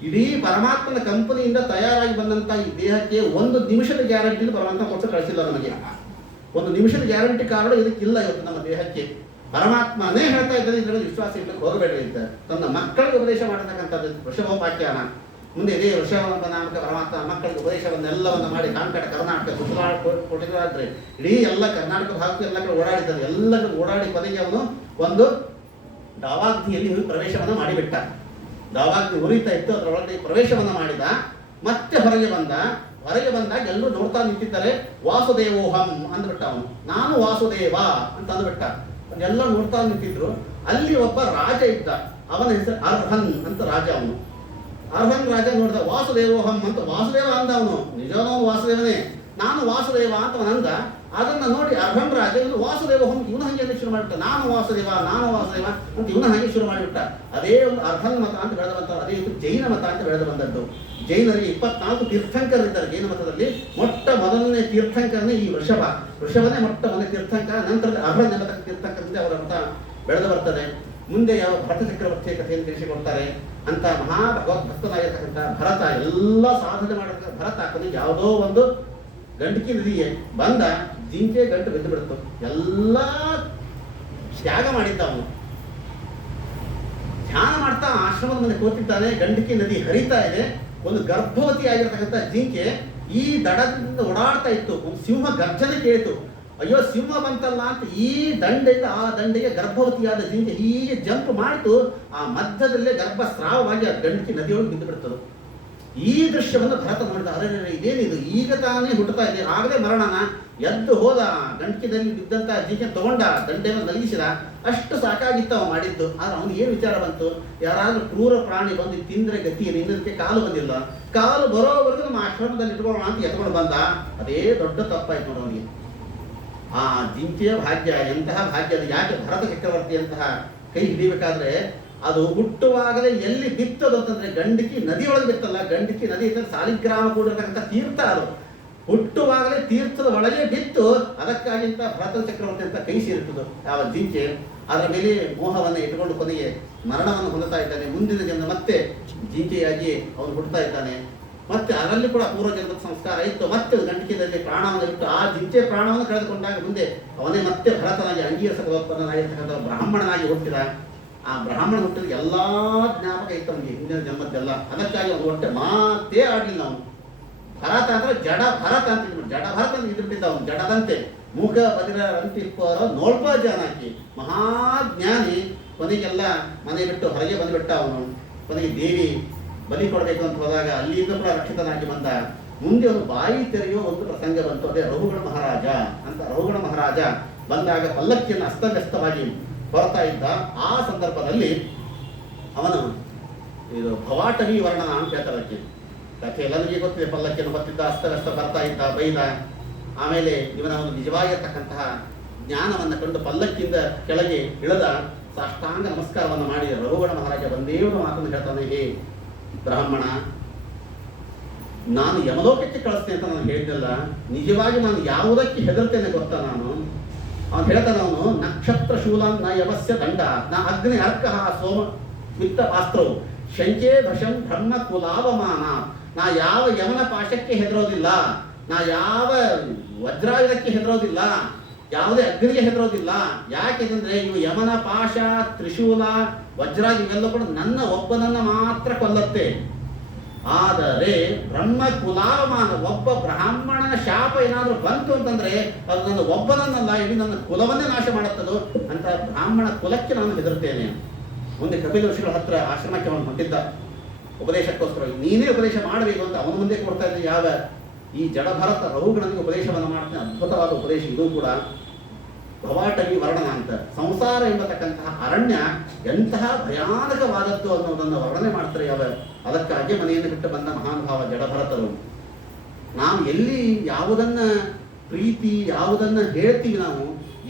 ಇಡೀ ಪರಮಾತ್ಮನ ಕಂಪನಿಯಿಂದ ತಯಾರಾಗಿ ಬಂದಂತ ಈ ದೇಹಕ್ಕೆ 1 ನಿಮಿಷದ ಗ್ಯಾರಂಟಿ ಪರಮಾತ್ಮ ಕೊಟ್ಟು ಕಳಿಸಿಲ್ಲ ನಮಗೆ. 1 ನಿಮಿಷದ ಗ್ಯಾರಂಟಿ ಕಾರಣ ಇದಕ್ಕಿಲ್ಲ ಇವತ್ತು ನಮ್ಮ ದೇಹಕ್ಕೆ. ಪರಮಾತ್ಮನೇ ಹೇಳ್ತಾ ಇದ್ದಾರೆ, ಇದರಲ್ಲಿ ವಿಶ್ವಾಸ ಇಡ್ಲಿಕ್ಕೆ ಹೋಗಬೇಡ್ರಿ ಅಂತ ತನ್ನ ಮಕ್ಕಳಿಗೆ ಉಪದೇಶ ಮಾಡತಕ್ಕಂಥದ್ದು ವೃಷಭೋಪಾಖ್ಯಾನ. ಮುಂದೆ ಇದೇ ವೃಷಭ ನಾಮಕ ಪರಮಾತ್ಮ ಮಕ್ಕಳಿಗೆ ಉಪದೇಶವನ್ನೆಲ್ಲವನ್ನು ಮಾಡಿ ಕಾಂಕಟ ಕರ್ನಾಟಕ ಕೊಟ್ಟಿದ್ರೆ ಇಡೀ ಎಲ್ಲ ಕರ್ನಾಟಕ ಭಾಗಕ್ಕೂ ಎಲ್ಲ ಕಡೆ ಓಡಾಡಿದ್ದಾರೆ. ಎಲ್ಲ ಕಡೆ ಓಡಾಡಿ ಕೊನೆಗೆ ಅವನು ಒಂದು ದಾವಾಗ್ನಿಯಲ್ಲಿ ಪ್ರವೇಶವನ್ನು ಮಾಡಿಬಿಟ್ಟ. ದಾವಾಗ್ನಿ ಉರಿತಾ ಇತ್ತು, ಅದರೊಳಗೆ ಪ್ರವೇಶವನ್ನು ಮಾಡಿದ. ಮತ್ತೆ ಹೊರಗೆ ಬಂದಾಗ ಎಲ್ಲರೂ ನೋಡ್ತಾ ನಿಂತಿದ್ದಾರೆ. ವಾಸುದೇವೋಹಂ ಅಂದ್ಬಿಟ್ಟ ಅವನು, ನಾನು ವಾಸುದೇವ ಅಂತ ಅಂದ್ಬಿಟ್ಟ. ಎಲ್ಲ ನೋಡ್ತಾ ನಿಂತಿದ್ರು. ಅಲ್ಲಿ ಒಬ್ಬ ರಾಜ ಇದ್ದ, ಅವನ ಹೆಸರು ಅರ್ಹನ್ ಅಂತ ರಾಜ. ಅವನು ಅರ್ಹನ್ ರಾಜ ನೋಡಿದ, ವಾಸುದೇವೋಹಂ ಅಂತ ವಾಸುದೇವ ಅಂದ. ಅವನು ನಿಜವೂ ವಾಸುದೇವನೇ, ನಾನು ವಾಸುದೇವ ಅಂತ ಅವನಂದ. ಅದನ್ನ ನೋಡಿ ಅರ್ಹನ್ ರಾಜ ಇವನು ವಾಸುದೇವೋಹಂ, ಇವನು ಹಂಗೆ ಶುರು ಮಾಡಿಬಿಟ್ಟ, ನಾನು ವಾಸುದೇವ ಅಂತ ಇವನು ಹಾಗೆ ಶುರು ಮಾಡಿಬಿಟ್ಟ. ಅದೇ ಒಂದು ಅರ್ಹನ್ ಮತ ಅಂತ ಬೆಳೆದ ಬಂತ. ಅದೇ ಜೈನ ಮತ ಅಂತ ಬೆಳೆದು ಬಂದದ್ದು. ಜೈನರಿಗೆ 24 ತೀರ್ಥಂಕರಿದ್ದಾರೆ ಜೈನ ಮತದಲ್ಲಿ. ಮೊಟ್ಟ ಮೊದಲನೇ ತೀರ್ಥಂಕರನೇ ಈ ವೃಷಭನೇ ಮೊಟ್ಟ ಮೊದಲನೇ ತೀರ್ಥಂಕರ. ನಂತರ ಅರ್ಹನ್ ಎಂಬ ತೀರ್ಥಂಕರಿಂದ ಅವರ ಮತ ಬೆಳೆದು ಬರ್ತದೆ. ಮುಂದೆ ಯಾವ ಭರತ ಚಕ್ರವರ್ತಿಯ ಕಥೆಯನ್ನು ತಿಳಿಸಿಕೊಡ್ತಾರೆ ಅಂತ. ಭಗವದ್ ಭಕ್ತನಾಗಿರ್ತಕ್ಕಂಥ ಭರತ, ಎಲ್ಲ ಸಾಧನೆ ಮಾಡಿರ್ತಕ್ಕಂಥ ಭರತ ಕೊನೆಗೆ ಯಾವುದೋ ಒಂದು ಗಂಟಕಿ ನದಿಗೆ ಬಂದ, ಜಿಂಕೆ ಗಂಟು ಬಿದ್ದು ಬಿಡ್ತು. ಎಲ್ಲ ತ್ಯಾಗ ಮಾಡಿದ್ದ ಅವನು. ಧ್ಯಾನ ಮಾಡ್ತಾ ಆಶ್ರಮದ ಮನೆ ಕೂತಿದ್ದಾನೆ. ಗಂಡಕಿ ನದಿ ಹರಿತಾ ಇದೆ. ಒಂದು ಗರ್ಭವತಿ ಆಗಿರ್ತಕ್ಕಂಥ ಜಿಂಕೆ ಈ ದಡದಿಂದ ಓಡಾಡ್ತಾ ಇತ್ತು. ಒಂದು ಸಿಂಹ ಗರ್ಜನೆ ಕೇಳಿತು. ಅಯ್ಯೋ ಸಿಂಹ ಬಂತಲ್ಲ ಅಂತ ಈ ದಂಡೆಯಿಂದ ಆ ದಂಡೆಗೆ ಗರ್ಭವತಿಯಾದ ಜಿಂಕೆ ಹೀಗೆ ಜಂಪ್ ಮಾಡಿತು. ಆ ಮಧ್ಯದಲ್ಲೇ ಗರ್ಭಸ್ರಾವವಾಗಿ ಆ ಗಂಡಕಿ ನದಿಯೊಳಗೆ ಬಿದ್ದು ಬಿಡ್ತದೆ. ಈ ದೃಶ್ಯವನ್ನು ಭರತ ನೋಡಿದ. ಅರೆ ಇದೇನಿದು, ಈಗ ತಾನೇ ಹುಟ್ಟುತ್ತಾ ಇದೆ, ಆಗಲೇ ಮರಣನ. ಎದ್ದು ಹೋದ, ಗಂಟಕಿನಲ್ಲಿ ಬಿದ್ದಂತ ಜಿಂಕೆ ತಗೊಂಡ, ದಂಡೆಯನ್ನು ನಲಗಿಸಿದ. ಅಷ್ಟು ಸಾಕಾಗಿತ್ತು ಅವ ಮಾಡಿದ್ದು. ಆದ್ರೆ ಅವನು ಏನು ವಿಚಾರ ಬಂತು, ಯಾರಾದ್ರೂ ಕ್ರೂರ ಪ್ರಾಣಿ ಬಂದು ತಿಂದ್ರೆ ಗತಿ ಏನು, ಇನ್ನದಕ್ಕೆ ಕಾಲು ಬಂದಿಲ್ಲ, ಕಾಲು ಬರೋವರೆಗೂ ನಮ್ಮ ಆಶ್ರಮದಲ್ಲಿ ಇಟ್ಕೊಳ್ಳೋಣ ಅಂತ ಎತ್ಕೊಂಡು ಬಂದ. ಅದೇ ದೊಡ್ಡ ತಪ್ಪಾಯ್ತು ನೋಡಿ ಅವನಿಗೆ. ಆ ಜಿಂಕೆಯ ಭಾಗ್ಯ ಎಂತಹ ಭಾಗ್ಯ ಅದು. ಯಾಕೆ ಭರತ ಚಕ್ರವರ್ತಿಯಂತಹ ಕೈ ಹಿಡಿಬೇಕಾದ್ರೆ ಅದು ಹುಟ್ಟುವಾಗಲೇ ಎಲ್ಲಿ ಬಿತ್ತದು ಅಂತಂದ್ರೆ ಗಂಡಕಿ ನದಿಯೊಳಗೆ ಬಿತ್ತಲ್ಲ. ಗಂಡಕಿ ನದಿ ಅಂತಂದ್ರೆ ಸಾಲಿಗ್ರಾಮ ಕೂಡಿರ್ತಕ್ಕಂಥ ತೀರ್ಥ. ಅದು ಹುಟ್ಟುವಾಗಲೇ ತೀರ್ಥದ ಒಳಗೆ ಬಿತ್ತು. ಅದಕ್ಕಾಗಿಂತ ಭರತ ಚಕ್ರವರ್ತಿ ಅಂತ ಕೈ ಸೇರಿರ್ತದೆ ಯಾವ ಜಿಂಕೆ. ಅದರ ಮೇಲೆ ಮೋಹವನ್ನು ಇಟ್ಟುಕೊಂಡು ಕೊನೆಗೆ ಮರಣವನ್ನು ಹೊಂದುತ್ತಾ ಇದ್ದಾನೆ. ಮುಂದಿನ ಜನ್ಮ ಮತ್ತೆ ಜಿಂಕೆಯಾಗಿ ಅವನು ಹುಟ್ಟುತ್ತಾ ಇದ್ದಾನೆ. ಮತ್ತೆ ಅದರಲ್ಲಿ ಕೂಡ ಪೂರ್ವ ಜನ್ಮದ ಸಂಸ್ಕಾರ ಇತ್ತು. ಮತ್ತೆ ಗಂಟಕಿನಲ್ಲಿ ಪ್ರಾಣವನ್ನು ಇಟ್ಟು ಆ ಜಿಂಕೆ ಪ್ರಾಣವನ್ನು ಕಳೆದುಕೊಂಡಾಗ ಮುಂದೆ ಅವನೇ ಮತ್ತೆ ಭರತನಾಗಿ ಅಂಗೀರಸ ಕುಲೋತ್ಪನ್ನನಾಗಿರ್ತಕ್ಕಂಥ ಬ್ರಾಹ್ಮಣನಾಗಿ ಹುಟ್ಟಿದ. ಆ ಬ್ರಾಹ್ಮಣ ಹುಟ್ಟಿದ ಎಲ್ಲಾ ಜ್ಞಾಪಕ ಇತ್ತು ಅವನಿಗೆ ಹಿಂದಿನ ಜನ್ಮದ್ದೆಲ್ಲ. ಅದಕ್ಕಾಗಿ ಅವನು ಹೊಟ್ಟೆ ಮಾತೇ ಆಡಲಿಲ್ಲ ಅವನು. ಭರತ ಅಂದ್ರೆ ಜಡ ಭರತ ಅಂತ ಇದ್ಬಿಟ್ಟು, ಜಡ ಭರತ ಅಂತ ಇದ್ಬಿಟ್ಟಿದ್ದ ಅವನು. ಜಡದಂತೆ ಮೂಕ ಬದಿರಂತಿಪ್ಪರೋ ನೋಡ್ಪ ಜಾನಾಕಿ, ಮಹಾಜ್ಞಾನಿ. ಕೊನೆಗೆಲ್ಲ ಮನೆ ಬಿಟ್ಟು ಹೊರಗೆ ಬಂದುಬಿಟ್ಟ ಅವನು. ಕೊನೆಗೆ ದೇವಿ ಬಲಿ ಕೊಡಬೇಕು ಅಂತ ಹೋದಾಗ ಅಲ್ಲಿಂದ ಕೂಡ ರಕ್ಷಿತನಾಗಿ ಬಂದ. ಮುಂದೆ ಒಂದು ಬಾಯಿ ತೆರೆಯುವ ಒಂದು ಪ್ರಸಂಗ ಬಂತು. ಅದೇ ರಘುಗಣ ಮಹಾರಾಜ ಅಂತ. ರಘುಗಣ ಮಹಾರಾಜ ಬಂದಾಗ ಪಲ್ಲಕ್ಕಿಯನ್ನು ಅಸ್ತವ್ಯಸ್ತವಾಗಿ ಬರ್ತಾ ಇದ್ದ. ಆ ಸಂದರ್ಭದಲ್ಲಿ ಅವನು ಇದು ಭವಾಟವಿ ವರ್ಣನ ಅಂತ ಹೇಳ್ತಾರೆ. ಅದಕ್ಕೆ ಕಥೆ ಎಲ್ಲರಿಗೂ ಗೊತ್ತಿದೆ. ಪಲ್ಲಕ್ಕಿಯನ್ನು ಹೊತ್ತಿದ್ದ, ಅಸ್ತವ್ಯಸ್ತ ಬರ್ತಾ ಇದ್ದ, ಬೈದ. ಆಮೇಲೆ ಇವನ ಒಂದು ನಿಜವಾಗಿರತಕ್ಕಂತಹ ಜ್ಞಾನವನ್ನು ಕಂಡು ಪಲ್ಲಕ್ಕಿಂದ ಕೆಳಗೆ ಇಳಿದ, ಸಾಷ್ಟಾಂಗ ನಮಸ್ಕಾರವನ್ನು ಮಾಡಿದ. ರಘುಗಣ ಮಹಾರಾಜ ಒಂದೇ ಒಂದು ಮಾತನ್ನು ಹೇಳ್ತಾನೆ, ಹೇ ಬ್ರಾಹ್ಮಣ, ನಾನು ಯಮಲೋಕಕ್ಕೆ ಕಳಿಸ್ತೇನೆ ಅಂತ ನಾನು ಹೇಳಿದ್ದಲ್ಲ, ನಿಜವಾಗಿ ನಾನು ಯಾವುದಕ್ಕೆ ಹೆದರ್ತೇನೆ ಗೊತ್ತಾ ನಾನು? ಅವನು ಹೇಳ್ತಾನೆ, ಅವನು ನಕ್ಷತ್ರ ಶೂಲ ನ ಯವಸ್ಯ ದಂಡ ನ ಅಗ್ನಿ ಅರ್ಕ ಸೋಮ ಮಿತ್ತ ಪಾಸ್ತ್ರವು ಶಂಕೆ ಭಷಂ ಬ್ರಹ್ಮ ಕುಲಾವಮಾನ. ನಾ ಯಾವ ಯಮನ ಪಾಶಕ್ಕೆ ಹೆದರೋದಿಲ್ಲ, ನಾ ಯಾವ ವಜ್ರಾಯುಧಕ್ಕೆ ಹೆದರೋದಿಲ್ಲ, ಯಾವುದೇ ಅಗ್ನಿಗೆ ಹೆದರೋದಿಲ್ಲ. ಯಾಕೆಂದ್ರೆ ಇವು ಯಮನ ಪಾಶ, ತ್ರಿಶೂಲ, ವಜ್ರಾಯುಧ ಇವೆಲ್ಲ ಕೂಡ ನನ್ನ ಒಬ್ಬನನ್ನ ಮಾತ್ರ ಕೊಲ್ಲತ್ತೆ. ಆದರೆ ಬ್ರಹ್ಮ ಕುಲಾವಮಾನ, ಒಬ್ಬ ಬ್ರಾಹ್ಮಣನ ಶಾಪ ಏನಾದರೂ ಬಂತು ಅಂತಂದ್ರೆ ಅದು ನನ್ನ ಒಬ್ಬನನ್ನಲ್ಲ, ಇಡೀ ನನ್ನ ಕುಲವನ್ನೇ ನಾಶ ಮಾಡುತ್ತದು ಅಂತ ಬ್ರಾಹ್ಮಣ ಕುಲಕ್ಕೆ ನಾನು ಹೆದರ್ತೇನೆ. ಮುಂದೆ ಕಪಿಲ ಋಷಿಗಳ ಹತ್ರ ಆಶ್ರಮಕ್ಕೆ ಅವನು ಹೊಂಟಿದ್ದ ಉಪದೇಶಕ್ಕೋಸ್ಕರ. ನೀನೇ ಉಪದೇಶ ಮಾಡಬೇಕು ಅಂತ ಅವನ ಮುಂದೆ ಕೊಡ್ತಾ ಇದ್ದ. ಯಾವ ಈ ಜಡಭರತ ರಘುಗಣನಿಗೆ ಉಪದೇಶವನ್ನು ಮಾಡ್ತಾನೆ. ಅದ್ಭುತವಾದ ಉಪದೇಶ ಇದು ಕೂಡ. ಭವಾಟವಿ ವರ್ಣನ ಅಂತ. ಸಂಸಾರ ಎಂಬತಕ್ಕಂತಹ ಅರಣ್ಯ ಎಂತಹ ಭಯಾನಕವಾದದ್ದು ಅನ್ನೋದನ್ನು ವರ್ಣನೆ ಮಾಡ್ತಾರೆ ಯಾವ. ಅದಕ್ಕಾಗಿ ಮನೆಯನ್ನು ಬಿಟ್ಟು ಬಂದ ಮಹಾನುಭಾವ ಜಡಭರತರು. ನಾವು ಎಲ್ಲಿ ಯಾವುದನ್ನ ಪ್ರೀತಿ, ಯಾವುದನ್ನ ಹೇಳ್ತೀವಿ, ನಾವು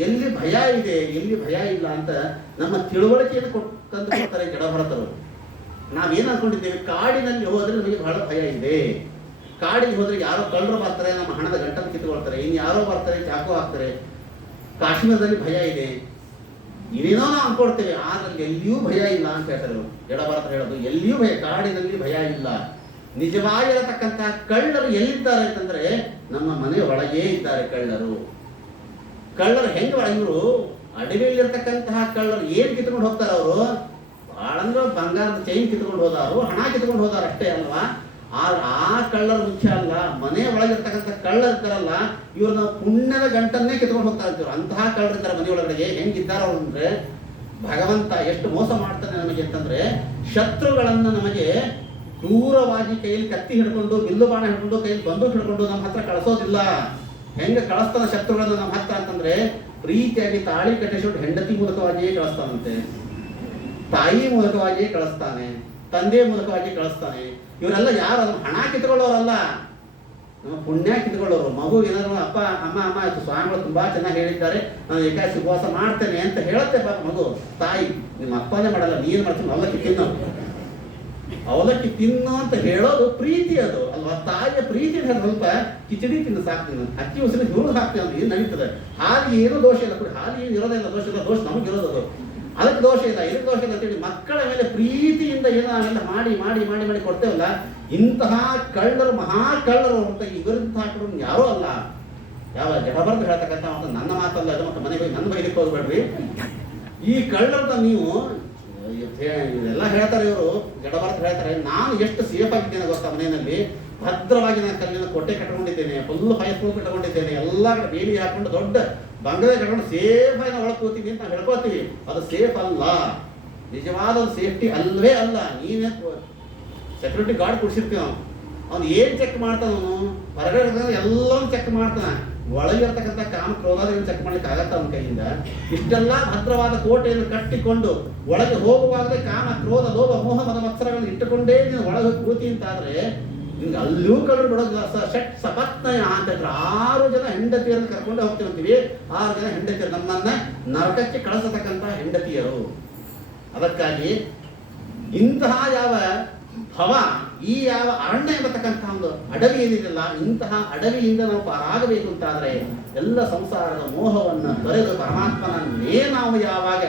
ಎಲ್ಲಿ ಭಯ ಇದೆ, ಎಲ್ಲಿ ಭಯ ಇಲ್ಲ ಅಂತ ನಮ್ಮ ತಿಳುವಳಿಕೆಯನ್ನು ತಂದು ಕೊಡ್ತಾರೆ ಜಡಭರತರು. ನಾವೇನು ಅನ್ಕೊಂಡಿದ್ದೇವೆ, ಕಾಡಿನಲ್ಲಿ ಹೋದ್ರೆ ನಮಗೆ ಬಹಳ ಭಯ ಇದೆ, ಕಾಡಿಗೆ ಹೋದ್ರೆ ಯಾರೋ ಕಳ್ಳರು ಬರ್ತಾರೆ, ನಮ್ಮ ಹಣದ ಗಂಟನ್ನು ಕಿತ್ತುಕೊಳ್ತಾರೆ, ಇನ್ನು ಯಾರೋ ಬರ್ತಾರೆ ಚಾಕು ಹಾಕ್ತಾರೆ. ಕಾಶ್ಮೀರದಲ್ಲಿ ಭಯ ಇದೆ, ಏನೇನೋ ನಾವು ಅನ್ಕೊಳ್ತೇವೆ, ಆದ್ರೆ ಎಲ್ಲಿಯೂ ಭಯ ಇಲ್ಲ ಅಂತ ಹೇಳ್ತಾರೆ ಜಡಭರತ ಹೇಳೋದು. ಎಲ್ಲಿಯೂ ಭಯ, ಕಾಡಿನಲ್ಲಿ ಭಯ ಇಲ್ಲ. ನಿಜವಾಗಿರತಕ್ಕಂತಹ ಕಳ್ಳರು ಎಲ್ಲಿದ್ದಾರೆ ಅಂತಂದ್ರೆ ನಮ್ಮ ಮನೆ ಒಳಗೇ ಇದ್ದಾರೆ ಕಳ್ಳರು. ಕಳ್ಳರು ಹೆಂಗೆ ಇವರು ಅಡವಿಯಲ್ಲಿರ್ತಕ್ಕಂತಹ ಕಳ್ಳರು ಏನ್ ಕಿತ್ಕೊಂಡು ಹೋಗ್ತಾರೆ, ಅವರು ಭಾಳಂದ್ರೆ ಬಂಗಾರದ ಚೈನ್ ಕಿತ್ಕೊಂಡು ಹೋದಾರು, ಹಣ ಕಿತ್ಕೊಂಡು ಹೋದಾರ ಅಷ್ಟೇ ಅಲ್ವಾ. ಆ ಕಳ್ಳರು ಮುಖ್ಯ ಅಲ್ಲ, ಮನೆ ಒಳಗಿರ್ತಕ್ಕಂಥ ಕಳ್ಳರು ಇರ್ತಾರಲ್ಲ, ಇವ್ರನ್ನ ಪುಣ್ಯದ ಗಂಟನ್ನೇ ಕಿತ್ಕೊಂಡು ಹೋಗ್ತಾ ಇರ್ತೀವ್ರು. ಅಂತಹ ಕಳ್ಳರಿರ್ತಾರೆ ಮನೆಯೊಳಗಡೆಗೆ. ಹೆಂಗಿದ್ದಾರ ಅವ್ರು ಅಂದ್ರೆ, ಭಗವಂತ ಎಷ್ಟು ಮೋಸ ಮಾಡ್ತಾನೆ ನಮಗೆ ಅಂತಂದ್ರೆ, ಶತ್ರುಗಳನ್ನು ನಮಗೆ ದೂರವಾಗಿ ಕೈಯಲ್ಲಿ ಕತ್ತಿ ಹಿಡ್ಕೊಂಡು, ಬಿಲ್ಲು ಬಾಣ ಹಿಡ್ಕೊಂಡು, ಕೈಯಲ್ಲಿ ಬಂದೂಕು ಹಿಡ್ಕೊಂಡು ನಮ್ಮ ಹತ್ರ ಕಳಿಸೋದಿಲ್ಲ. ಹೆಂಗೆ ಕಳಿಸ್ತಾನ ಶತ್ರುಗಳನ್ನು ನಮ್ಮ ಹತ್ರ ಅಂತಂದ್ರೆ, ಪ್ರೀತಿಯಾಗಿ ತಾಳಿ ಕಟ್ಟಿಸಿಕೊಂಡು ಹೆಂಡತಿ ಮೂಲಕವಾಗಿಯೇ ಕಳಿಸ್ತಾನಂತೆ, ತಾಯಿ ಮೂಲಕವಾಗಿಯೇ ಕಳಿಸ್ತಾನೆ, ತಂದೆಯ ಮೂಲಕವಾಗಿ ಕಳಿಸ್ತಾನೆ. ಇವರೆಲ್ಲ ಯಾರು? ಅದನ್ನು ಹಣ ಕಿತ್ಕೊಳ್ಳೋರಲ್ಲ, ನಮ್ಮ ಪುಣ್ಯ ಕಿತ್ಕೊಳ್ಳೋರು. ಮಗು ಏನಾದ್ರು ಅಪ್ಪ ಅಮ್ಮ ಆಯ್ತು ಸ್ವಾಮಿಗಳು ತುಂಬಾ ಚೆನ್ನಾಗಿ ಹೇಳಿದ್ದಾರೆ, ನಾನು ಏಕಾದಶಿ ಉಪವಾಸ ಮಾಡ್ತೇನೆ ಅಂತ ಹೇಳುತ್ತೆ ಪಾಪ ಮಗು. ತಾಯಿ, ನಿಮ್ಮ ಅಪ್ಪನೇ ಮಾಡಲ್ಲ, ನೀನು ಮಾಡ್ತೀನಿ, ಅವಲಕ್ಕಿ ತಿನ್ನು, ಅವಲಕ್ಕಿ ತಿನ್ನು ಅಂತ ಹೇಳೋದು ಪ್ರೀತಿ ಅದು ಅಲ್ವಾ. ತಾಯಿಯ ಪ್ರೀತಿ ಸ್ವಲ್ಪ ಕಿಚಡಿ ತಿಂದು ಸಾಕ್ತೀನಿ, ಅಕ್ಕಿ ಉಸಿರು ಹುರುಳು ಹಾಕ್ತೀನಿ ಅಂದ್ರೆ ಏನು ನಡೀತದೆ. ಹಾಲಿಗೆ ಏನೂ ದೋಷ ಇಲ್ಲ, ಹಾಲಿಗೆ ಏನು ಇರೋದೇ ಇಲ್ಲ, ದೋಷ ಇಲ್ಲ, ದೋಷ ನಮಗಿರೋದು ಅದು, ಅದಕ್ಕೆ ದೋಷ ಇಲ್ಲ, ಇದಕ್ಕೆ ದೋಷ ಇಲ್ಲ ಅಂತೇಳಿ ಮಕ್ಕಳ ಮೇಲೆ ಪ್ರೀತಿಯಿಂದ ಏನೋ ನಾವೆಲ್ಲ ಮಾಡಿ ಮಾಡಿ ಮಾಡಿ ಮಾಡಿ ಕೊಡ್ತೇವಲ್ಲ. ಇಂತಹ ಕಳ್ಳರು, ಮಹಾ ಕಳ್ಳರು ಅಂತ ಇವರಿಂದ ಹಾಕಿದ್ರು ಯಾರೂ ಅಲ್ಲ. ಯಾವ ಜಡಬರ್ದು ಹೇಳ್ತಕ್ಕಂಥ ಮತ್ತು ನನ್ನ ಮಾತಲ್ಲ ಅದು, ಮತ್ತು ಮನೆಗೆ ಹೋಗಿ ನನ್ನ ಬೈಲಿಕ್ಕೆ ಹೋಗ್ಬೇಡ್ರಿ. ಈ ಕಳ್ಳರದ ನೀವು ಇದೆಲ್ಲ ಹೇಳ್ತಾರೆ ಇವರು, ಜಡಬರ್ದು ಹೇಳ್ತಾರೆ. ನಾನು ಎಷ್ಟು ಸೇಫ್ ಆಗಿದ್ದೇನೆ ಗೊತ್ತಾ, ಮನೆಯಲ್ಲಿ ಭದ್ರವಾಗಿ ನಾನು ಕಲ್ಲಿನ ಕೊಟ್ಟೆ ಕಟ್ಕೊಂಡಿದ್ದೇನೆ, ಫುಲ್ ಫೈರ್ಫುಲ್ ಕಟ್ಕೊಂಡಿದ್ದೇನೆ, ಎಲ್ಲ ಕಡೆ ಬೇಲಿ ಹಾಕೊಂಡು ದೊಡ್ಡ ಬಂಗಲೆ ಕಟ್ಕೊಂಡು ಸೇಫ್ ಆಗಿ ನಾವು ಒಳಗೆ ಕೂತೀವಿ ಅಂತ ನಾವು ಹೇಳ್ಕೊತೀವಿ. ಅದು ಸೇಫ್ ಅಲ್ಲ, ನಿಜವಾದ ಒಂದು ಸೇಫ್ಟಿ ಅಲ್ಲವೇ ಅಲ್ಲ. ನೀವೇ ಸೆಕ್ಯೂರಿಟಿ ಗಾರ್ಡ್ ಕೊಡ್ಸಿರ್ತೀವಿ ನಾವು, ಅವ್ನು ಏನು ಚೆಕ್ ಮಾಡ್ತಾನವನು, ಹೊರಗಡೆ ಎಲ್ಲವೂ ಚೆಕ್ ಮಾಡ್ತಾನೆ, ಒಳಗಿರ್ತಕ್ಕಂಥ ಕಾಮ ಕ್ರೋಧಾದಿಗಳನ್ನು ಚೆಕ್ ಮಾಡ್ಲಿಕ್ಕೆ ಆಗತ್ತ ಅವನ ಕೈಯಿಂದ. ಇಷ್ಟೆಲ್ಲ ಭದ್ರವಾದ ಕೋಟೆಯನ್ನು ಕಟ್ಟಿಕೊಂಡು ಒಳಗೆ ಹೋಗುವಾಗಲೇ ಕಾಮ ಕ್ರೋಧ ಲೋಭ ಮೋಹ ಮದ ಮತ್ಸರಗಳನ್ನು ಇಟ್ಟುಕೊಂಡೇ ನೀನು ಒಳಗೆ ಹೋಗಿ ಕೂತಿ ಅಂತಾದ್ರೆ ನಿಮ್ಗೆ ಅಲ್ಲೂ ಕಳ್ಳರು ಬಿಡೋದಿಲ್ಲ. ಷಟ್ ಸಪತ್ನಯ ಅಂತ ಹೇಳಿದ್ರೆ 6 ಜನ ಹೆಂಡತಿಯರನ್ನು ಕರ್ಕೊಂಡೇ ಹೋಗ್ತೀವಂತೀವಿ. 6 ಜನ ಹೆಂಡತಿಯರು ನಮ್ಮನ್ನ ನರಕಕ್ಕೆ ಕಳಿಸತಕ್ಕಂಥ ಹೆಂಡತಿಯರು. ಅದಕ್ಕಾಗಿ ಇಂತಹ ಯಾವ ಭವ, ಈ ಯಾವ ಅರಣ್ಯ ಎಂಬತಕ್ಕಂಥ ಒಂದು ಅಡವಿ ಏನಿದೆಯಲ್ಲ, ಇಂತಹ ಅಡವಿಯಿಂದ ನಾವು ಪಾರಾಗಬೇಕು ಅಂತಾದರೆ ಎಲ್ಲ ಸಂಸಾರದ ಮೋಹವನ್ನು ತೊರೆದು ಪರಮಾತ್ಮನನ್ನೇ ನಾವು ಯಾವಾಗ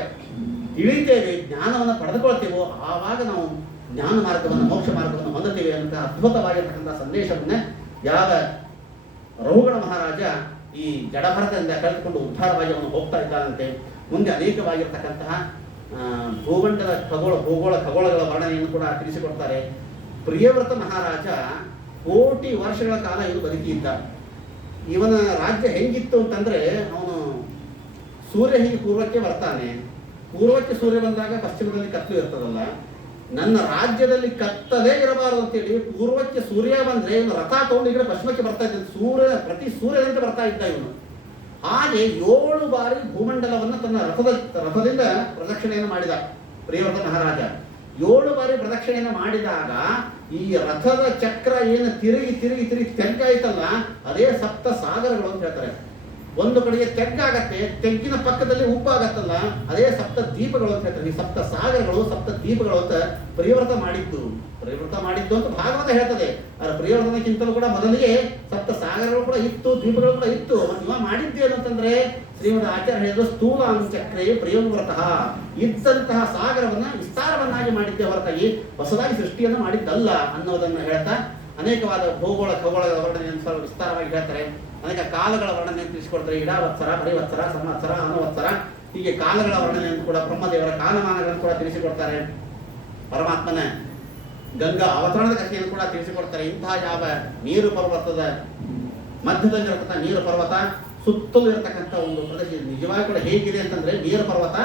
ತಿಳಿತೇವೆ, ಜ್ಞಾನವನ್ನು ಪಡೆದುಕೊಳ್ತೇವೋ, ಆವಾಗ ನಾವು ಜ್ಞಾನ ಮಾರ್ಗವನ್ನು, ಮೋಕ್ಷ ಮಾರ್ಗವನ್ನು ಹೊಂದುತ್ತೇವೆ ಅಂತ ಅದ್ಭುತವಾಗಿರ್ತಕ್ಕಂಥ ಸಂದೇಶವನ್ನೇ ಯಾವ ರಘುಗಣ ಮಹಾರಾಜ ಈ ಜಡಭರತದಿಂದ ಕಳೆದುಕೊಂಡು ಉದ್ಧಾರವಾಗಿ ಅವನು ಹೋಗ್ತಾ ಇದ್ದಾನಂತೆ. ಮುಂದೆ ಅನೇಕವಾಗಿರ್ತಕ್ಕಂತಹ ಭೂಮಂಡಲ ಖಗೋಳಗಳ ವರ್ಣನೆಯನ್ನು ಕೂಡ ತಿಳಿಸಿಕೊಡ್ತಾರೆ. ಪ್ರಿಯವ್ರತ ಮಹಾರಾಜ ಕೋಟಿ ವರ್ಷಗಳ ಕಾಲ ಇವನು ಬದುಕಿದ್ದ. ಇವನ ರಾಜ್ಯ ಹೆಂಗಿತ್ತು ಅಂತಂದ್ರೆ, ಅವನು ಸೂರ್ಯ ಹೀಗೆ ಪೂರ್ವಕ್ಕೆ ಬರ್ತಾನೆ, ಪೂರ್ವಕ್ಕೆ ಸೂರ್ಯ ಬಂದಾಗ ಪಶ್ಚಿಮದಲ್ಲಿ ಕತ್ತಲು ಇರ್ತದಲ್ಲ, ನನ್ನ ರಾಜ್ಯದಲ್ಲಿ ಕತ್ತಲೇ ಇರಬಾರದು ಅಂತೇಳಿ ಪೂರ್ವಕ್ಕೆ ಸೂರ್ಯ ಬಂದ್ರೆ ಇವನು ರಥ ತಗೊಂಡು ಈ ಕಡೆ ಪಶ್ಚಿಮಕ್ಕೆ ಬರ್ತಾ ಇದ್ದ, ಪ್ರತಿ ಸೂರ್ಯದಂತೆ ಬರ್ತಾ ಇದ್ದ ಇವನು. ಹಾಗೆ 7 ಬಾರಿ ಭೂಮಂಡಲವನ್ನು ತನ್ನ ರಥದಿಂದ ಪ್ರದಕ್ಷಿಣೆಯನ್ನು ಮಾಡಿದ ಪ್ರಿಯವ್ರತ ಮಹಾರಾಜ. 7 ಬಾರಿ ಪ್ರದಕ್ಷಿಣೆಯನ್ನು ಮಾಡಿದಾಗ ಈ ರಥದ ಚಕ್ರ ಏನು ತಿರುಗಿ ತಿರುಗಿ ತಿರುಗಿ ತೆಗ್ಗಾಯ್ತಲ್ಲ, ಅದೇ ಸಪ್ತ ಸಾಗರಗಳು ಅಂತ ಹೇಳ್ತಾರೆ. ಒಂದು ಕಡೆಗೆ ತೆಗ್ಗಾಗತ್ತೆ, ತೆಗ್ಗಿನ ಪಕ್ಕದಲ್ಲಿ ಉಪ್ಪಾಗತ್ತಲ್ಲ, ಅದೇ ಸಪ್ತ ದೀಪಗಳು ಅಂತ ಹೇಳ್ತಾರೆ. ಈ ಸಪ್ತ ಸಾಗರಗಳು ಸಪ್ತ ದೀಪಗಳು ಅಂತ ಪ್ರಿಯವ್ರತ ಮಾಡಿದ್ದು ಅಂತ ಭಾಗವತ ಹೇಳ್ತದೆ. ಆದರೆ ಪ್ರಿಯವ್ರತನಕ್ಕಿಂತಲೂ ಕೂಡ ಮೊದಲಿಗೆ ಸಪ್ತ ಸಾಗರಗಳು ಕೂಡ ಇತ್ತು, ದೀಪಗಳು ಕೂಡ ಇತ್ತು. ಮತ್ತು ಇವ ಮಾಡಿದ್ದೇನು ಅಂತಂದ್ರೆ, ಶ್ರೀಮದ್ ಆಚಾರ್ಯ ಹೇಳಿದ್ರು, ಸ್ಥೂಲ ಚಕ್ರೇ ಪ್ರಿಯವ್ರತ, ಇದ್ದಂತಹ ಸಾಗರವನ್ನ ವಿಸ್ತಾರವನ್ನಾಗಿ ಮಾಡಿದ್ದೆ ಹೊರತಾಗಿ ಹೊಸದಾಗಿ ಸೃಷ್ಟಿಯನ್ನು ಮಾಡಿದ್ದಲ್ಲ ಅನ್ನೋದನ್ನು ಹೇಳ್ತಾ ಅನೇಕವಾದ ಖಗೋಳಗಳ ವರ್ಣನೆಯನ್ನು ವಿಸ್ತಾರವಾಗಿ ಹೇಳ್ತಾರೆ. ಅನೇಕ ಕಾಲಗಳ ವರ್ಣನೆಯನ್ನು ತಿಳಿಸಿಕೊಡ್ತಾರೆ. ಇಡಾವತ್ಸರ, ಪರಿವತ್ಸರ, ಸಂವತ್ಸರ, ಅನುವತ್ಸರ, ಹೀಗೆ ಕಾಲಗಳ ವರ್ಣನೆಯನ್ನು ಕೂಡ ಬ್ರಹ್ಮದೇವರ ಕಾಲಮಾನಗಳನ್ನು ಕೂಡ ತಿಳಿಸಿಕೊಡ್ತಾರೆ. ಪರಮಾತ್ಮನ ಗಂಗಾ ಅವತರಣದ ಕಥೆಯನ್ನು ಕೂಡ ತಿಳಿಸಿಕೊಡ್ತಾರೆ. ಇಂತಹ ಯಾವ ನೀರು ಪರ್ವತದ ಮಧ್ಯದಲ್ಲಿರತಕ್ಕಂಥ ನೀರು ಪರ್ವತ, ಸುತ್ತಲೂ ಇರತಕ್ಕಂಥ ಒಂದು ಪ್ರದೇಶ ನಿಜವಾಗಿ ಕೂಡ ಹೇಗಿದೆ ಅಂತಂದ್ರೆ, ನೀರು ಪರ್ವತ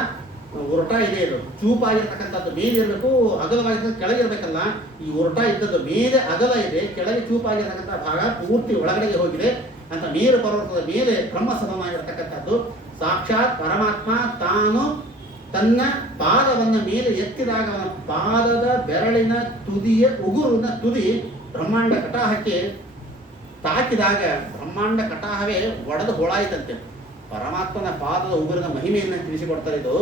ಉರುಟ ಇದೆ, ಇದು ಚೂಪಾಗಿರ್ತಕ್ಕಂಥದ್ದು ಮೇಲೆ ಇರಬೇಕು, ಅಗಲವಾಗಿರ್ತಕ್ಕಂಥ ಕೆಳಗಿರ್ಬೇಕಲ್ಲ. ಈ ಉರುಟ ಇದ್ದದ್ದು ಮೇಲೆ ಅಗಲ ಇದೆ, ಕೆಳಗೆ ಚೂಪಾಗಿರ್ತಕ್ಕಂಥ ಭಾಗ ಪೂರ್ತಿ ಒಳಗಡೆಗೆ ಹೋಗಿದೆ ಅಂತ. ನೀರು ಪರ್ವತದ ಮೇಲೆ ಬ್ರಹ್ಮಸಮವಾಗಿರ್ತಕ್ಕಂಥದ್ದು. ಸಾಕ್ಷಾತ್ ಪರಮಾತ್ಮ ತಾನು ತನ್ನ ಪಾದವನ್ನು ಮೇಲೆ ಎತ್ತಿದಾಗ ಅವನ ಪಾದದ ಬೆರಳಿನ ತುದಿಯ ಉಗುರಿನ ತುದಿ ಬ್ರಹ್ಮಾಂಡ ಕಟಾಹಕ್ಕೆ ತಾಕಿದಾಗ ಬ್ರಹ್ಮಾಂಡ ಕಟಾಹವೇ ಒಡೆದು ಹೋಳಾಯಿತಂತೆ. ಪರಮಾತ್ಮನ ಪಾದದ ಉಗುರಿನ ಮಹಿಮೆಯನ್ನು ತಿಳಿಸಿಕೊಡ್ತಾರೆ. ಇದು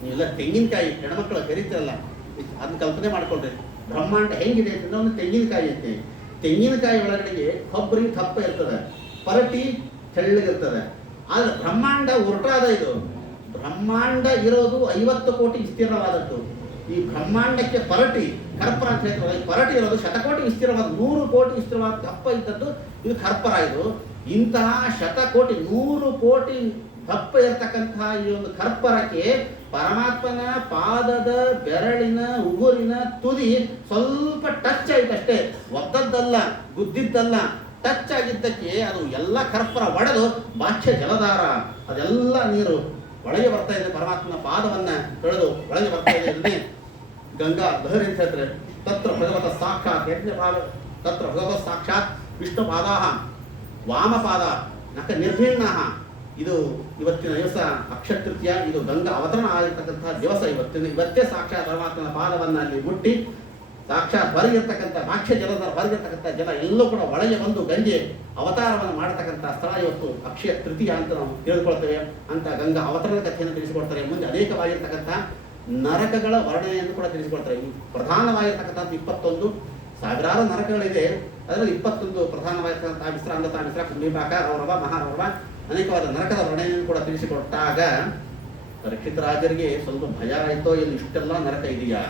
ನೀವೆಲ್ಲ ತೆಂಗಿನಕಾಯಿ ಹೆಣ್ಮಕ್ಳು ಕರೀತಿರಲ್ಲ, ಅದನ್ನ ಕಲ್ಪನೆ ಮಾಡ್ಕೊಳ್ರಿ. ಬ್ರಹ್ಮಾಂಡ ಹೆಂಗಿದೆ ಅಂತಂದ್ರೆ ಒಂದು ತೆಂಗಿನಕಾಯಿ ಐತೆ, ತೆಂಗಿನಕಾಯಿ ಒಳಗಡೆಗೆ ಕೊಬ್ಬರಿ ದಪ್ಪ ಇರ್ತದೆ, ಪರಟಿ ತೆಳ್ಳಗಿರ್ತದೆ. ಆದ್ರೆ ಬ್ರಹ್ಮಾಂಡ ಉರುಟಾದ. ಇದು ಬ್ರಹ್ಮಾಂಡ ಇರೋದು 50 ಕೋಟಿ ವಿಸ್ತೀರ್ಣವಾದದ್ದು. ಈ ಬ್ರಹ್ಮಾಂಡಕ್ಕೆ ಪರಟಿ ಕರ್ಪರ ಅಂತ ಹೇಳ್ತಾರೆ. ಪರಟಿ ಇರೋದು ಶತಕೋಟಿ ವಿಸ್ತೀರ್ಣವಾದ, 100 ಕೋಟಿ ವಿಸ್ತೀರ್ಣವಾದ ದಪ್ಪ ಇದ್ದದ್ದು ಇದು ಕರ್ಪರ. ಇದು ಇಂತಹ ಶತಕೋಟಿ 100 ಕೋಟಿ ದಪ್ಪ ಇರತಕ್ಕಂತಹ ಈ ಒಂದು ಕರ್ಪರಕ್ಕೆ ಪರಮಾತ್ಮನ ಪಾದದ ಬೆರಳಿನ ಉಗುರಿನ ತುದಿ ಸ್ವಲ್ಪ ಟಚ್ ಆಯ್ತಷ್ಟೇ, ಒದ್ದದ್ದಲ್ಲ, ಗುದ್ದಿದ್ದಲ್ಲ, ಟಚ್ ಆಗಿದ್ದಕ್ಕೆ ಅದು ಎಲ್ಲ ಕರ್ಪರ ಒಡೆದು ಬಾಹ್ಯ ಜಲಧಾರ ಅದೆಲ್ಲ ನೀರು ಒಳಗೆ ಬರ್ತಾ ಇದೆ. ಪರಮಾತ್ಮನ ಪಾದವನ್ನ ತೊಳೆದು ಒಳಗೆ ಬರ್ತಾ ಇದೆ. ಇದನ್ನೇ ಗಂಗಾ ಲಹರಿ ಅಂತ ಹೇಳ್ತಾರೆ. ತತ್ರ ಭಗವತ ಸಾಕ್ಷಾತ್ ಯಜ್ಞಪಾದ, ತತ್ರ ಭಗವತ ಸಾಕ್ಷಾತ್ ವಿಷ್ಣು ಪಾದಾಹ ವಾಮಪಾದ ನಕ ನಿರ್ಭೀರ್ಣ. ಇದು ಇವತ್ತಿನ ದಿವಸ ಅಕ್ಷಯ ತೃತೀಯ, ಇದು ಗಂಗಾ ಅವತರಣ ಆಗಿರ್ತಕ್ಕಂತಹ ದಿವಸ. ಇವತ್ತೇ ಸಾಕ್ಷಾತ್ ಪರಮಾತ್ಮನ ಪಾದವನ್ನ ಅಲ್ಲಿ ಮುಟ್ಟಿ ಸಾಕ್ಷಾತ್ ಹೊರಗಿರ್ತಕ್ಕಂಥ ಬಾಹ್ಯ ಜಲದ ಹೊರಗಿರ್ತಕ್ಕಂಥ ಜಲ ಎಲ್ಲೂ ಕೂಡ ಒಳಗೆ ಬಂದು ಗಂಗೆ ಅವತಾರವನ್ನು ಮಾಡತಕ್ಕಂಥ ಸ್ಥಳ ಇವತ್ತು ಅಕ್ಷಯ ತೃತೀಯ ಅಂತ ನಾವು ತಿಳಿದುಕೊಳ್ತೇವೆ. ಅಂತ ಗಂಗಾ ಅವತರಣದ ಕಥೆಯನ್ನು ತಿಳಿಸಿಕೊಡ್ತಾರೆ. ಮುಂದೆ ಅನೇಕವಾಗಿರ್ತಕ್ಕಂಥ ನರಕಗಳ ವರ್ಣನೆಯನ್ನು ಕೂಡ ತಿಳಿಸಿಕೊಡ್ತಾರೆ. ಪ್ರಧಾನವಾಗಿರ್ತಕ್ಕಂಥ 21 ಸಾವಿರಾರು ನರಕಗಳಿದೆ. ಅದರಲ್ಲಿ 21 ಪ್ರಧಾನವಾಗಿರ್ತಕ್ಕಂಥ ಮಿಶ್ರ, ಅಮೃತ ಮಿಶ್ರ, ಕುಂಭಿಪಾಕ, ರೌರವ, ಮಹಾರೌರವ ಅನೇಕವಾದ ನರಕದ ವರ್ಣನೆಯನ್ನು ಕೂಡ ತಿಳಿಸಿಕೊಟ್ಟಾಗ ಪರೀಕ್ಷಿತ ರಾಜರಿಗೆ ಸ್ವಲ್ಪ ಭಯ ಆಯಿತೋ, ಇಲ್ಲಿ ಇಷ್ಟೆಲ್ಲ ನರಕ ಇದೆಯಾ?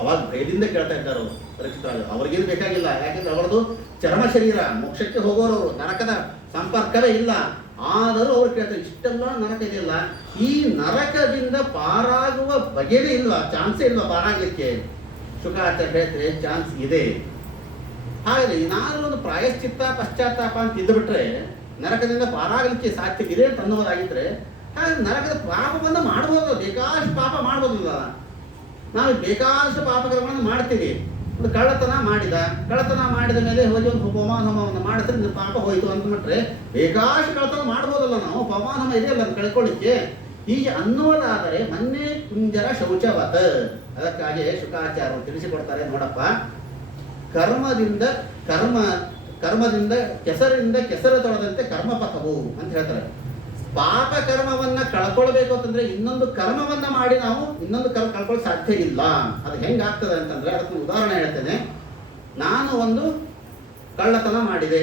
ಅವಾಗ ಭಯದಿಂದ ಕೇಳ್ತಾ ಇದ್ದಾರೆ ಪರೀಕ್ಷಿತ ರಾಜರು. ಅವ್ರಿಗೇನು ಬೇಕಾಗಿಲ್ಲ, ಯಾಕೆಂದ್ರೆ ಅವರದು ಚರ್ಮ ಶರೀರ, ಮೋಕ್ಷಕ್ಕೆ ಹೋಗೋರು, ನರಕದ ಸಂಪರ್ಕವೇ ಇಲ್ಲ. ಆದರೂ ಅವ್ರು ಕೇಳ್ತಾರೆ, ಇಷ್ಟೆಲ್ಲ ನರಕ ಇದೆಯಲ್ಲ, ಈ ನರಕದಿಂದ ಪಾರಾಗುವ ಬಗೆನೇ ಇಲ್ವಾ? ಚಾನ್ಸೇ ಇಲ್ವಾ ಪಾರಾಗಲಿಕ್ಕೆ? ಶುಕಾಚಾರ್ಯ ಹೇಳ್ತಾರೆ ಚಾನ್ಸ್ ಇದೆ. ಹಾಗಾದ್ರೆ ಏನಾದರೂ ಒಂದು ಪ್ರಾಯಶ್ಚಿತ್ತ ಪಶ್ಚಾತ್ತಾಪ ಅಂತ ಇದ್ದುಬಿಟ್ರೆ ನರಕದಿಂದ ಪಾರಾಗಲಿಕ್ಕೆ ಸಾಧ್ಯ ಇದೆ ಅಂತ ಅನ್ನೋದಾಗಿದ್ರೆ, ಹಾಗಾದ್ರೆ ನರಕದ ಪಾಪವನ್ನು ಮಾಡ್ಬೋದು, ಬೇಕಾದಷ್ಟು ಪಾಪ ಮಾಡ್ಬೋದಲ್ಲ. ನಾವು ಬೇಕಾದಷ್ಟು ಪಾಪಕರ್ಮಗಳನ್ನು ಮಾಡ್ತೀವಿ. ಒಂದು ಕಳ್ಳತನ ಮಾಡಿದ ಮೇಲೆ ಹೋಗಿ ಒಂದು ಪವಮಾನ ಹೋಮವನ್ನು ಮಾಡಿದ್ರೆ ನಿನ್ನ ಪಾಪ ಹೋಯಿತು ಅಂತಬಿಟ್ರೆ ಬೇಕಾದಷ್ಟು ಕಳ್ಳತನ ಮಾಡ್ಬೋದಲ್ಲ ನಾವು. ಪವಮಾನ ಹೋಮ ಇದೆಯಲ್ಲ ಅದು ಕಳ್ಕೊಳ್ಳಿಕ್ಕೆ. ಹೀಗೆ ಅನ್ನೋದಾದರೆ ಮೊನ್ನೆ ಕುಂಜರ ಶೌಚವತ. ಅದಕ್ಕಾಗಿ ಶುಕಾಚಾರ್ಯರು ತಿಳಿಸಿಕೊಡ್ತಾರೆ, ನೋಡಪ್ಪ, ಕರ್ಮದಿಂದ ಕೆಸರಿಂದ ಕೆಸರು ತೊಳೆದಂತೆ ಕರ್ಮಪಥವು ಅಂತ ಹೇಳ್ತಾರೆ. ಪಾಪ ಕರ್ಮವನ್ನ ಕಳ್ಕೊಳ್ಬೇಕು ಅಂತಂದ್ರೆ ಇನ್ನೊಂದು ಕರ್ಮವನ್ನ ಮಾಡಿ ನಾವು ಇನ್ನೊಂದು ಕಳ್ಕೊಳ್ಳೋಕೆ ಸಾಧ್ಯ ಇಲ್ಲ. ಅದು ಹೆಂಗಾಗ್ತದೆ ಅಂತಂದ್ರೆ ಅದಕ್ಕೆ ಉದಾಹರಣೆ ಹೇಳ್ತೇನೆ. ನಾನು ಒಂದು ಕಳ್ಳತನ ಮಾಡಿದೆ,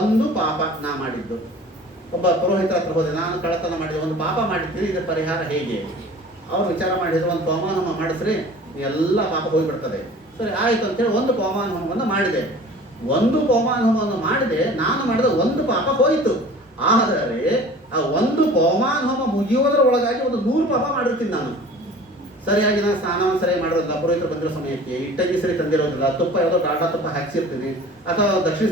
ಒಂದು ಪಾಪ ನಾ ಮಾಡಿದ್ದು. ಒಬ್ಬ ಪುರೋಹಿತರ ಹತ್ರ ಹೋದೆ, ನಾನು ಕಳ್ಳತನ ಮಾಡಿದೆ, ಒಂದು ಪಾಪ ಮಾಡಿದ್ದೀನಿ, ಇದರ ಪರಿಹಾರ ಹೇಗೆ? ಅವ್ರು ವಿಚಾರ ಮಾಡಿದ್ರು, ಒಂದು ಪವಮಾನ ಹೋಮ ಮಾಡಿಸ್ರಿ ಎಲ್ಲ ಪಾಪ ಹೋಗಿಬಿಡ್ತದೆ. ಸರಿ ಆಯಿತು ಅಂತೇಳಿ ಒಂದು ಪವಮಾನ ಹೋಮವನ್ನು ಮಾಡಿದೆ. ಒಂದು ಪವಮಾನ ಹೋಮವನ್ನು ಮಾಡಿದೆ, ನಾನು ಮಾಡಿದ ಒಂದು ಪಾಪ ಹೋಯಿತು. ಆದರೆ ಆ ಒಂದು ಪವಮಾನ ಹೋಮ ಮುಗಿಯೋದ್ರ ಒಳಗಾಗಿ ಒಂದು 100 ಪಾಪ ಮಾಡಿರ್ತೀನಿ ನಾನು. ಸರಿಯಾಗಿ ನಾನು ಸ್ನಾನವನ್ನು ಸರಿಯಾಗಿ ಮಾಡಿರೋದಿಲ್ಲ, ಪುರೋಹಿತರು ಬಂದಿರೋ ಸಮಯಕ್ಕೆ ಇಟ್ಟಂಗಿ ಸರಿ ತಂದಿರೋದಿಲ್ಲ, ತುಪ್ಪ ಯಾವುದೋ ಡಾಟಾ ತುಪ್ಪ ಹಾಕಿಸಿರ್ತೀನಿ, ಅಥವಾ ದಕ್ಷಿಣ